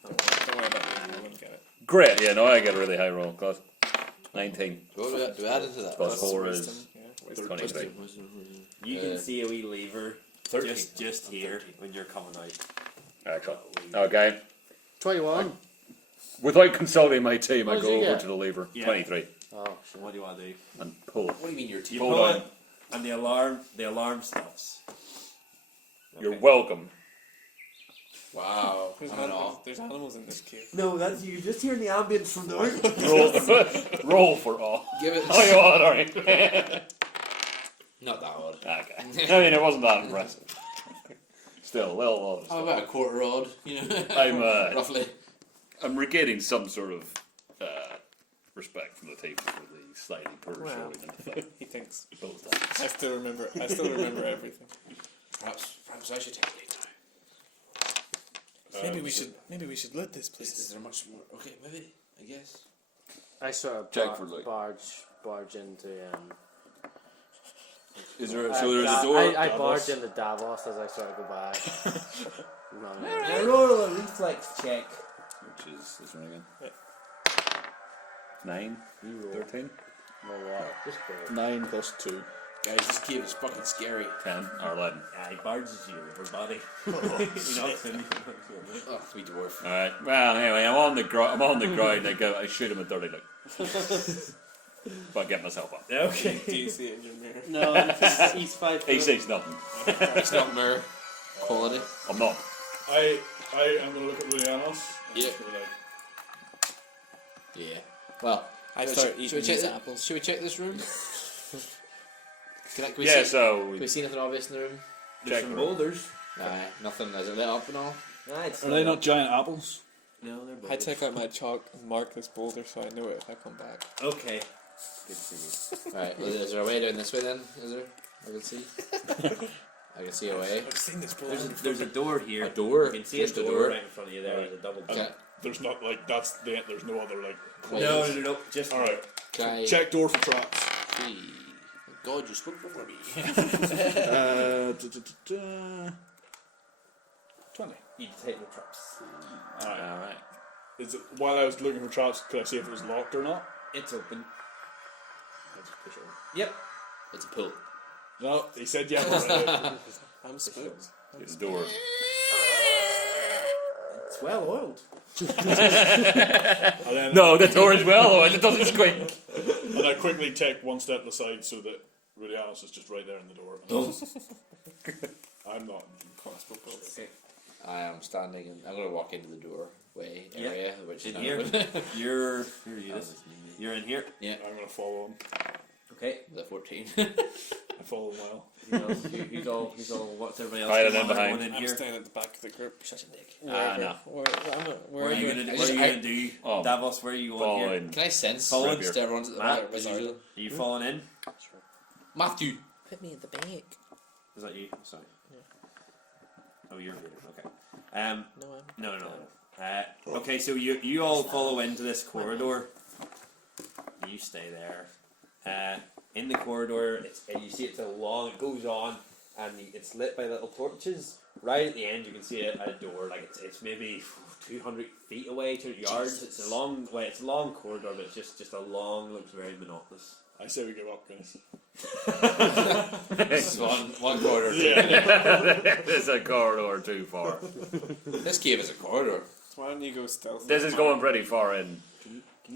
Don't worry about it. You won't get it. Great. Yeah. No, I get a really high roll. Class 19 Do we add into that? plus 4 Wisdom, is yeah. 23. You can see a wee lever 13. just here when you're coming out. Excellent. Okay. 21. Without consulting my team, I What go did you over get? to the lever. Yeah. 23 Oh, shit. What do you want to do? and pull. What do you mean your team? You Hold pull on. it, and the alarm stops. You're Okay. welcome. Wow. There's I'm in awe. animals, there's animals in this cave. No, that's you. Just hearing the ambience from the Roll for all. Give it. Oh, you want? All right. Not that odd. Okay. I mean, it wasn't that impressive. Still, well. How about a quarter rod? You know, I'm roughly. I'm regaining some sort of respect from the team for the slightly poor Wow. showing in the fight. He thinks. Both times. I still remember everything. Perhaps I should take a lead now. Maybe we should loot this place. Is there much more? Okay, maybe. I guess. I sort of Check for loot. barge into. Is there? I- So there's I- a door. I Davos. barge into Davos as I sort of go by. No. roll a reflex check. Which is this one again? Yeah. 9, 13, No what? Just go. 9 plus 2. Guys, this cave is fucking scary. 10, or 11. He barges you over body. He knocks in. Oh, sweet dwarf. All right. Well, anyway, I'm on the ground. I shoot him at 30 look. But I get myself up. Okay. Do you see it in your mirror? No, he's 5 He foot. says nothing. It's not mirror quality. I'm not. I am going to look at Julianos. Yeah. Yeah. Well, I should- start should we eating check these the- apples. Should we check this room? Can we Yeah. see, So can we see anything obvious in the room? There's some boulders. Aye, nothing. Is it lit up and all? It's Are they not giant apples? No, they're I boulders. take out my chalk and mark this boulder so I know it if I come back. Okay. Good for you. Right. Well, is there a way down this way then? Is there? I can see. I can see a way. I've seen this boulder. There's a door here. A door. You can see There's a the door door. right in front of you there. There's a double door. Okay. There's not like there's no other like. Wait. No. Just All right. Can I Check door for traps. see? Thank God, you spoke before me. 20. You take the traps. Alright. Is it, while I was looking for traps, could I see if it was locked or not? It's open. I just push it. Yep. It's a pull. No, he said yeah already. I'm spooked. It's the door. It's well oiled. And then, No, the door is well oiled. It doesn't squeak. and I quickly take one step to the side so that Rudianus is just right there in the door. I'm not. Okay. I am standing and I'm going to walk into the doorway Yep. area, which is In now here. open. You're You're in here. Yeah. I'm going to follow him. Okay. The 14. I follow him well. He's all. What's everybody else Hiding doing in while behind. going in I'm here? staying at the back of the group. Such a dick. No. What are you gonna do? I What just- are you gonna do? Oh. Davos, where are you going here? Following. Can I sense Follow just everyone's at the Matt, back as sorry. usual? Are you falling in? Matthew! Put me at the back. Is that you? Sorry. Oh, you're Vader. Okay. No, I'm. No. Okay, so you all follow into this corridor. You stay there. In the corridor, you see it's a long. It goes on, and it's lit by little torches. Right at the end, you can see a door. Like it's maybe 200 feet away, 200 yards. It's a long way. It's a long corridor, but it's just a long. Looks very monotonous. I say we give up, guys. This is one corridor. It's a corridor too far. This cave is a corridor. So why don't you go stealth? This is going pretty far in.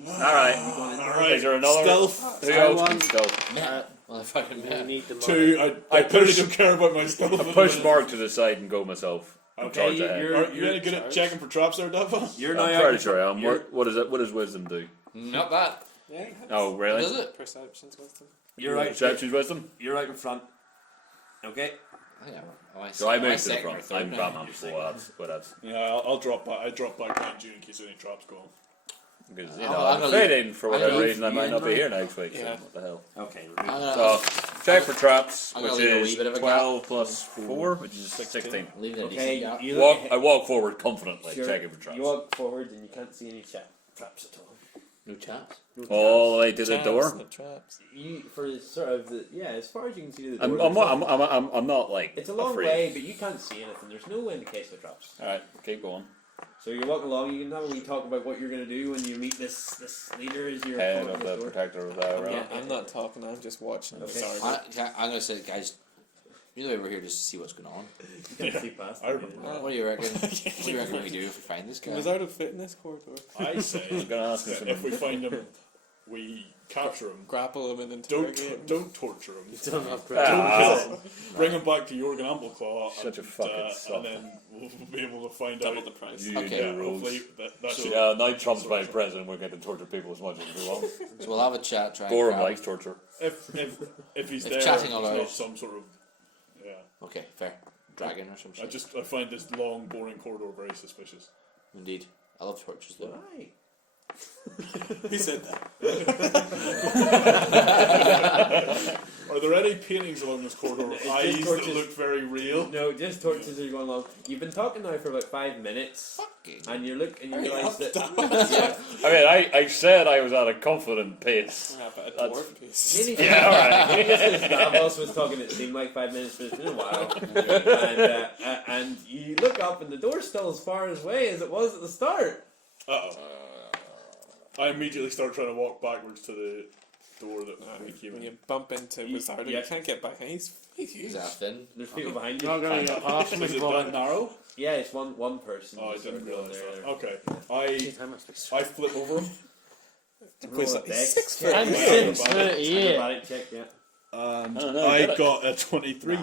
Alright. Alright. Is there another? Stealth. Who else can stealth? Well, I fucking We need the money. 2. I clearly don't care about my stealth. I push Mark to the side and go myself. And Okay, charge ahead. Are you any good at checking for traps there, Davos? You're now I'm out pretty in sure I am. you're- What is it? What does wisdom do? Not that. Yeah. Oh, really? Does it? Perception's wisdom. You're right. Perception's wisdom? You're right in front. Okay. So I am move to the second or front. third I'm now? Batman before that's what that's. Yeah, I'll drop back. I drop back behind you in case any traps go on. Because, I'm I'm gonna fading for I'm whatever gonna reason I leave might you not be in here next week. Yeah. So what the hell? Okay. So, check for traps, I'm which gonna leave a is wee bit of a 12 plus 4, which is 16. Leaving a decent Okay. gap. You look I walk forward confidently, Sure. checking for traps. You walk forward and you can't see any traps at all. No chaps. No All the way to the Traps, door. no traps. You for sort of as far as you can see the I'm, door. I'm not like. it's a long afraid. way, but you can't see anything. There's no indication of traps. Alright, keep going. So you're walking along. You can have a wee talk about what you're going to do when you meet this leader as you're Head following of this the door. protector of the Yeah, realm. I'm not talking. I'm just watching. Okay. Sorry. I'm going to say, guys, you know we're here just to see what's going on. You can't see past. I it. remember. What do you reckon? What do you reckon we do if we find this He guy? was out of fit in this corridor. I say I'm gonna ask him that if we find him, we capture him. Grapple him and interrogate him. Don't torture him. Don't have Don't Ah. kill him. Bring him back to Yorgen Ambleclaw. Such a and, fucking sucker. and then we'll be able to find Double out. the price. You Okay. do Yeah, rules. hopefully that should. Yeah, now Trump's vice president, we're going to torture people as much as we want. So we'll have a chat, try and Gorham grab- likes torture. If he's If there, chatting he's allows. not some sort of. Yeah, Okay, fair. Dragon or some shit. I find this long, boring corridor very suspicious. Indeed. I love torches though. Why? Who said that? Are there any paintings along this corridor with It's eyes just that torches. look very real? No, just torches as you're going along. You've been talking now for about 5 minutes, Fucking. and you realise that Yeah. I mean, I said I was at a confident pace. Yeah, but a That's- dwarf piece. maybe Yeah, alright. as Davos was talking, it seemed like 5 minutes, but it's been a while. And you look up, and the door's still as far away as it was at the start. Uh-oh. I immediately start trying to walk backwards to the door that we came When in. you bump into Wizard, yeah. you can't get back. He's Is huge. that thin? There's people behind you. You're not going to get past me, Is it boy. that narrow? Yeah, it's one person. Oh, I sort of didn't realise there. that. Okay. Jeez, I must be I flip over him. Roll a dex. I'm Yeah. since 38. Acrobatic check, yeah. And I don't know, I get it. got a 23.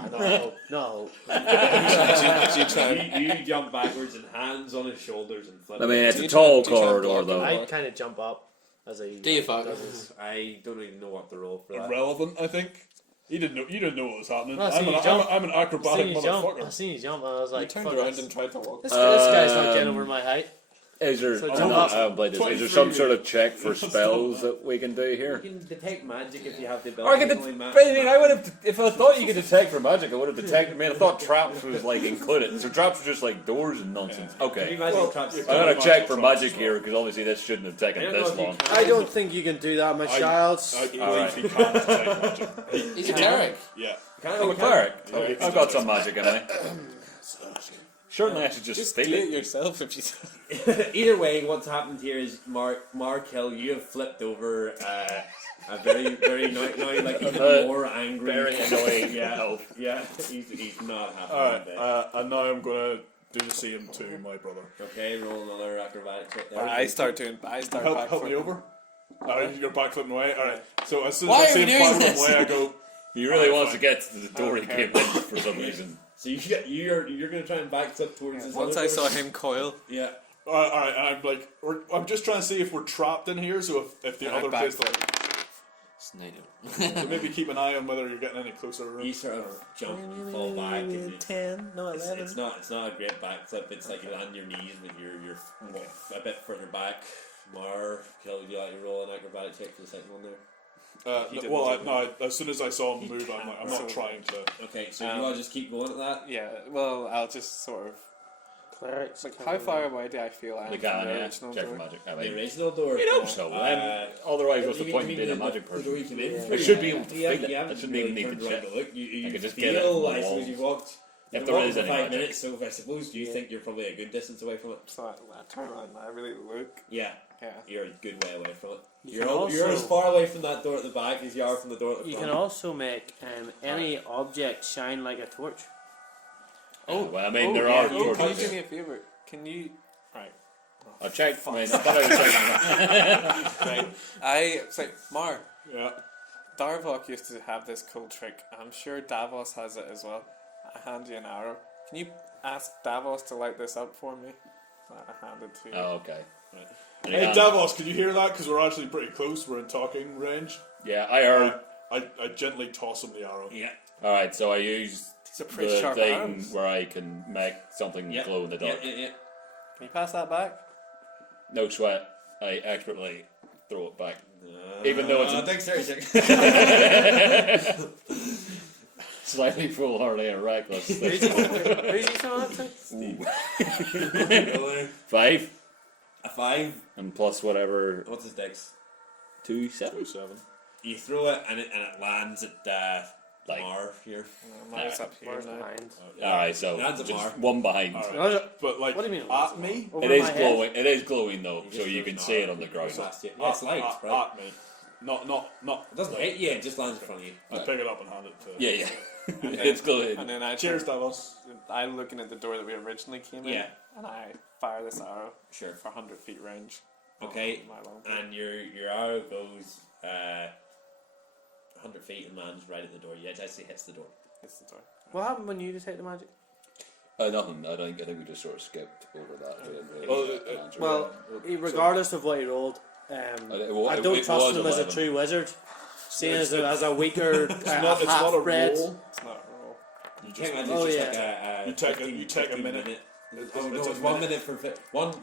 No. You jump backwards and hands on his shoulders and flip. I mean, it's Do a you tall try and corridor, block though. I kind of jump up as I. Do you fuck? I don't even know what to roll for that. Irrelevant, I think. You didn't know what was happening. Well, I seen you I'm jump. an I acrobatic seen you jump. I motherfucker. seen you jump, and I was You like, turned fuck around this. and tried to walk. This guy's not getting over my height. Is there, So I'm jump not- up. I haven't played this. Is there 23 some sort of check for spells that we can do You here? can detect magic if you have the Or I ability. could, only ma- I would have. If I thought you could detect for magic, I would have detected. I mean, I thought traps was like included. So traps are just like doors and nonsense. Any Okay, magic traps. you I'm gonna Magic check for traps magic as here because obviously this shouldn't have taken I don't know this if you long. can- I don't think you can do that, my child. I believe Alright. he can't detect magic. He's a cleric. Yeah. Can I'm a cleric. Okay. I've got some magic in me. Surely I should just Just steal do it it. yourself if you. Either way, what's happened here is Mark Hill, you have flipped over a very, very now like even more angry, very annoying Yeah, elf. yeah, he's not happy. Alright, with it. and now I'm gonna do the same to my brother. Okay, roll another acrobatics right there. I start Help me over. You're backflipping away. Alright, so as soon Why as I are we see him doing backflipping this? away, I go. He really Alright, wants fine. to get to the door he came in for some reason. So you're gonna try and backflip towards his Once other I saw door? him coil, Yeah. Alright, and I'm like, I'm just trying to see if we're trapped in here. So if the And I other place, backflip. like, Snyder. so maybe keep an eye on whether you're getting any closer. You sort of jump and fall back. And you- 10, no it's not a great backflip. It's like you land on your knees with your a bit further back. Kill you out. You roll an acrobatic check for the second one there. As soon as I saw him move, I'm like, I'm not trying to. Okay, so you want to just keep going at that? Yeah, well, I'll just sort of. Clerics. Like, how far away do I feel I am We from can, the yeah. original Check door? for magic. I The mean, original door. you'd hope so. Otherwise, what's the point in being a magic The door person? you came in Yeah. through, I should be able to you haven't- feel it. you I haven't shouldn't really even need turned to around check. to look. You could just feel get it from the like as soon wall. as you walked. If You've there walked is for any 5 magic. minutes, so I suppose you think you're probably a good distance away from it. So I turn around and I really look. Yeah, Yeah. you're a good way away from it. You You're can you're as also- far away from that door at the back as you are from the door at the You front. can also make any object shine like a torch. Oh, well, I mean, there are Can you torches. do me a favour? Can you. Right. I'll check. I mean, I thought I was checking. It's like, Mar, Yeah. Darvok used to have this cool trick. I'm sure Davos has it as well. I hand you an arrow. Can you ask Davos to light this up for me? I hand it to you. Oh, okay. Hey Davos, can you hear that? Because we're actually pretty close. We're in talking range. Yeah, I heard. I gently toss him the arrow. Yeah. Alright, so I use These are pretty the sharp thing arrows. where I can make something Yeah. glow in the dark. Yeah. Can you pass that back? No sweat. I expertly throw it back. Even though it's a dexterity check. slightly foolhardy and reckless. Who's he throwing it to? 5 A 5. and plus whatever. What's his dex? 2, 7. 7. You throw it and it lands at Like- Mar here. Mine's up here Where's now. behind? Alright, so Lands at just Mar. one behind. Alright. But like, What do you mean? at me? Over It is my head? glowing. It is glowing though, You so just you throw can it see it at on the ground. Past you. Yeah, it's light, right? At me. Not. It doesn't hit you, it just lands in front of you. I pick it up and hand it to. Yeah. It's glowing. And then Cheers, Davos. I'm looking at the door that we originally came in. Yeah. And I fire this arrow Sure. for 100 feet range. Okay. My long bow. And your arrow goes 100 feet and lands right at the door. Yeah, it actually hits the door. It's the door. What happened when you detect the magic? Nothing. I think we just sort of skipped over that. We didn't really Well, get an answer. Well, regardless of what he rolled, I don't it trust was him as a 11. true wizard. Seeing as a weaker It's not a half-bred. roll. It's not a roll. You Can't just imagine Oh, it's yeah. just like You take a 15 minute. Oh no, It's it's a 1 minute. minute for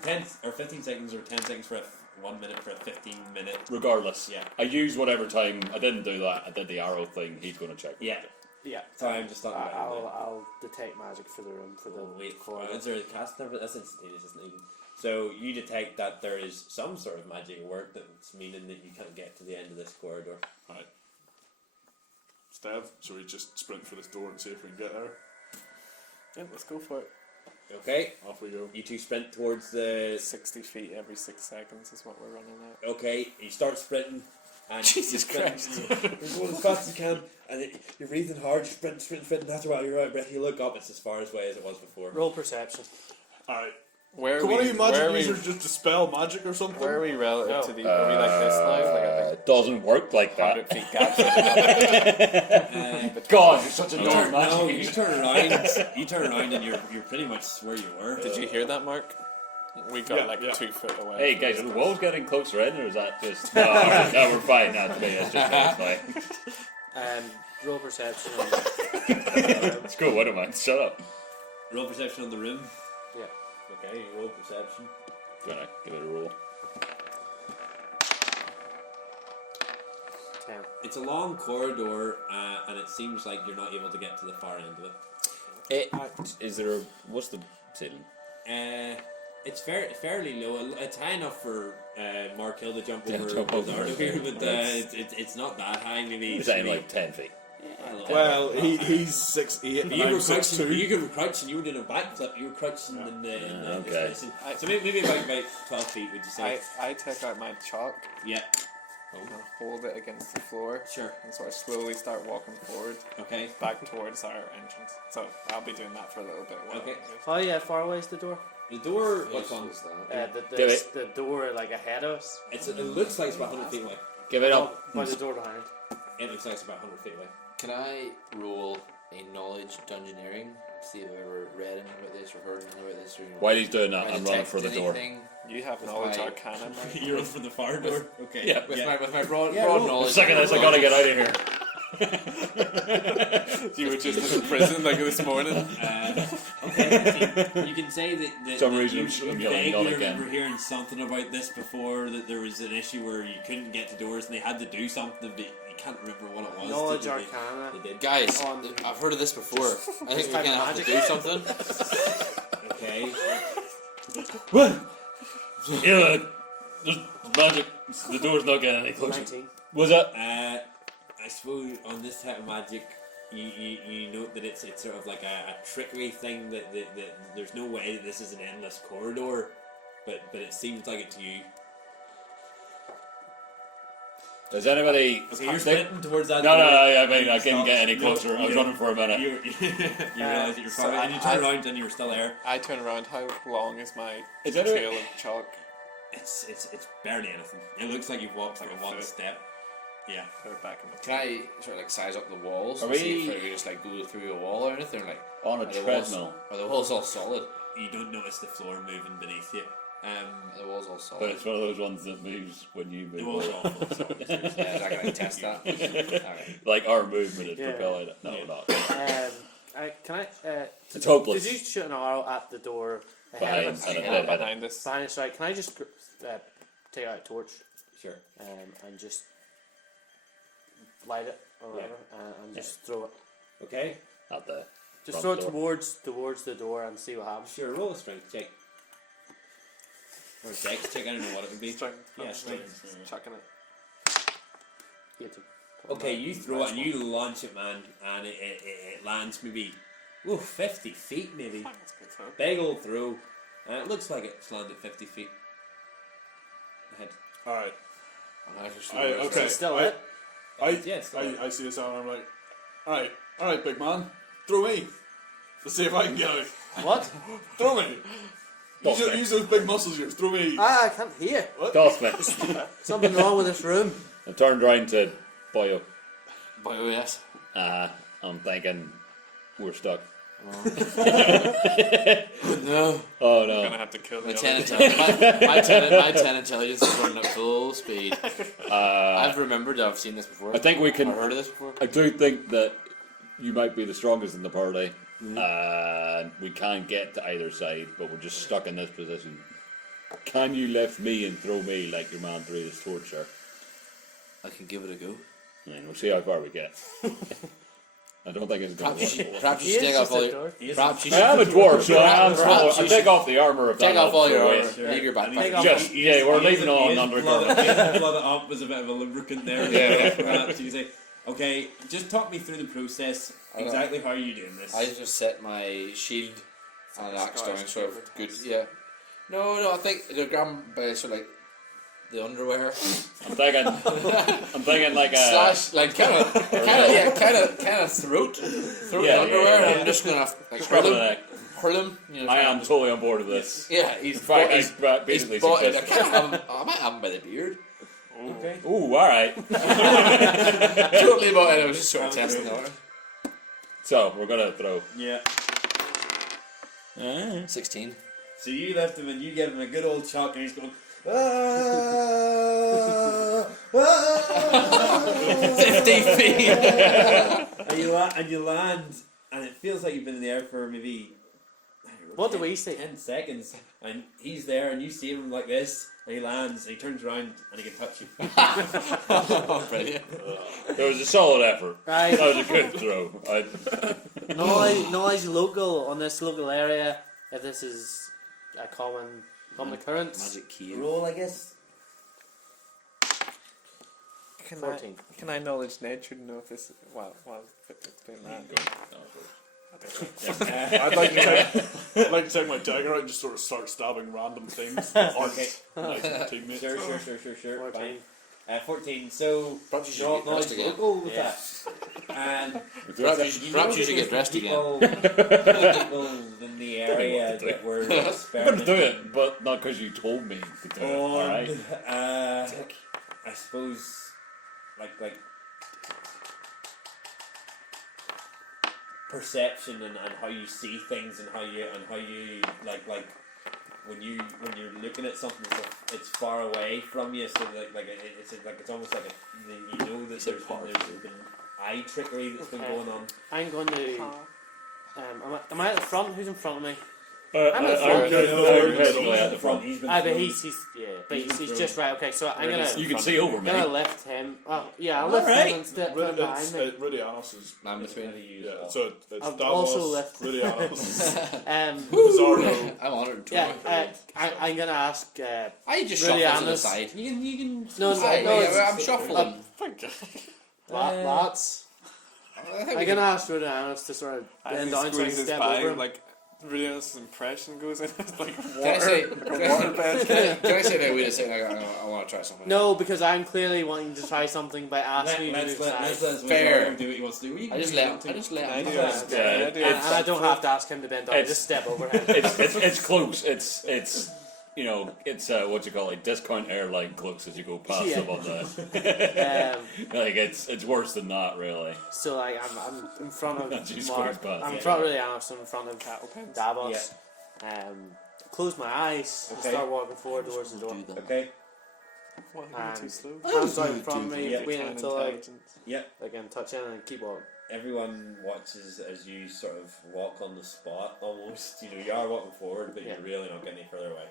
10 or 15 seconds or 10 seconds for 1 minute for a 15-minute. Regardless, Yeah. I used whatever time. I didn't do that. I did the arrow thing. He's going to check. Yeah. Yeah. So I'm just talking about I'll detect magic for the room for the wait for for is there a cast number? That's instantaneous, isn't it? Even? So you detect that there is some sort of magic at work that's meaning that you can't get to the end of this corridor. Right. Stev, so we just sprint for this door and see if we can get there. Yeah, let's go for it. Okay, Off we go. you two sprint towards the. 60 feet every 6 seconds is what we're running at. Okay, you start sprinting. And Jesus you sprint- Christ. You're going as fast as you can, and you're breathing hard. You sprint, and after a while you're out of breath. You look up, it's as far away as it was before. roll perception. Alright. Where Can are one of we, you where magic are we, users just dispel magic or something? where are we relative No. to the... Are we like this now? Like a It doesn't work like big 100 that. feet gap? God, you're such a No, dark no, magic. you turn around. You turn around, and you're pretty much where you were. Did you hear that, Mark? We got Yeah, yeah. 2 foot away. Hey guys, are the walls getting closer in, or is that just? No, alright, no, we're fine. Not today. It's just fine. Roll perception. Let's go. What am I? Shut up. Roll perception on the room. Yeah. Okay, you roll perception. Gonna give it a roll. 10. It's a long corridor, and it seems like you're not able to get to the far end of it. Is there a, what's the ceiling? It's fairly low. It's high enough for Mark Hill to jump Yeah, over jump the over door it. here, but That's- it's not that high. Maybe You're saying like 10 feet. Well, he's 6'8", and You I'm were crouching. 6'2". You were crouching. You were doing a backflip. You were crouching in the Okay. this position. So maybe about 12 feet. Would you say? I take out my chalk Yeah. and hold it against the floor. Sure. And sort of slowly start walking forward Okay. back towards our entrance. So I'll be doing that for a little bit. While Okay. How far away is the door? The door. What's What's on? The door like ahead of us. It looks like it's about 100 feet away. Give it up. By the door behind. It looks like it's about 100 feet away. Can I roll a knowledge dungeoneering? See if I've ever read anything about this or heard anything about this. Or, While he's doing that, have I I'm running for the detected door. anything You have With knowledge my- arcana, right? You're for the fire door. Okay. Yeah. With my broad roll. knowledge. Second this, I gotta get out of here. You were just in prison like this morning. Okay. You can say that. For some reason, you I'm yelling vaguely not remember again. hearing something about this before. That there was an issue where you couldn't get to doors and they had to do something, but you can't remember what it was. Knowledge They arcana. did. Guys, On- I've heard of this before. I think we're type gonna of have to magic. do something. Okay. Yeah, there's magic. The door's not getting any closer. 19. Was it? I suppose on this type of magic, you note that it's sort of like a trickery thing that there's no way that this is an endless corridor, but it seems like it to you. Does anybody? Okay, you're sprinting towards that. No, door. I mean, I couldn't get any No, closer. I was you- running for a minute. You realise that you're so far away, and you turn around and you're still there. I turn around. How long is my Is that trail of chalk? It's barely anything. It looks like you've walked like a one foot. step. Yeah. Put it back in the Can I sort of like size up the walls? Are and see we- if we just like go through a wall or anything? Like On a are the walls- treadmill. Are the walls all solid? You don't notice the floor moving beneath you. Are the walls all But solid? it's one of those ones that moves when you The move. walls are awful. So Yeah, I can test that. Alright. Like our movement is Yeah. propelling it. No, we're not. Did It's hopeless. you shoot an arrow at the door ahead Behind of us? and Yeah, ahead. behind us. Behind us, right? Can I just take out a torch sure. and just light it or whatever and just throw it? Okay. At the Just front throw it door. towards the door and see what happens. Sure. Roll a strength check. Or dex check. I don't know what it would be. Strength. Yeah, strength. Chucking it. 18. Okay, you throw it and you launch it, man, and it lands maybe 50 feet, maybe. That's good throw. Big old throw. And it looks like it's landed 50 feet ahead. Alright. Okay. Okay. Is it still I- it? Yes. I see this out and I'm like, alright, big man, throw me. Let's see if I can get out. What? Throw me. Use those big muscles of yours. Throw me. I can't hear. Toss me. Something wrong with this room. I turned round to Boyo. Boy, yes. I'm thinking we're stuck. No. Oh I'm no. gonna have to kill the My other 10 my 10 intelligence is running at full speed. I've remembered I've seen this before. I think we I've can. heard of this before. I do think that you might be the strongest in the party, and we can't get to either side, but we're just stuck in this position. Can you lift me and throw me like your man threw his torch, sir? I can give it a go. And we'll see how far we get. I don't think it's going Perhaps to you, work. perhaps you He should is take off just all a your. door. Perhaps you I am a should dwarf, so I am. Perhaps I you take should- off the armor if take that off all your helps armor. the way. Leave your Take backpack. off- Just yeah, we're leaving on underground. Blood it up was a bit of a lubricant there. Yeah. Perhaps you could say, okay, just talk me through the process. Exactly how are you doing this? I just set my shield and axe down, Scottish sort of favourite good. times. Yeah. No, I think they're grabbed by sort of like the underwear I'm thinking like a slash like kind of throat Yeah, underwear. yeah. I'm just gonna like scrub of the neck. hurl him. You know, I am totally on board with this. Yeah, he's In fact, he's I basically bought it. suggest. I might have him by the beard. Okay. Ooh, all right. Totally bought it. I was just sort of testing it out. So we're gonna throw. Yeah. 16. So you left him and you gave him a good old chuck and he's going, 50 feet. and you land and it feels like you've been in the air for maybe What do we see? 10 seconds and he's there and you see him like this and he lands and he turns around and he can touch you. Brilliant. It was a solid effort. Right. That was a good throw. Knowledge local on this local area. If this is a common occurrence. Magic key. Roll, I guess. Can I knowledge nature to know if this? Well, explain that. I'd like to take my dagger out and just sort of start stabbing random things that aren't nice to my teammates. Sure. 14. Fine. 14. So Perhaps you should not get dressed again. local with that. And Perhaps you should get dressed again. People in the area that were I'm going to experimenting do it, but not because you told me to do it. All on, right. I suppose, like perception and how you see things and how you like when you're looking at something, it's far away from you, so it's almost like you know that there's been eye trickery that's been going on. I'm going to. Am I at the front? Who's in front of me? I'm at the front. at the front. He's been But through. he's just right. Okay, so I'm gonna. You can see over I'm me. gonna lift him. Yeah, I'll lift him and step him behind me. Rudianos is. I'm between. Yeah, so it's I've Davos, also left. Rudianos, Um, Bizarro. I'm honoured to. yeah, I'm gonna ask. I just shuffle to the Rudianos. side. You can. No, I'm shuffling. Lots. I'm gonna ask Rudianos to sort of bend down so I can step over him. like Rios' impression goes in. It's like Can I say? Can I say that? Wait a second. I want to try something. No, because I'm clearly wanting to try something by asking you to move aside. Fair. Do what he wants to do. I just let him. And I don't have to ask him to bend down. Just step over him. It's close. It's you know, it's what you call discount airline close as you go past them on the. Like it's worse than that, really. So like I'm in front of Jesus Mark. Christ, I'm in front of Rudianos. I'm in front of Davos. Close my eyes and start walking forward towards the door. Okay. Too slow. Hands out in front of me, Yeah. waiting until I Yeah. can touch in and keep walking. Everyone watches as you sort of walk on the spot almost. You know, you are walking forward, but you're really not getting any further away.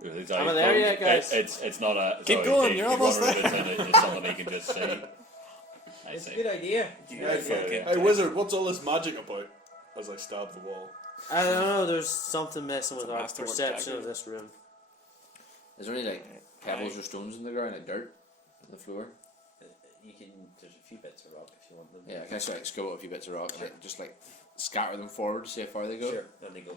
It's Am I there yet, guys? It's not a. Keep going, you're almost there. It's something you can just see. It's a good idea. Hey wizard, what's all this magic about? As I stab the wall. I don't know. There's something messing with our masterwork perception dagger. of this room. Is there any like pebbles or stones in the ground, like dirt on the floor? You can. There's a few bits of rock if you want them. Yeah, can I like scoop up a few bits of rock, like, just like scatter them forward to see how far they go? Sure. And they go.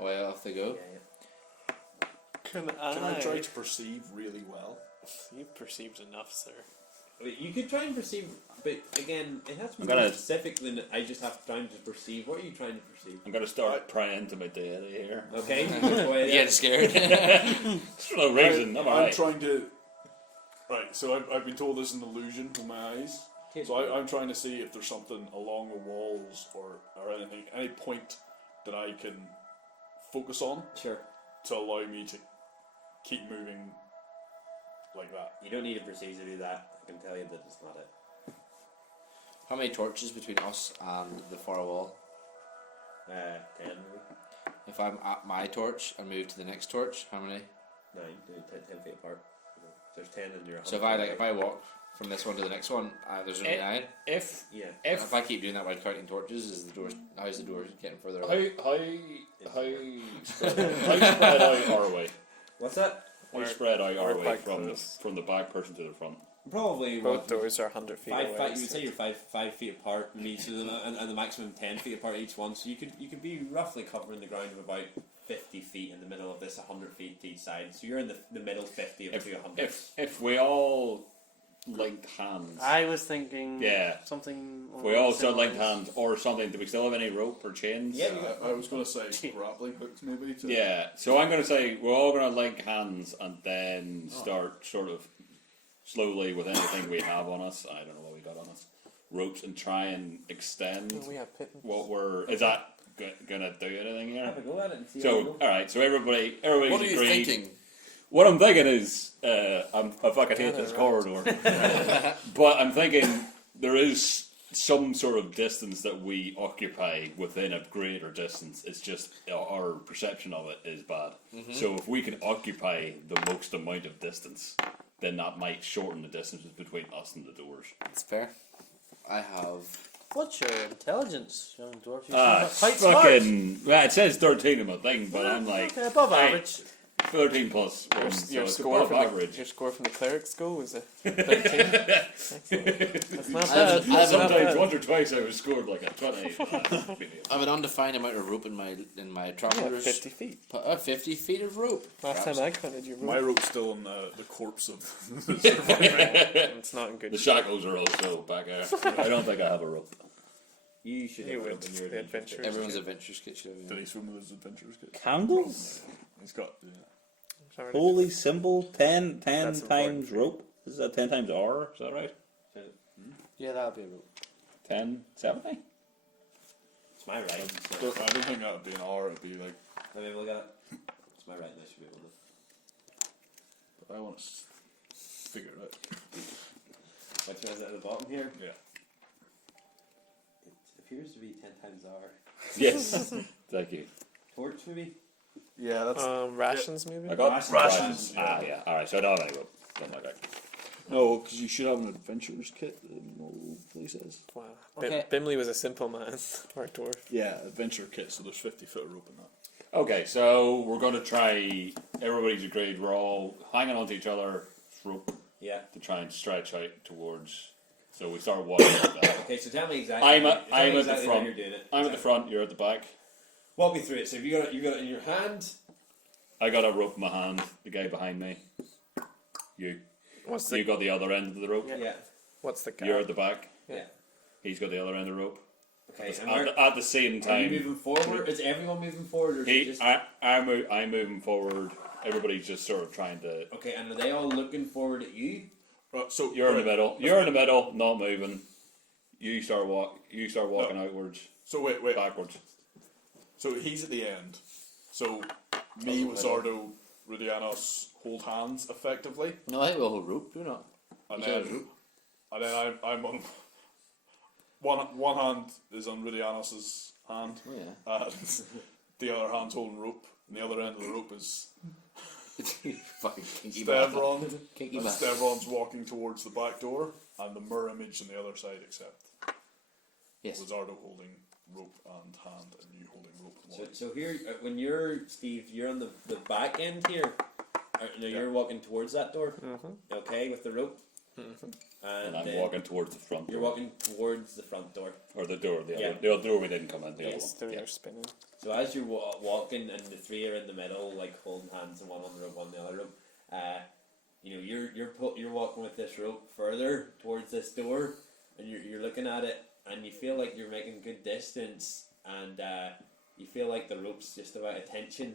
Oh yeah, off they go. Yeah. Can Can I try to perceive really well? You perceived enough, sir. You could try and perceive, but again, it has to be I'm gonna- more specific than I just have time to perceive. What are you trying to perceive? I'm gonna start praying to my deity here. Okay. Go ahead. You get scared. For no reason. I'm I'm alright. trying to. Right, so I've been told there's an illusion with my eyes. So I'm trying to see if there's something along the walls or anything, any point that I can focus on Sure. to allow me to keep moving like that. You don't need to perceive to do that. I can tell you that it's not it. How many torches between us and the far wall? 10 maybe. If I'm at my torch and move to the next torch, how many? 9. 10 feet apart. There's 10 in your. So if I walk from this one to the next one, there's only 9. If Yeah. If I keep doing that while counting torches, how's the door getting further away? how spread out are we? What's that? How spread out are we're we quite from close. the back person to the front? Probably Both doors are 100 feet away. You would say you're 5 feet apart from each of them, and the maximum 10 feet apart each one. So you could be roughly covering the ground of about 50 feet in the middle of this, 100 feet to each side. So you're in the middle 50 of 200. If we all linked hands, I was thinking. Yeah. Something. if we all similar. still linked hands or something, do we still have any rope or chains? Yeah. I was going to say grappling hooks maybe. To Yeah, so I'm going to say we're all going to link hands and then start sort of slowly with anything we have on us. I don't know what we got on us. Ropes and try and extend We have pittance. what we're. Is that going to do anything here? Have a go at it and see how So, you go. alright, so everybody's What are you agreed. thinking? What I'm thinking is, I fucking hate this corridor. But I'm thinking there is some sort of distance that we occupy within a greater distance. It's just our perception of it is bad. So if we can occupy the most amount of distance, then that might shorten the distances between us and the doors. That's fair. I have. What's your intelligence, young dwarf? You Ah, seem quite smart. fucking. Well, it says 13 in my thing, but I'm like. Okay, above Hey. average. 13 plus. Your, One, your so it's score above from the, average. your score from the cleric's goal was a 13. That's not I bad. have an Sometimes once or twice I was scored like a 20. I have an undefined amount of rope in my Yeah, travelers. 50 feet. 50 feet of rope. Last time I counted you My rope. rope's still on the corpse of. It's not in good The shape. shackles are also back there. I don't think I have a rope. You should You have would. rope in your The adventure. adventure. Everyone's adventures kit should have Did he swim with his adventures kit? Candles? He's got. Sorry. Holy symbol, 10 That's times rope. Is that 10 times R? Is that right? Yeah, that'll be a rope. 10, 70? It's my right. I So don't think that would be an R. It'd be like. let me look at it. It's my right, and I should be able to. I want to figure it out. Which one is it at the bottom here? Yeah. It appears to be 10 times R. Yes. Thank you. Torch, maybe? Yeah, that's. Rations, maybe? I got Rations. Rations. Ah, yeah. Alright, so I don't have any rope. Don't like that. No, because you should have an adventurers kit. He says. Wow. Okay. Bimley was a simple man. Or dwarf. Yeah, adventure kit. So there's 50 foot of rope in that. Okay, so we're going to try. Everybody's agreed. We're all hanging on to each other's rope Yeah. to try and stretch out towards. So we start walking like that. Okay, so tell me exactly. I'm tell at me the exactly how front. You're doing it. I'm at the front. You're at the back. Walk me through it. So if you got it in your hand. I got a rope in my hand. The guy behind me. You. What's You the got the other end of the rope. Yeah. What's the You're gap? at the back. Yeah. He's got the other end of the rope. Okay. And At the same are you time, moving forward? Is everyone moving forward, or is it just? I'm moving forward. Everybody's just sort of trying to. Okay, and are they all looking forward at you? Right, so You're in the middle. You're in the middle, not moving. You start walking outwards, So wait. backwards. So he's at the end. So me, Wizardo, Rudianos hold hands effectively, No, I think we'll hold rope, do not. and Each then other's rope. I'm on one hand is on Rudianos's hand, Oh, yeah. and the other hand's holding rope, and the other end of the rope is Fucking kinky bastard. Stavron. Kinky And bastard. Stavron's walking towards the back door, and the mirror image on the other side, except Yes. Wizardo holding rope and hand, and you holding rope and one. So here, when you're Steve, you're on the back end here. No, you're walking towards that door. Mm-hmm. Okay, with the rope. And I'm then walking towards the front You're door. walking towards the front door. Or the door, the Yeah. other door we didn't come in, the Yes, other one. They're spinning. So as you're walking, and the three are in the middle, like holding hands, and one on the rope, one on the other rope. You're walking with this rope further towards this door, and you're looking at it, and you feel like you're making good distance, and you feel like the rope's just about attention,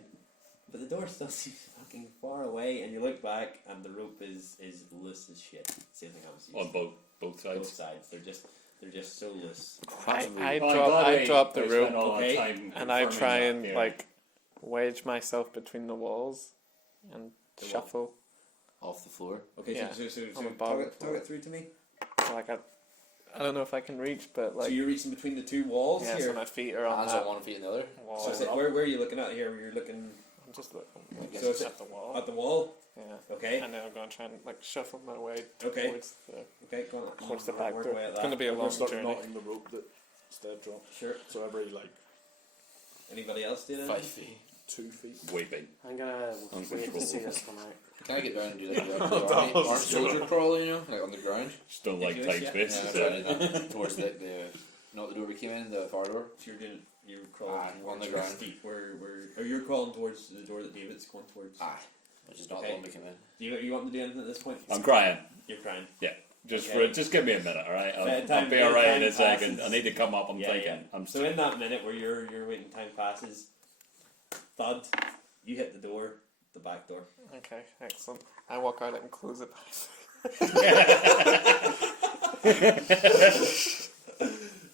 but the door still seems fucking far away, and you look back, and the rope is loose as shit. Same thing happens to you. On both sides. Both sides. They're just so loose. I drop the rope okay, and I try and like wedge myself between the walls and shuffle. Off the floor. Okay, Yeah, so I'm talk above it through to me. Like I don't know if I can reach, but So like you're reaching between the two walls yeah, here. so my feet are on Hands that on one feet and the other. wall. So where are you looking at here? You're looking I'm just looking So it's at the wall. at the wall. Yeah. Okay. And then I'm going to try and like shuffle my way Okay. towards the Okay. Go on. towards the back Work door. away at It's going to that. be a I'm long gonna start journey. knotting the rope that Stev dropped. Sure. So every like Anybody else doing it? 5 feet. 2 feet. Way big. I'm gonna wait to see this come out. Can I get down and do like the army soldier crawl, you know, like on the ground? Just don't like If you tight wish, space. Yeah, is I'm it? trying to do that towards the not the door we came in, the far door. So you're crawling Ah, towards on the ground. Steve, or you're crawling towards the door that David's going towards. Ah, which is not Okay. the one we came in. Do you want to do anything at this point? I'm crying. You're crying. Just just give me a minute, alright? I'll Bedtime- be alright in a bedtime second. passes. I need to come up, I'm Yeah, thinking. yeah. I'm So in that minute where your waiting time passes, thud, you hit the door, the back door. Okay, excellent. I walk out and close it back.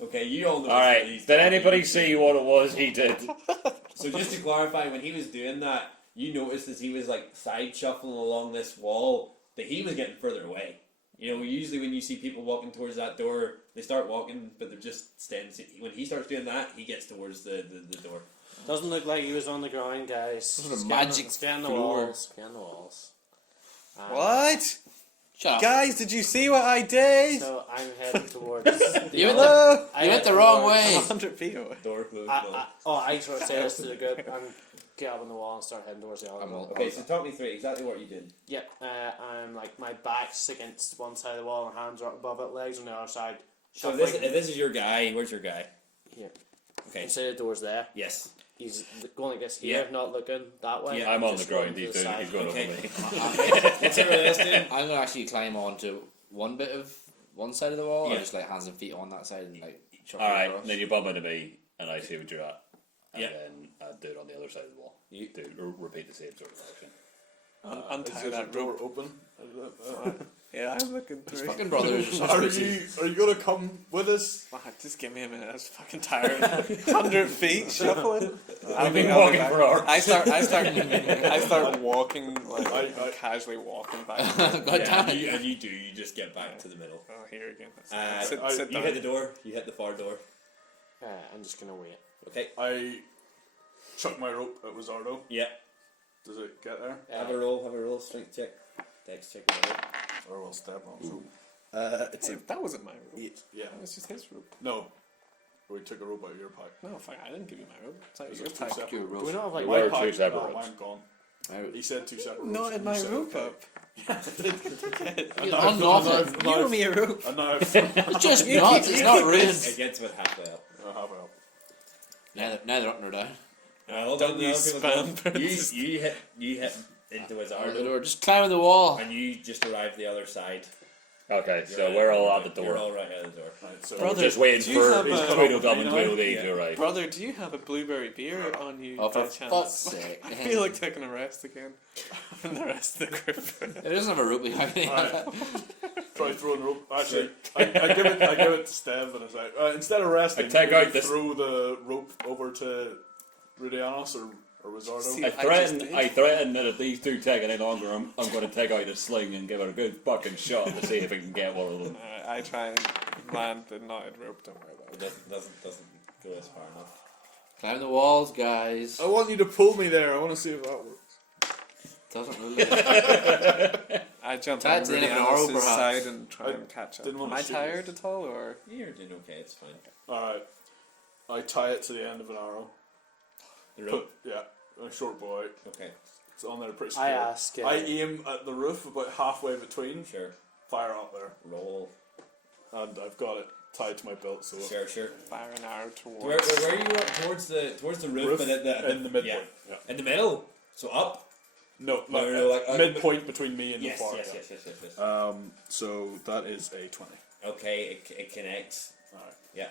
Okay, you all know. Alright, he's did talking. anybody see what it was he did? So just to clarify, when he was doing that, you noticed as he was like side shuffling along this wall that he was getting further away. You know, usually when you see people walking towards that door, they start walking, but they're just standing. When he starts doing that, he gets towards the door. Doesn't look like he was on the ground, guys. This is a Get magic on- get on the floor. walls. Get on the walls. What? Shut up. Guys, did you see what I did? So I'm heading towards. You went door. the, you went the wrong I'm way. 100 feet away. Door closed. I sort of say this to the group. I'm get up on the wall and start heading towards the other I'm wall. all, Okay, so talk me through exactly what you're doing. Yep, I'm like my back's against one side of the wall and hands are up above it, legs on the other side. So if shuffling. this is your guy, where's your guy? Here. Okay. You say the door's there. Yes. He's going like this here, not looking that way. Yeah, I'm on the Just ground. going to He's the doing. side. He's going Okay. over me. What's everybody else doing? I'm gonna actually climb onto one bit of one side of the wall, Yeah. or just like hands and feet on that side and like. All right, across. then you bump into me, and I see what you're at, and Yeah. then I do it on the other side of the wall. You- Repeat the same sort of action. Untie Is that the door rope. open? Yeah, I'm looking These through. fucking brothers are such Are bitches. you gonna come with us? Just give me a minute. I was fucking tired. 100 feet shuffling. I've been walking for hours. I start walking like casually walking back. God damn it. And you do. You just get back to the middle. Oh, here again. Sit you down. hit the door. You hit the far door. I'm just gonna wait. Okay. I chuck my rope at Wizardo. Yeah. Does it get there? Have a roll. Have a roll. Strength check. Dex check. Whatever. Or will step on rope? It's Hey, that wasn't my rope. Yeah. That was just his rope. No. We took a rope out of your pack. No, fine. I didn't give you my rope. It's not Is your it two pack. separate? Your Do we rope. not have like Where My are two pack, separate no, ropes? mine's gone. My- He said two separate ropes. Not in and my you said rope okay. up. You unlock it. And You owe me a rope. And now It's just nuts. It's not ruined. It gets about halfway up. Neither up nor down. Well, Don't the use other people spam. go, you hit into his Out the arm, door. Just climb the wall. and you just arrived the other side. Okay, so You're we're right- all at the You're door. all right out the door. Right, so Brother, Just waiting do you for have a- Tweedledum and Tweedledee to arrive. Brother, do you have a blueberry beer on you Oh, by for chance? fuck's sake. I feel like taking a rest again. And the rest of the group. It doesn't have a rope behind it. try throwing the rope. Actually, I give it to Stev and it's like instead of resting, I take will out you this- throw the rope over to Rudianos or Wizardo. See, I I just threaten that if these two take any longer, I'm going to take out the sling and give it a good fucking shot to see if I can get one of them. I try and land the knotted rope. Don't worry about It it. doesn't go as far enough. Climb the walls, guys. I want you to pull me there. I want to see if that works. Doesn't really. I jump Tie it on to the end of an arrow, Rudianos' perhaps. side and try I and catch up. didn't want Am to I shoot tired at all, or You're doing okay. It's fine. All right, I tie it to the end of an arrow. The rope. A short bow out. Okay. It's on there pretty I secure. ask. I aim at the roof about halfway between. Sure. Fire up there, Roll. and I've got it tied to my belt. So Sure. fire an arrow towards? Where are you up towards the roof, roof but at the in the midpoint. yeah. In the middle. So up. No, No, like midpoint between me and Yes. the far. Yes. So that is a 20. Okay. It connects. Alright. Yeah.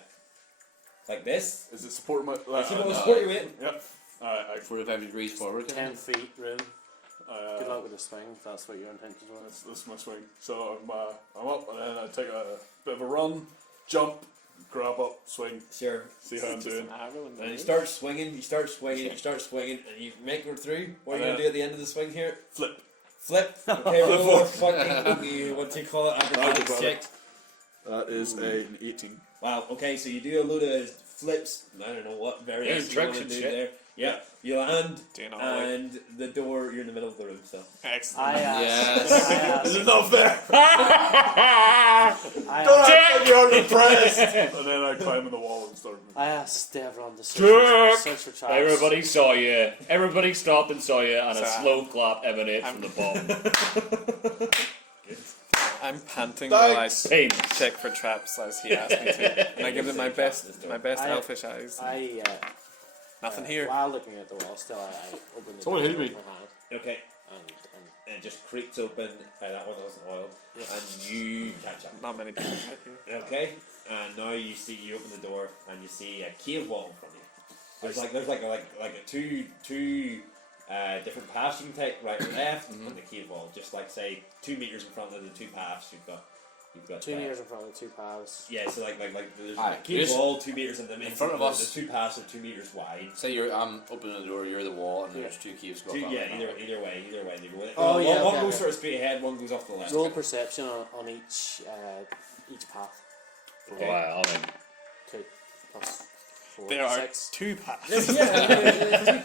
Like this. Is it supporting my? If you want to no. support your weight. Yep. Alright. 45 degrees forward. 10 feet room. Good I, luck with the swing if that's what your intentions were. that's my swing. So I'm up, and then I take a bit of a run, jump, grab up, swing, Sure. see how I'm Just doing. an arrow in the And you roof? start swinging. You start swinging, and you make it through. What are you And gonna do at the end of the swing here? Flip. Flip. Okay. Roll a fucking. What do you call it? Acrobatics Acrobatics. check. That is an 18. Wow. Okay. So you do a load of flips. I don't know what variation you want tricks to and do shit. there. Yeah. You land, Do you know how, like, and the door. You're in the middle of the room. So. excellent. I ask. Yes. I ask. There's enough there. I Don't ask, act like you're depressed. And then I climb in the wall and start. I asked Devron to Jerk! search for traps. Everybody saw you. Everybody stopped and saw you, and a So, slow clap emanates from the bottom. I'm panting while I Pain. check for traps as he asked me to, and I give it my best I- elfish eyes. Nothing here. While looking at the wall, still I open the Someone door hit me. with my hand Okay. and And it just creaks open. That one wasn't oiled, and you catch up. Not many people right here. Okay. And now you open the door and you see a cave wall in front of you. There's like a two different paths you can take, right and left, and the cave wall. Just like say 2 meters in front of the two paths you've got 2 meters in front of the two paths. Yeah, so like there's Aye, a cave just wall 2 meters in the in front of us. The two paths are 2 meters wide. Say I'm opening the door, you're the wall, and there's two keys go up. Either way. They go in. Oh, yeah, One okay, goes okay. sort of straight ahead, one goes off the left. Roll perception on each path. Okay. Wow, I mean, 2 plus 4. There are 6. 2 paths. There's two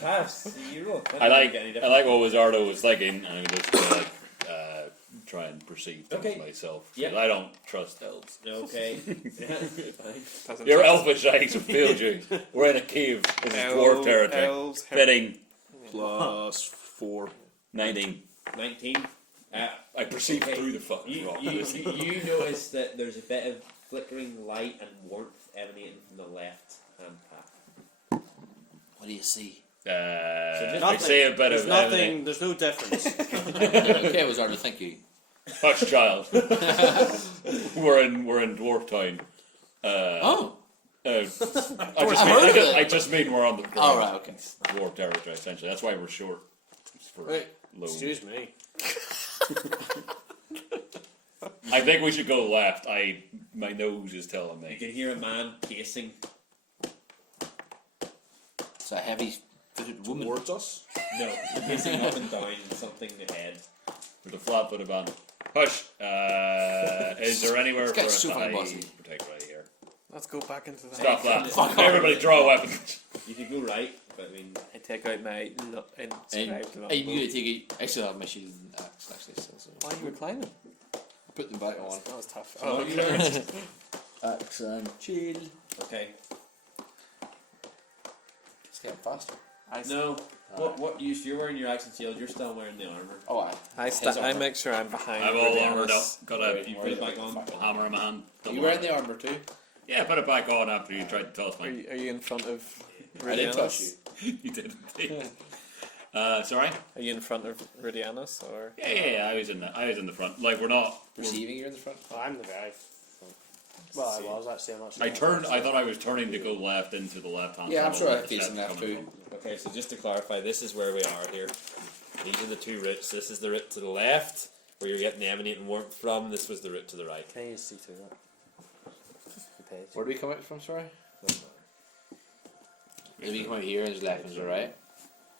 paths. You roll. I like what Wizardo was thinking, and I'm just gonna try and perceive things Okay. myself. 'Cause Yep. I don't trust elves. Okay. Fine. Doesn't Your trust- elfish eyes have failed you. We're in a cave. This is dwarf territory. Elves, Fitting. plus 4. 19. 19. I perceive Okay. through the fucking rock. You notice that there's a bit of flickering light and warmth emanating from the left hand path. What do you see? I say a bit There's of nothing. There's no difference. Okay, Wizard, thank you. Hush, child. we're in Dwarf Town. I just mean we're on the ground. Oh, right, okay. Dwarf territory, essentially. That's why we're short. It's for Wait, low. excuse me. I think we should go left. My nose is telling You me. can hear a man pacing. It's a heavy-footed woman. Towards us? No, pacing up and down something ahead. With a flat-footed man. Hush. Is there anywhere This for guy's us so to fucking hide? bossy. Protect right here. Let's go back into the Stop that. house. Everybody draw weapons. You could go right, but I mean, I take out my inscribed Hey, you gotta take it. I still have my shield and axe, actually, still, so Why are you reclining? put them back on. That was tough. So what you okay. learned- Axe and shield. okay. It's getting faster. No. What use? You're wearing your axe and shield. You're still wearing the armor. Oh, I armor. make sure I'm behind. I'm all armored up. Rudianus. Got a You put it back on. hammer in my hand. Are you wearing the armor too? Yeah, put it back on after you tried to toss Are me. you in front of I didn't touch Rudianus? you. You did indeed. Sorry? Are you in front of Rudianus or? Yeah, I was in the front. Like we're not. Receiving, you're in the front. Oh, I'm the very. Well, I was actually. I'm not. I turned. I thought I was turning to go left into the left hand. Yeah, I'm side sure where I the faced steps left coming too. from. Okay, so just to clarify, this is where we are here. These are the two routes. This is the route to the left, where you're getting the emanating warmth from. This was the route to the right. Can you see through that? The page. Where do we come out from, sorry? If we come out here and there's left and there's right.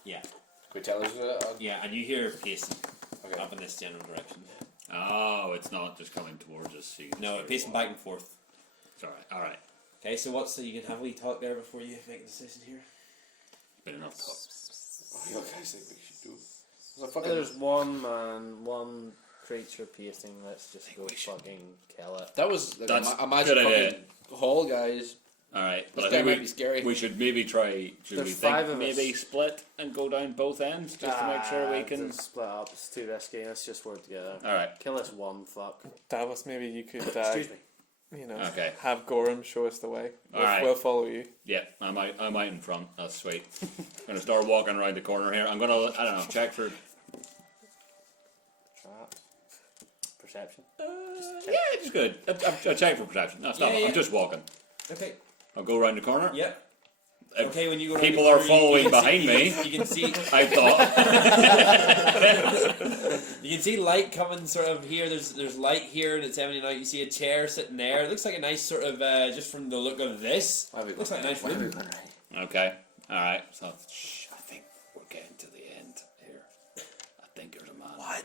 Yeah. Can we tell us Yeah, and you hear pacing Okay. up in this general direction. Oh, it's not just coming towards us. So you can No, see pacing back and forth. It's alright. Alright. Okay, so what's so you can have a wee talk there before you make a decision here. Been enough talk. What do you guys think we should do? There's a fucking... There's one man, one creature pacing. Let's just go fucking kill it. That was like That's a magic good idea. fucking hall, guys. Alright, but This I guy think might be scary. we should maybe try. Should There's we 5 think of us. maybe split and go down both ends just to make sure we can. to split up. It's too risky. Let's just work together. Alright. Kill this one fuck. Davos, maybe you could, Excuse me. Okay. have Gorham show us the way. Alright. We'll follow you. Yeah, I'm out in front. That's sweet. I'm gonna start walking around the corner here. I'm gonna, I don't know, check for. Traps. Perception. Yeah, it's good. I check for perception. No, stop. Yeah, yeah. I'm just walking. Okay. I'll go around the corner. Yep. If Okay, when you go people around are the corner, following you can behind see, me. You can see. I thought. You can see light coming sort of here. There's light here and it's emanating out. You see a chair sitting there. It looks like a nice sort of just from the look of this. Looks like a nice room. Okay. All right. So, shh. I think we're getting to the end here. I think there's a man. What?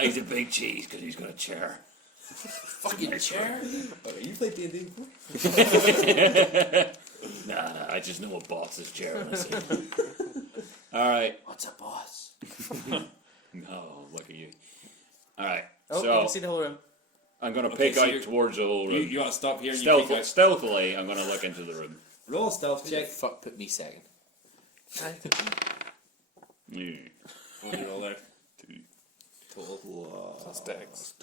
He's a big cheese because he's got a chair. Fucking chair. You played D&D before? Nah, I just know a boss's chair when I see him. All right. What's a boss? No, look at you. All right. Oh, you So can see the whole room. I'm gonna Okay, pick so out you're- towards the whole room. You want to stop here and you pick out. Stealthily, I'm gonna look into the room. Roll a stealth check. Fuck, put me second. Mm. What do you roll there? 2. Total. That's Dex.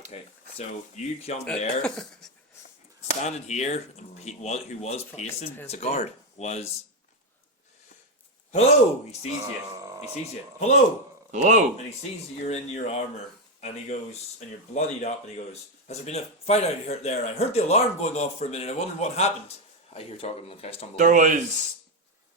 Okay, so you come there, standing here, and who was pacing It's a guard. was. Hello! He sees you. He sees you. Hello! Hello. And he sees that you're in your armor, and he goes, and you're bloodied up, and he goes, "Has there been a fight out here there? I heard the alarm going off for a minute. I wondered what happened." I hear talking like I stumbled. There was.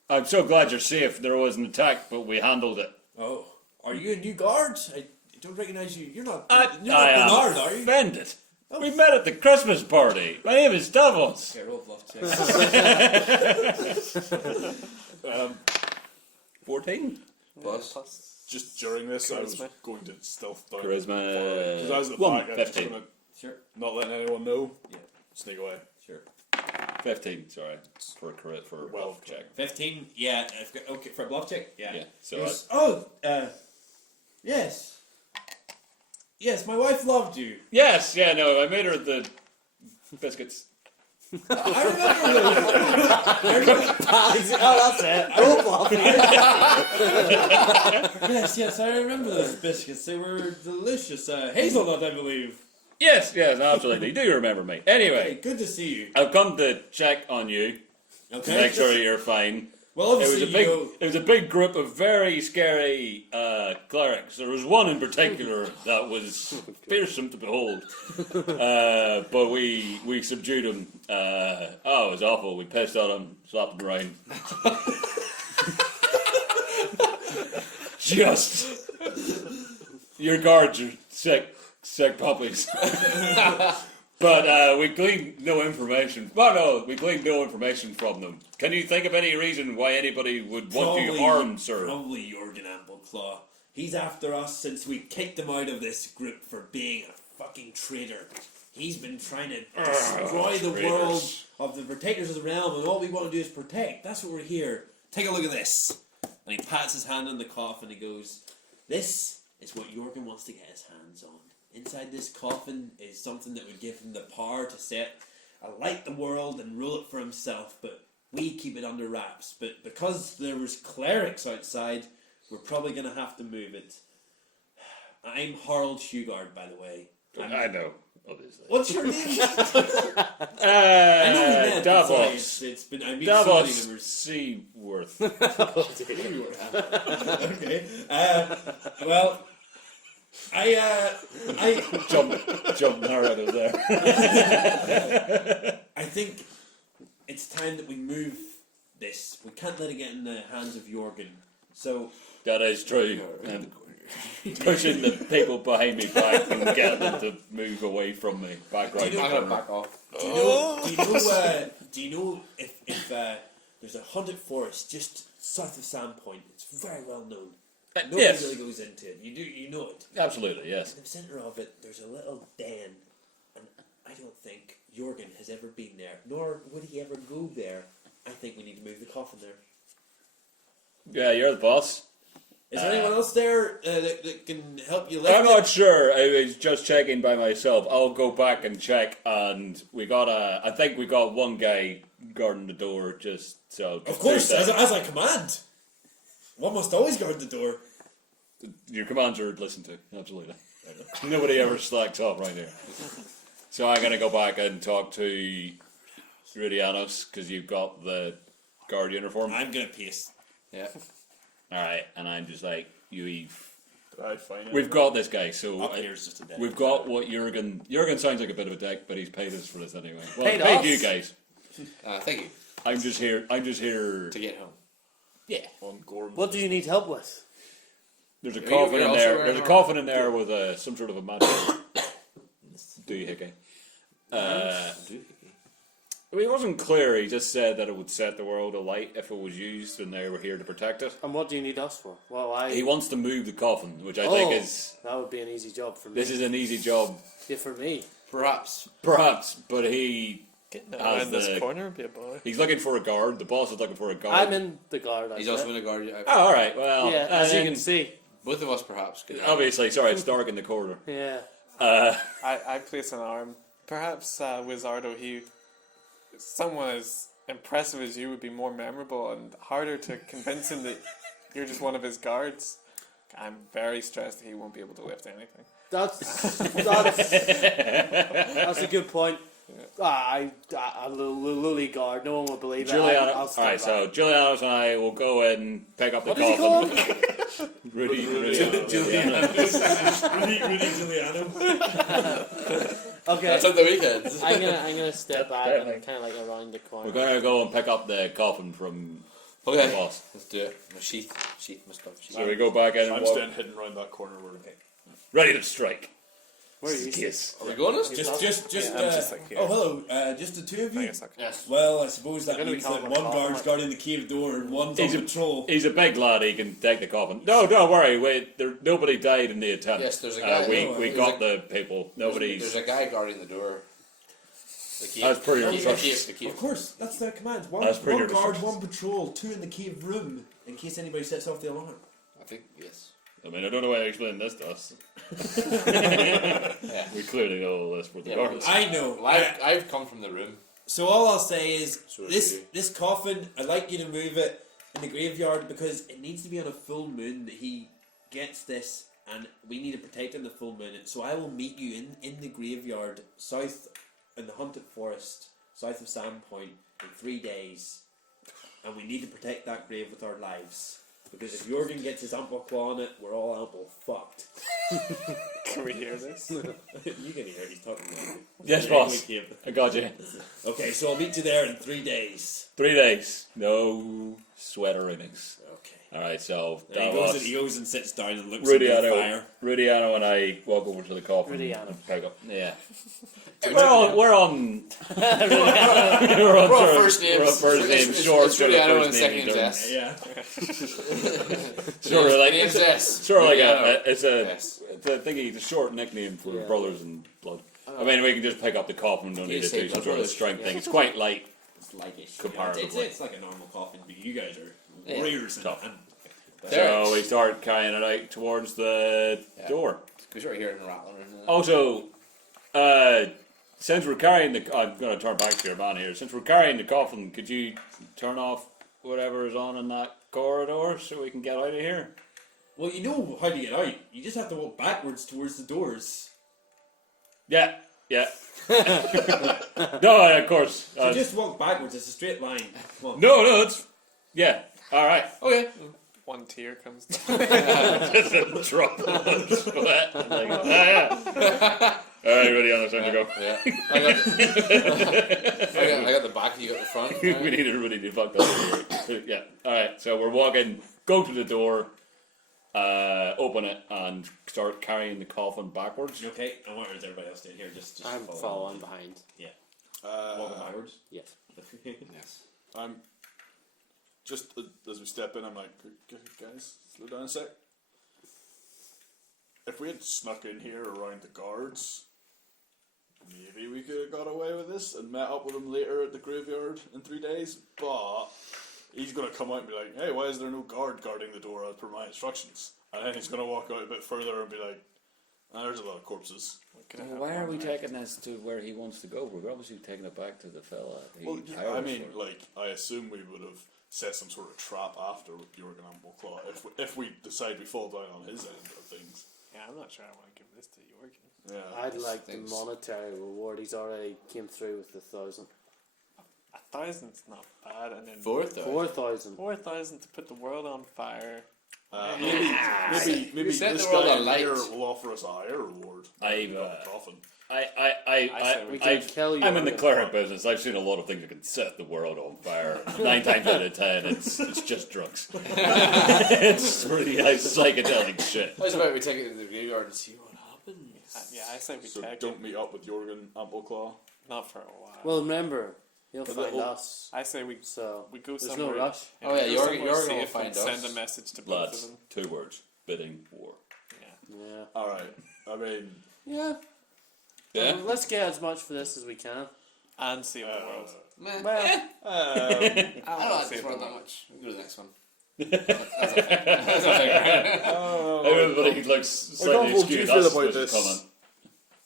I'm so glad you're safe. There was an attack, but we handled it. Oh, are you a new guard? I don't recognize you. You're not. I You're not am Bernard, are you? offended. We met at the Christmas party. My name is Davos. Okay, roll bluff check. 14. Plus. Just during this, I was Charisma. going to stealth down. Charisma. Because I was at the 1, back, I was just 15. going to Sure. not letting anyone know. Yeah. Sneak away. Sure. 15. Sorry, for Well, bluff check. 15. Yeah. Okay, for a bluff check. Yeah. Yeah. So Goes, yes. Yes, my wife loved you. yes, yeah, no, I made her the biscuits. I remember Oh, that's it. yes, I remember those biscuits. They were delicious. Hazelnut, I believe. Yes, absolutely. Do you remember me? Anyway, Hey, good to see you. I've come to check on you to Okay. make sure you're fine. Well, It obviously, was a big group of very scary clerics. There was one in particular that was fearsome to behold, but we subdued him. It was awful. We pissed on him, slapped him around. Just your guards are sick puppies. But we gleaned no information. Well, no, we gleaned no information from them. Can you think of any reason why anybody would want you harmed, sir? Probably Yorgen Ambleclaw. He's after us since we kicked him out of this group for being a fucking traitor. He's been trying to destroy the world of the protectors of the realm, and all we want to do is protect. That's what we're here. Take a look at this. And he pats his hand on the coffin and he goes, "This is what Yorgen wants to get his hands on. Inside this coffin is something that would give him the power to set alight the world and rule it for himself, but we keep it under wraps. But because there was clerics outside, we're probably going to have to move it. I'm Harold Shugard, by the way. I know, obviously. What's your name? I know we met. Davos. It's been, I mean, Davos so many numbers. Seaworth. Okay. Well, I Jump her out of there. I think it's time that we move this. We can't let it get in the hands of Yorgen. So That is true. Pushing the people behind me back and getting them to move away from me. Back right. I'm gonna back off. do you know if there's a haunted forest just south of Sandpoint? It's very well known. Nobody Yes. really goes into it. You know it. Absolutely, yes. In the centre of it, there's a little den, and I don't think Yorgen has ever been there, nor would he ever go there. I think we need to move the coffin there. Yeah, you're the boss. Is there anyone else there that can help you lift I'm it? not sure. I was just checking by myself. I'll go back and check, and I think we got one guy guarding the door, just so. Of course, as I command. One must always guard the door. Your commands are listened to, absolutely. Nobody ever slacks off right here. So I'm going to go back and talk to Rudianos, because you've got the guard uniform. I'm going to pace. Yeah. Alright, and I'm just like, Did I find it? we've got this guy, so Up here's just a dead. we've got what Yorgen sounds like a bit of a dick, but he's paid us for this anyway. Well, Paid paid us? you guys. Thank you. I'm just here. To get home. Yeah. On Gorm's. What do you need help with? There's a Are coffin you in also there. wearing There's a armor? coffin in there with some sort of a magic. Do you, Hickey? It wasn't clear. He just said that it would set the world alight if it was used, and they were here to protect it. And what do you need us for? Well, He wants to move the coffin, which I think is. that would be an easy job for me. This is an easy job, Yeah, for me. Perhaps. but he. Getting Has around this the- corner would be a bother. He's looking for a guard. The boss is looking for a guard. I'm in the guard. He's also going to guard you. Oh, all right. Well, Yeah, as you can see. Both of us, perhaps. Could obviously, sorry, it's dark in the corridor. Yeah. I place an arm. Perhaps Wizardo, someone as impressive as you would be more memorable and harder to convince him that you're just one of his guards. I'm very stressed that he won't be able to lift anything. That's a good point. A lily guard. No one will believe it. Juliana. I'll All stand right, back. so Julianos and I will go and pick up the What is he coffin. called? Rudy Juliano. Rudy Giuliano. Okay. That's on the weekends. I'm gonna step back and kind of like around the corner. We're gonna go and pick up the coffin from the Okay. boss. Let's do it. My sheath, my stuff. So we go back in and I'm walk, staying hidden around that corner where ready to strike. Where are you? Yes. Are we going this? Just, I'm just like here. oh, hello. Just the two of I you? guess I can. Yes. Well, I suppose that They're gonna means be that calling one a call, guard's like- guarding the cave door and one's on He's a- patrol. He's a big lad. He can take the coffin. No, don't worry. Nobody died in the attempt. Yes, there's a guy. we there's got a- the people. Nobody's. There's a guy guarding the door. The key. That's pretty the key, obnoxious. the key. Of course, that's their command. One, That's pretty one guard, ridiculous. one patrol, two in the cave room, in case anybody sets off the alarm. I think, yes. I mean, I don't know why I explained this to us. Yeah. We clearly know all this, Yeah, regardless. I know. Well, I've come from the room. So all I'll say is So this do you. this coffin. I'd like you to move it in the graveyard because it needs to be on a full moon that he gets this, and we need to protect on the full moon. So I will meet you in the graveyard south in the haunted forest south of Sandpoint in 3 days, and we need to protect that grave with our lives. Because if Yorgen gets his ample claw on it, we're all ample fucked. Can we hear this? You can hear he's talking about you. Yes, boss. Kid. I got you. Okay, so I'll meet you there in 3 days. 3 days. No sweater innings. Okay. Alright, so And he goes and sits down and looks Rudy at the Anno, fire. Rudy Anno and I walk over to the coffin. Rudy Anno. and pick up. Yeah. we're on we're on first names. We're on first names. It's Short it's really sort of Anno and first second name name's terms. S. Yeah. Sort of like Name's S. sort of like Really Anno. it's a Yes. it's a thingy. It's a short nickname for Yeah. brothers in blood. I mean, we can just pick up the coffin. Don't You need to say do some blood sort of brothers. strength Yeah. thing. It's quite light. It's like-ish. Comparatively. It's like a normal coffin, but you guys are Yeah. warriors. And, Tough. and So we start carrying it out towards the Yeah. door. Because you're hearing rattling. Isn't it? Also, since we're carrying the, I'm going to turn back to your man here. Since we're carrying the coffin, could you turn off whatever is on in that corridor so we can get out of here? well, you know how to get out. You just have to walk backwards towards the doors. Yeah, yeah. No, of course. So just walk backwards. It's a straight line. Come on. No, it's yeah. All right. Okay. One tear comes down. Just a drop of sweat. Like, yeah. All right, ready on the time to go. Yeah. I got the back, you got the front. We Right? need everybody to fuck up here. Yeah. All right. So we're walking. Go to the door. Open it and start carrying the coffin backwards. Okay, and what is everybody else doing here? Just I'm follow following behind. Walking backwards. Yes. Yes. I'm just as we step in. I'm like, guys, slow down a sec. If we had snuck in here around the guards, maybe we could have got away with this and met up with him later at the graveyard in 3 days. But he's gonna come out and be like, "Hey, why is there no guard guarding the door as per my instructions?" And then he's gonna walk out a bit further and be like, "There's a lot of corpses." Why are we taking this to where he wants to go? We're obviously taking it back to the fella. Well, yeah, I mean, like, I assume we would have set some sort of trap after with Yorgen and Claw if we decide we fall down on his end of things. Yeah, I'm not sure I want to give this to Yorgen. Yeah. I'd like the Thanks. monetary reward. He's already came through with the 1,000. 1,000's not bad, and then 4,000. 4,000. 4,000 to put the world on fire. Maybe We set this the world guy on light. here will offer us a higher reward. I've, Coffin. We can kill you. I'm in the cleric business. I've seen a lot of things that can set the world on fire. 9 times out of 10, it's just drugs. It's really psychedelic shit. I was about to take it to the graveyard and see what happens. Yeah, I say we So take don't it. meet up with Yorgen Ampleclaw. Not for a while. Well, remember, he'll But find it'll- us. I say we So go there's somewhere. no rush. Oh, yeah, go Yorgen- somewhere Yorgen safe will find and us. Send a message to both Lads, of them. 2 words. Bidding war. Yeah. Yeah. Alright, I mean, Yeah. Yeah? Well, let's get as much for this as we can. And save the world. Meh. Well, I don't like save this the one that world. much. We'll go to the next one. That's a thing. That's a thing. Everybody looks slightly what do you askew. feel That's about what's this? coming.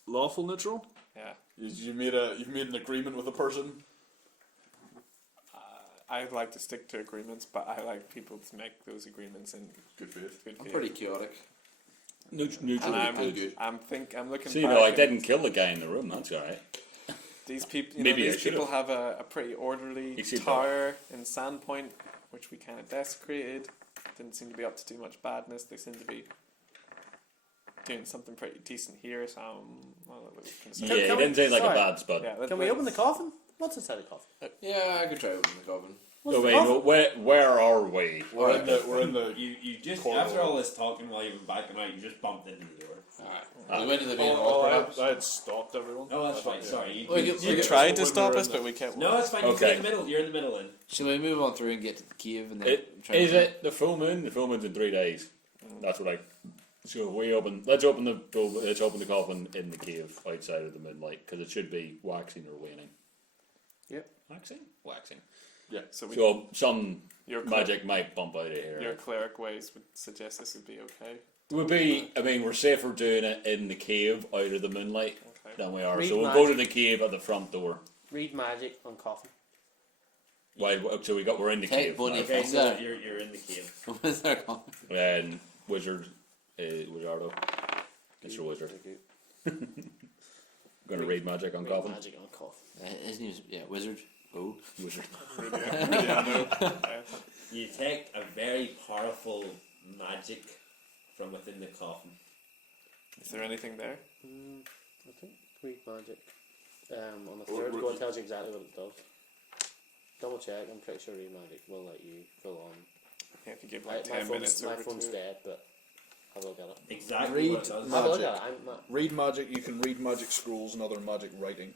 lawful neutral? Yeah. You've made an agreement with a person? I like to stick to agreements, but I like people to make those agreements in Good faith. good I'm faith. pretty chaotic. Neutral And is good. I'm looking. See, back no, I and didn't kill the guy in the room. That's alright. These people, Maybe I these should've. people have a pretty orderly You see that? tower in Sandpoint, which we kind of desecrated. Didn't seem to be up to too much badness. They seem to be doing something pretty decent here, so I'm a little concerned. Yeah, it didn't seem like a sorry. bad spot. Yeah, can we open the coffin? What's inside the coffin? Yeah, I could try opening the coffin. What's So the wait, coffin? where are we? We're in the You just Corridor. after all this talking while you've been backing out, you just bumped into the door. Alright. We went to the main hall, perhaps. I had stopped everyone. Oh, that's right. Sorry. Well, You we tried when to we stop were us, in but we kept. No, it's fine. You're Okay. in the middle. You're in the middle. Then. Shall we move on through and get to the cave and then try Is and- it the full moon? The full moon's in 3 days. That's what I. So we open. Let's open the coffin in the cave outside of the moonlight because it should be waxing or waning. Yep. Waxing. So we, So some your magic might bump out of here. your cleric ways would suggest this would be okay. Would be. I mean, we're safer doing it in the cave out of the moonlight Okay. than we are. Read So we'll go to magic. the cave at the front door. Read magic on coffin. Why? So we're in the Take cave. Bonnie now. Okay, so Finger. you're in the cave. Where's that gone? And Wizard, Wizardo, Mr. Wizard. Gonna read magic on Read coffin. magic on coffin. His name's Wizard. Oh, Wizard. You detect a very powerful magic from within the coffin. Is there anything there? I think read magic. On the Or- third or- go, it tells you exactly what it does. Double check. I'm pretty sure read magic will let you full on. Yeah, if you give My, like my 10 minutes phone's, my over phone's to dead, but have a look at it. Exactly what it does. Have a look Magic. at it. Read magic, you can read magic scrolls and other magic writing.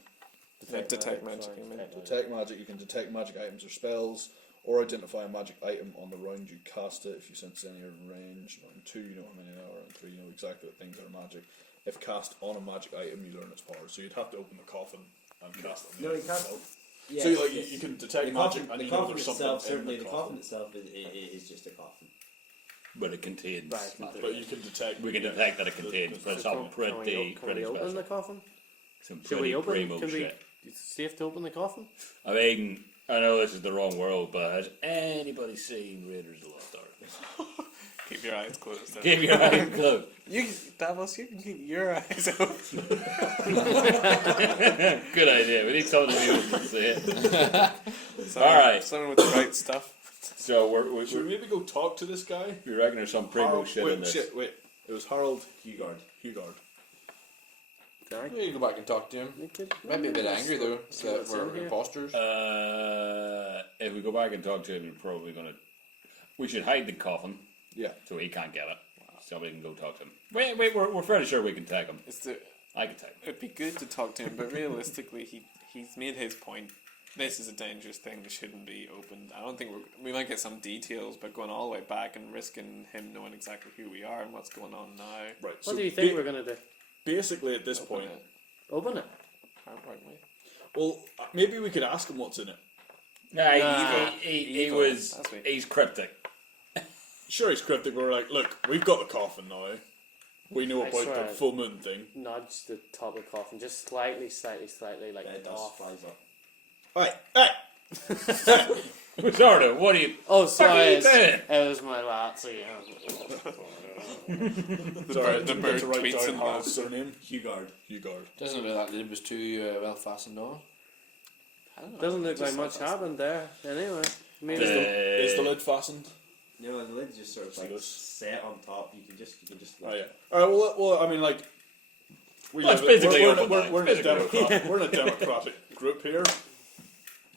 detect magic. sorry, You mean. detect magic. Detect magic, you can detect magic items or spells, or identify a magic item on the round you cast it. If you sense any in range, round 2 you know how many there are, and 3 you know exactly what things are magic. If cast on a magic item, you learn its power. So you'd have to open the coffin and cast it. on the No, you item can't. itself. Yes, So yes. you can detect The magic coffin, and the you know coffin there's something itself, in certainly the the coffin. coffin itself is just a coffin. But it contains. Right, magic. But you can detect. We can detect that it contains, but it's something Can we pretty open special. the coffin? Some Should we pretty open? primo Can we? shit. It's safe to open the coffin. I mean, I know this is the wrong world, but has anybody seen Raiders of the Lost Ark? Keep your eyes closed. then. Keep your eyes closed. Davos, you can keep your eyes open. Good idea. We need someone to be able to see it. Someone- Alright. Someone with the right stuff. So Should we maybe go talk to this guy? we reckon there's some primo Harold- shit wait, in this. shit, wait. It was Harold Hugard. Hugard. yeah, you go back and talk to him. We could, Might be a bit angry though, see that what's in we're here. imposters. If we go back and talk to him, we're probably gonna. We should hide the coffin Yeah. so he can't get it. Somebody can go talk to him. Wait, we're fairly sure we can take him. I can take him. It'd be good to talk to him, but realistically, he's made his point. This is a dangerous thing that shouldn't be opened. I don't think we might get some details, but going all the way back and risking him knowing exactly who we are and what's going on now. Right. What do you think we're gonna do? Basically, at this Open point, it. Open it. Aren't we? well, maybe we could ask him what's in it. Nah, Nah, he evil. was. That's me. He's cryptic. Sure, he's cryptic. We're like, look, we've got the coffin now. We know I about swear. the full moon thing. Nudge the top of the coffin just slightly, like It does off. flies up. Right, hey, Sorta, what do you? Oh, Fuck are sorry, you it doing? was my lats again. sorry, the I bird meant to write tweets down in Harold's surname. Hugard. Hugard. Doesn't look like that lid was too well fastened on. I don't know. Doesn't look like Just much that. happened there. Anyway, maybe Is the lid fastened? No, the lid's just sort of See like this? set on top. You can just. Oh yeah. All right. Well, I mean, like, we Well, it's live- physically we're, open, we're, like, we're, in a physically open. democratic, we're in a democratic group here.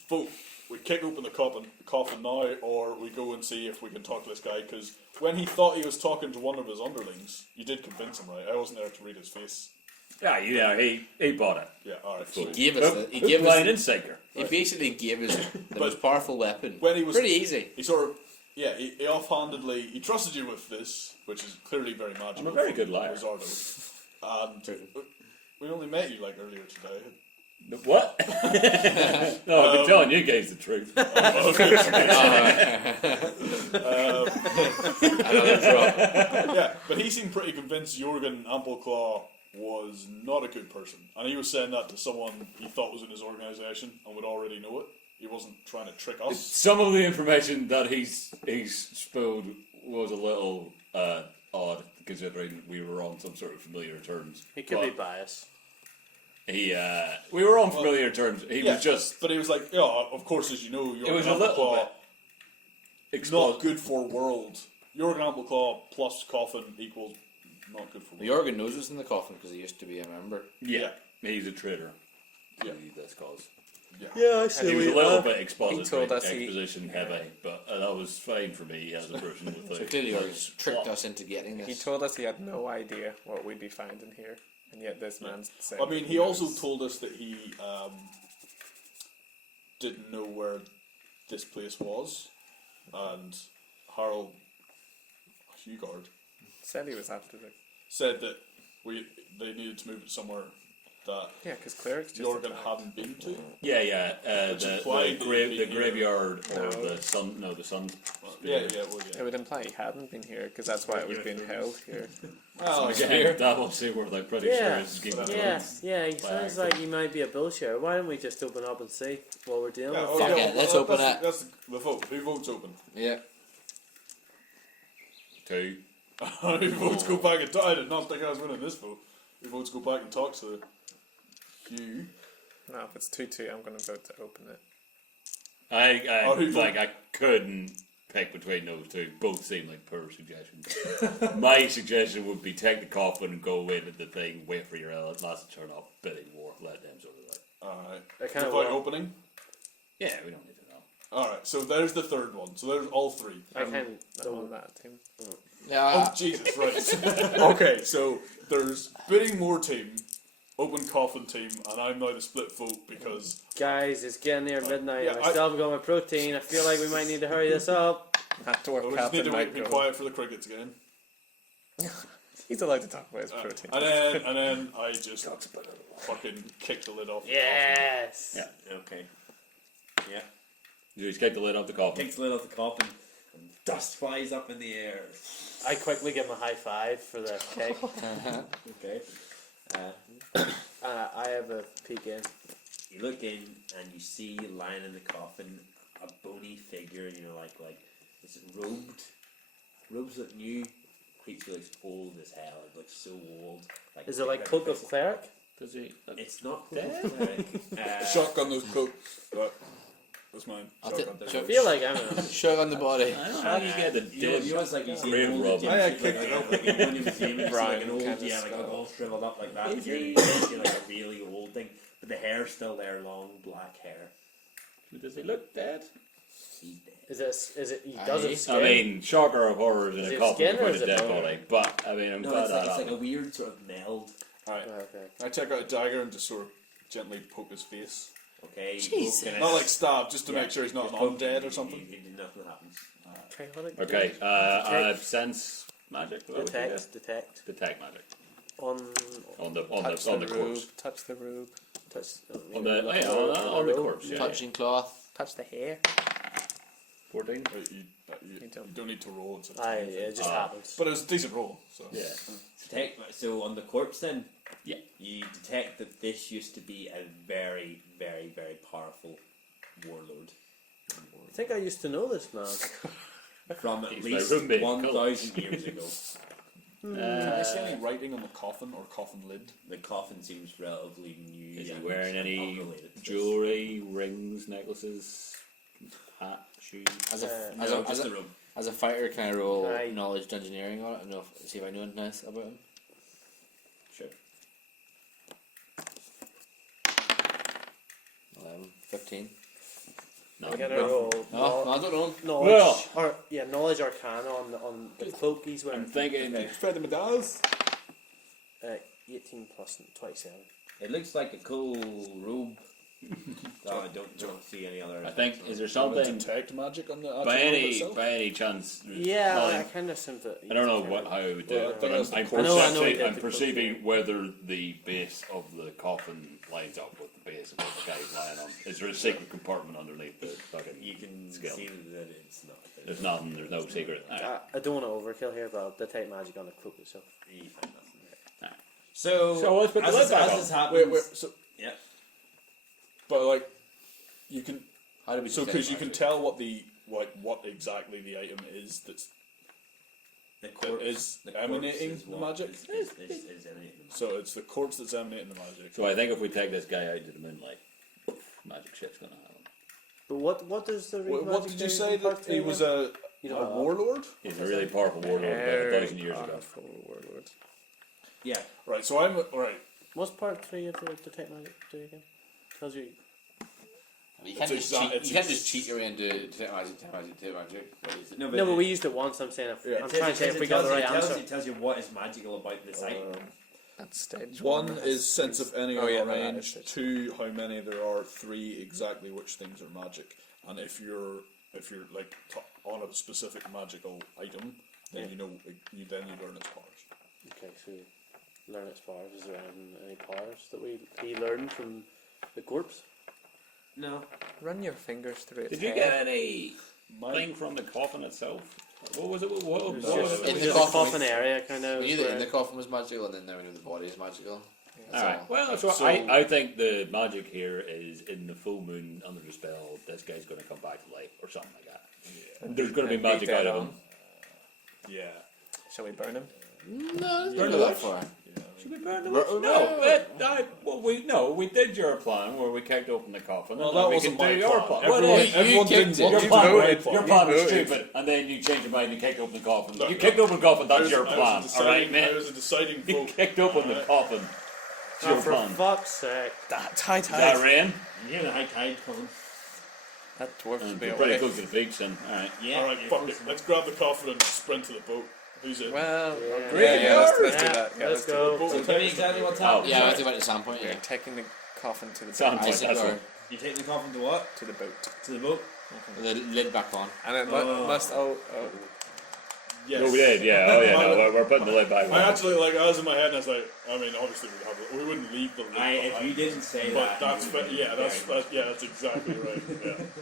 Vote. We kick open the coffin now, or we go and see if we can talk to this guy. Because when he thought he was talking to one of his underlings, you did convince him, right? I wasn't there to read his face. Yeah, he bought it. Yeah. All right. He So Gave us the, he gave blind us insider. he basically gave us the most powerful weapon. when he was Pretty easy. he sort of. Yeah, he offhandedly he trusted you with this, which is clearly very magical. I'm a very from good liar. Wizardo. And we only met you like earlier today. What? No, I've been telling you guys the truth. Yeah, but he seemed pretty convinced Yorgen Ampleclaw was not a good person, and he was saying that to someone he thought was in his organisation and would already know it. He wasn't trying to trick us. Some of the information that he's spilled was a little odd, considering we were on some sort of familiar terms. he could But be biased. we were on familiar terms. He Yeah, was just. but he was like, yeah, of course, as you know, Yorgen It was a little Ampleclaw bit not exposed. good for world. Yorgen Ampleclaw plus coffin equals not good for world. Yorgen knows what's in the coffin because he used to be a member. Yeah, he's a traitor. Yeah. This cause. Yeah, I He was a little bit He expository, told us exposition heavy, but that was fine for me as a person with So like. clearly Yorgen tricked us into getting this. He told us he had no idea what we'd be finding here, and yet this man's saying. I mean, he also told us that he didn't know where this place was, and Harold Hugard said he was after the. said that they needed to move it somewhere that Yeah, because clerics just Yorgen attack. hadn't been to? Yeah. Which The implied that he'd the been graveyard here. or No. the sun. No, the sun. Yeah. It would imply he hadn't been here, because that's why it was being held here. Well, Again, Davos say we're like pretty sure it's Game of Yeah, Thrones. yeah, he sounds like he might be a bullshitter. Why don't we just open up and see what we're dealing yeah, with? okay, Fuck it, let's open it. That's the vote. Who votes open? Yeah. 2. Who votes go back and talk? I did not think I was winning this vote. Who votes go back and talk to Hugh? No, if it's 2-2, I'm going to vote to open it. I couldn't pick between those two. Both seem like poor suggestions. My suggestion would be take the coffin and go away to the thing, wait for your lads to turn up, bidding war, let them sort it out. Alright. I kinda Divine will. opening? Yeah, we don't need to know. Alright, so there's the third one. So there's all three. I kind I want that team. Yeah. Oh, Jesus, right. Okay, so there's bidding war team, open coffin team, and I'm now the split vote because guys, it's getting near midnight. Yeah, I still haven't got my protein. I feel like we might need to hurry this up. That we dwarf just need captain to might be go. quiet for the crickets again. He's allowed to talk about his protein. And then I just fucking kick the lid off. Yes. Yeah. Okay. Yeah. You just kick the lid off the coffin. Takes the lid off the coffin, and dust flies up in the air. I quickly give him a high five for the cake. Okay. I have a peek in. You look in and you see lying in the coffin a bony figure, like it's robes look new, creature looks old as hell, it looks so old. Is it like Cloak of Cleric? Does he? It's not Cloak of Cleric. Shotgun those cloaks. Right. That's mine. I Shotgun. I feel like I'm in a Shove on the body. How do you get the dead? You always like you see Grave an old robber. Egyptian, I like kicked it like in one museum, you see like an old, Kinda like skull. all shriveled up like that. Is But you're he? you're like a really old thing, but the hair's still there, long black hair. Does he look dead? He's dead. Is it? He Aye. doesn't skin. I mean, shocker of horrors in Is a it coffin skin or with is a it dead bone? body. But I mean, I'm No, glad it's like, that it's like a happened. weird sort of meld. Alright. Okay. I take out a dagger and just sort of gently poke his face. Okay. Jesus. Not like stab, just to Yeah, make sure he's not just an poke undead him, or something. Nothing happens. Okay, what it Okay, Detect. sense magic. What would you guess? Detect. Detect magic On on the touch on the the robe, corpse. touch the robe, touch. On the on the corpse. Yeah. Touching cloth. touch the hair. 14. You don't need to roll. It's a It just happens. But it was a decent roll. So. Yeah. So on the corpse then, Yeah. you detect that this used to be a very, very, very powerful warlord. I think I used to know this man. From at He's my least roommate, 1,000 years ago. Can you see any writing on the coffin or coffin lid? The coffin seems relatively new. Is he and wearing it's any not related to this. jewelry, rings, necklaces, hat, shoes? As a No, as a, just as the a, robe. as a fighter, can I roll Aye. knowledge engineering on it? And see if I know anything nice about him. Sure. 11, 15. No. I'm gonna roll No, I don't know. knowledge or knowledge arcana on the cloak he's wearing. I'm thinking. Fred the Medals? 18 plus 27. It looks like a cool robe. No, I don't see any other. I think is there Something something detect magic on the actual by robe any itself? by any chance? Yeah, nothing- I kind of seem to. I don't know how I would do Well, I it, think but that's the I'm corpse. I know perceiving, he I'm did the perceiving corpse. whether the base of the coffin lines up with the base of what the guy's lying on. Is there a secret compartment underneath the fucking? You can Skill. see that it's not. There's nothing. There's no secret. I don't want to overkill here, but I'll detect magic on the cloak itself. You find nothing there. Aye. So let's put the lid back on. this happens, So, yeah. but like, you can. How do we So detect because you can magic? tell what exactly the item is that's The corpse is the corpse emanating is the what magic. is emanating. So it's the corpse that's emanating the magic. So I think if we take this guy out into the moonlight, magic shit's gonna happen. But what does the What did you say that he was a warlord? He's a really powerful warlord about 1,000 years ago. Powerful warlord. Yeah. Right. So I'm right. What's part 3 of the detect magic do again? Tells you. You can't, It's just cheat, it's you can't just cheat your way into detect magic, detect magic, detect magic. What is it? No, No, but we used it once. I'm saying if, I'm trying to say if we got the right answer. It tells you what is magical about this item. That's stage One one. is sense of any Oh, yeah, or no, that is range. it. 2, how many there are. 3, exactly which things are magic. And if you're like on a specific magical item, then you know you learn its powers. Okay, so learn its powers? Is there any powers that he learned from the corpse? No. Run your fingers through its Did you hair. get any thing from the coffin itself? What was it? What was it? In It's the just a coffin, coffin area, kind of. we knew that in where- the coffin was magical, and then now we know the body is magical. That's Alright, all. well, so, So- I think the magic here is in the full moon under the spell, this guy's going to come back to life or something like that. There's going to be And magic beat out that of on. him. Yeah. Shall we burn him? No, let's not go that far. Should we burn the Bur- witch? No, we did your plan where we kicked open the coffin. Well, and that we wasn't can my do your plan. plan. Well, Everyone, hey, everyone kicked didn't it. want your to plan, do my voted. plan. your plan was voted. stupid, and then you changed your mind and kicked open the coffin. Look, You kicked open the coffin, that's your I plan, was a alright, deciding- mate? I was a deciding You vote. kicked open the Alright. coffin. It's Oh, your for plan. fuck's sake. That high Is tide. that rain? You hear the high tide coming. That dwarf should be You're pretty away. close to the beach then. Alright. Yeah. Alright, you're fuck close it. enough. Let's grab the coffin and sprint to the boat. Who's in? Well, Yeah. yeah, let's do Yeah, that. Yeah, let's do go. Boat So will tell me take us exactly to what's the- happening. Yeah, I think about the Sandpoint. We're Yeah. taking the coffin to the Sound boat. like Isaac that's or what- You take the coffin to what? To the boat. To the boat? the lid back on. And it Oh. must. Oh. Yes. No, we did, yeah. Oh, yeah, no, we're putting the lid back I on. actually, like, I was in my head and I was like, I mean, obviously we wouldn't leave the lid If behind. you didn't say But that. that's you fa- would be yeah, that's very- that's exactly right.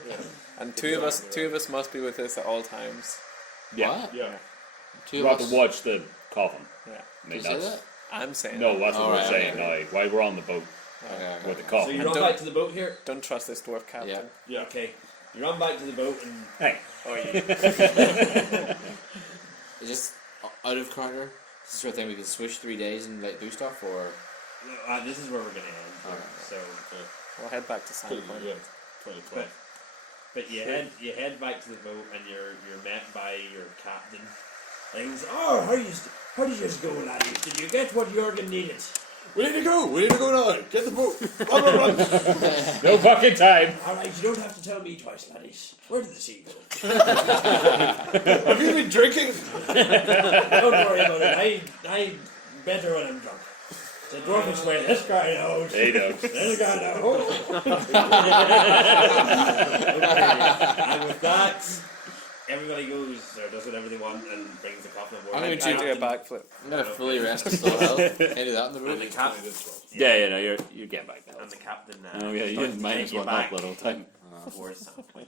Yeah, And two of us must be with us at all times. Yeah. What? yeah. Two You of have us. to watch the coffin. Yeah. I Did mean, you say that's, that? I'm saying. no, that's what Alright, we're saying okay. now. While we're on the boat Okay, with the okay. So coffin. you run don't- back to the boat here? Don't trust this dwarf captain. Yeah. Yeah. Okay. You run back to the boat and. Hey. Oh, yeah. Is this out of character? Is this the sort of thing we can switch 3 days and like do stuff, or This is where we're going to end. Alright. So. We'll head back to Pretty Sandpoint. good, 2012. But you head back to the boat and you're met by your captain. And he goes, "Oh, how did you go, laddies? Did you get what Yorgen needed?" We need to go now. Get the boat. Run, run, run. No fucking time. All right, you don't have to tell me twice, laddies. Where did the sea go? Have you been drinking? Don't worry about it. I better when I'm drunk. The dwarf explained, this guy knows. He knows. This guy knows. Okay. And with that, everybody goes or does whatever they want and brings the coffin aboard. I'm going to do a backflip. I'm gonna fully rest and still health. Can I do that in the And room? the captain. Yeah, no, you're getting back now. And the captain. Oh, yeah, you didn't minus take you one back up little time. towards Sandpoint.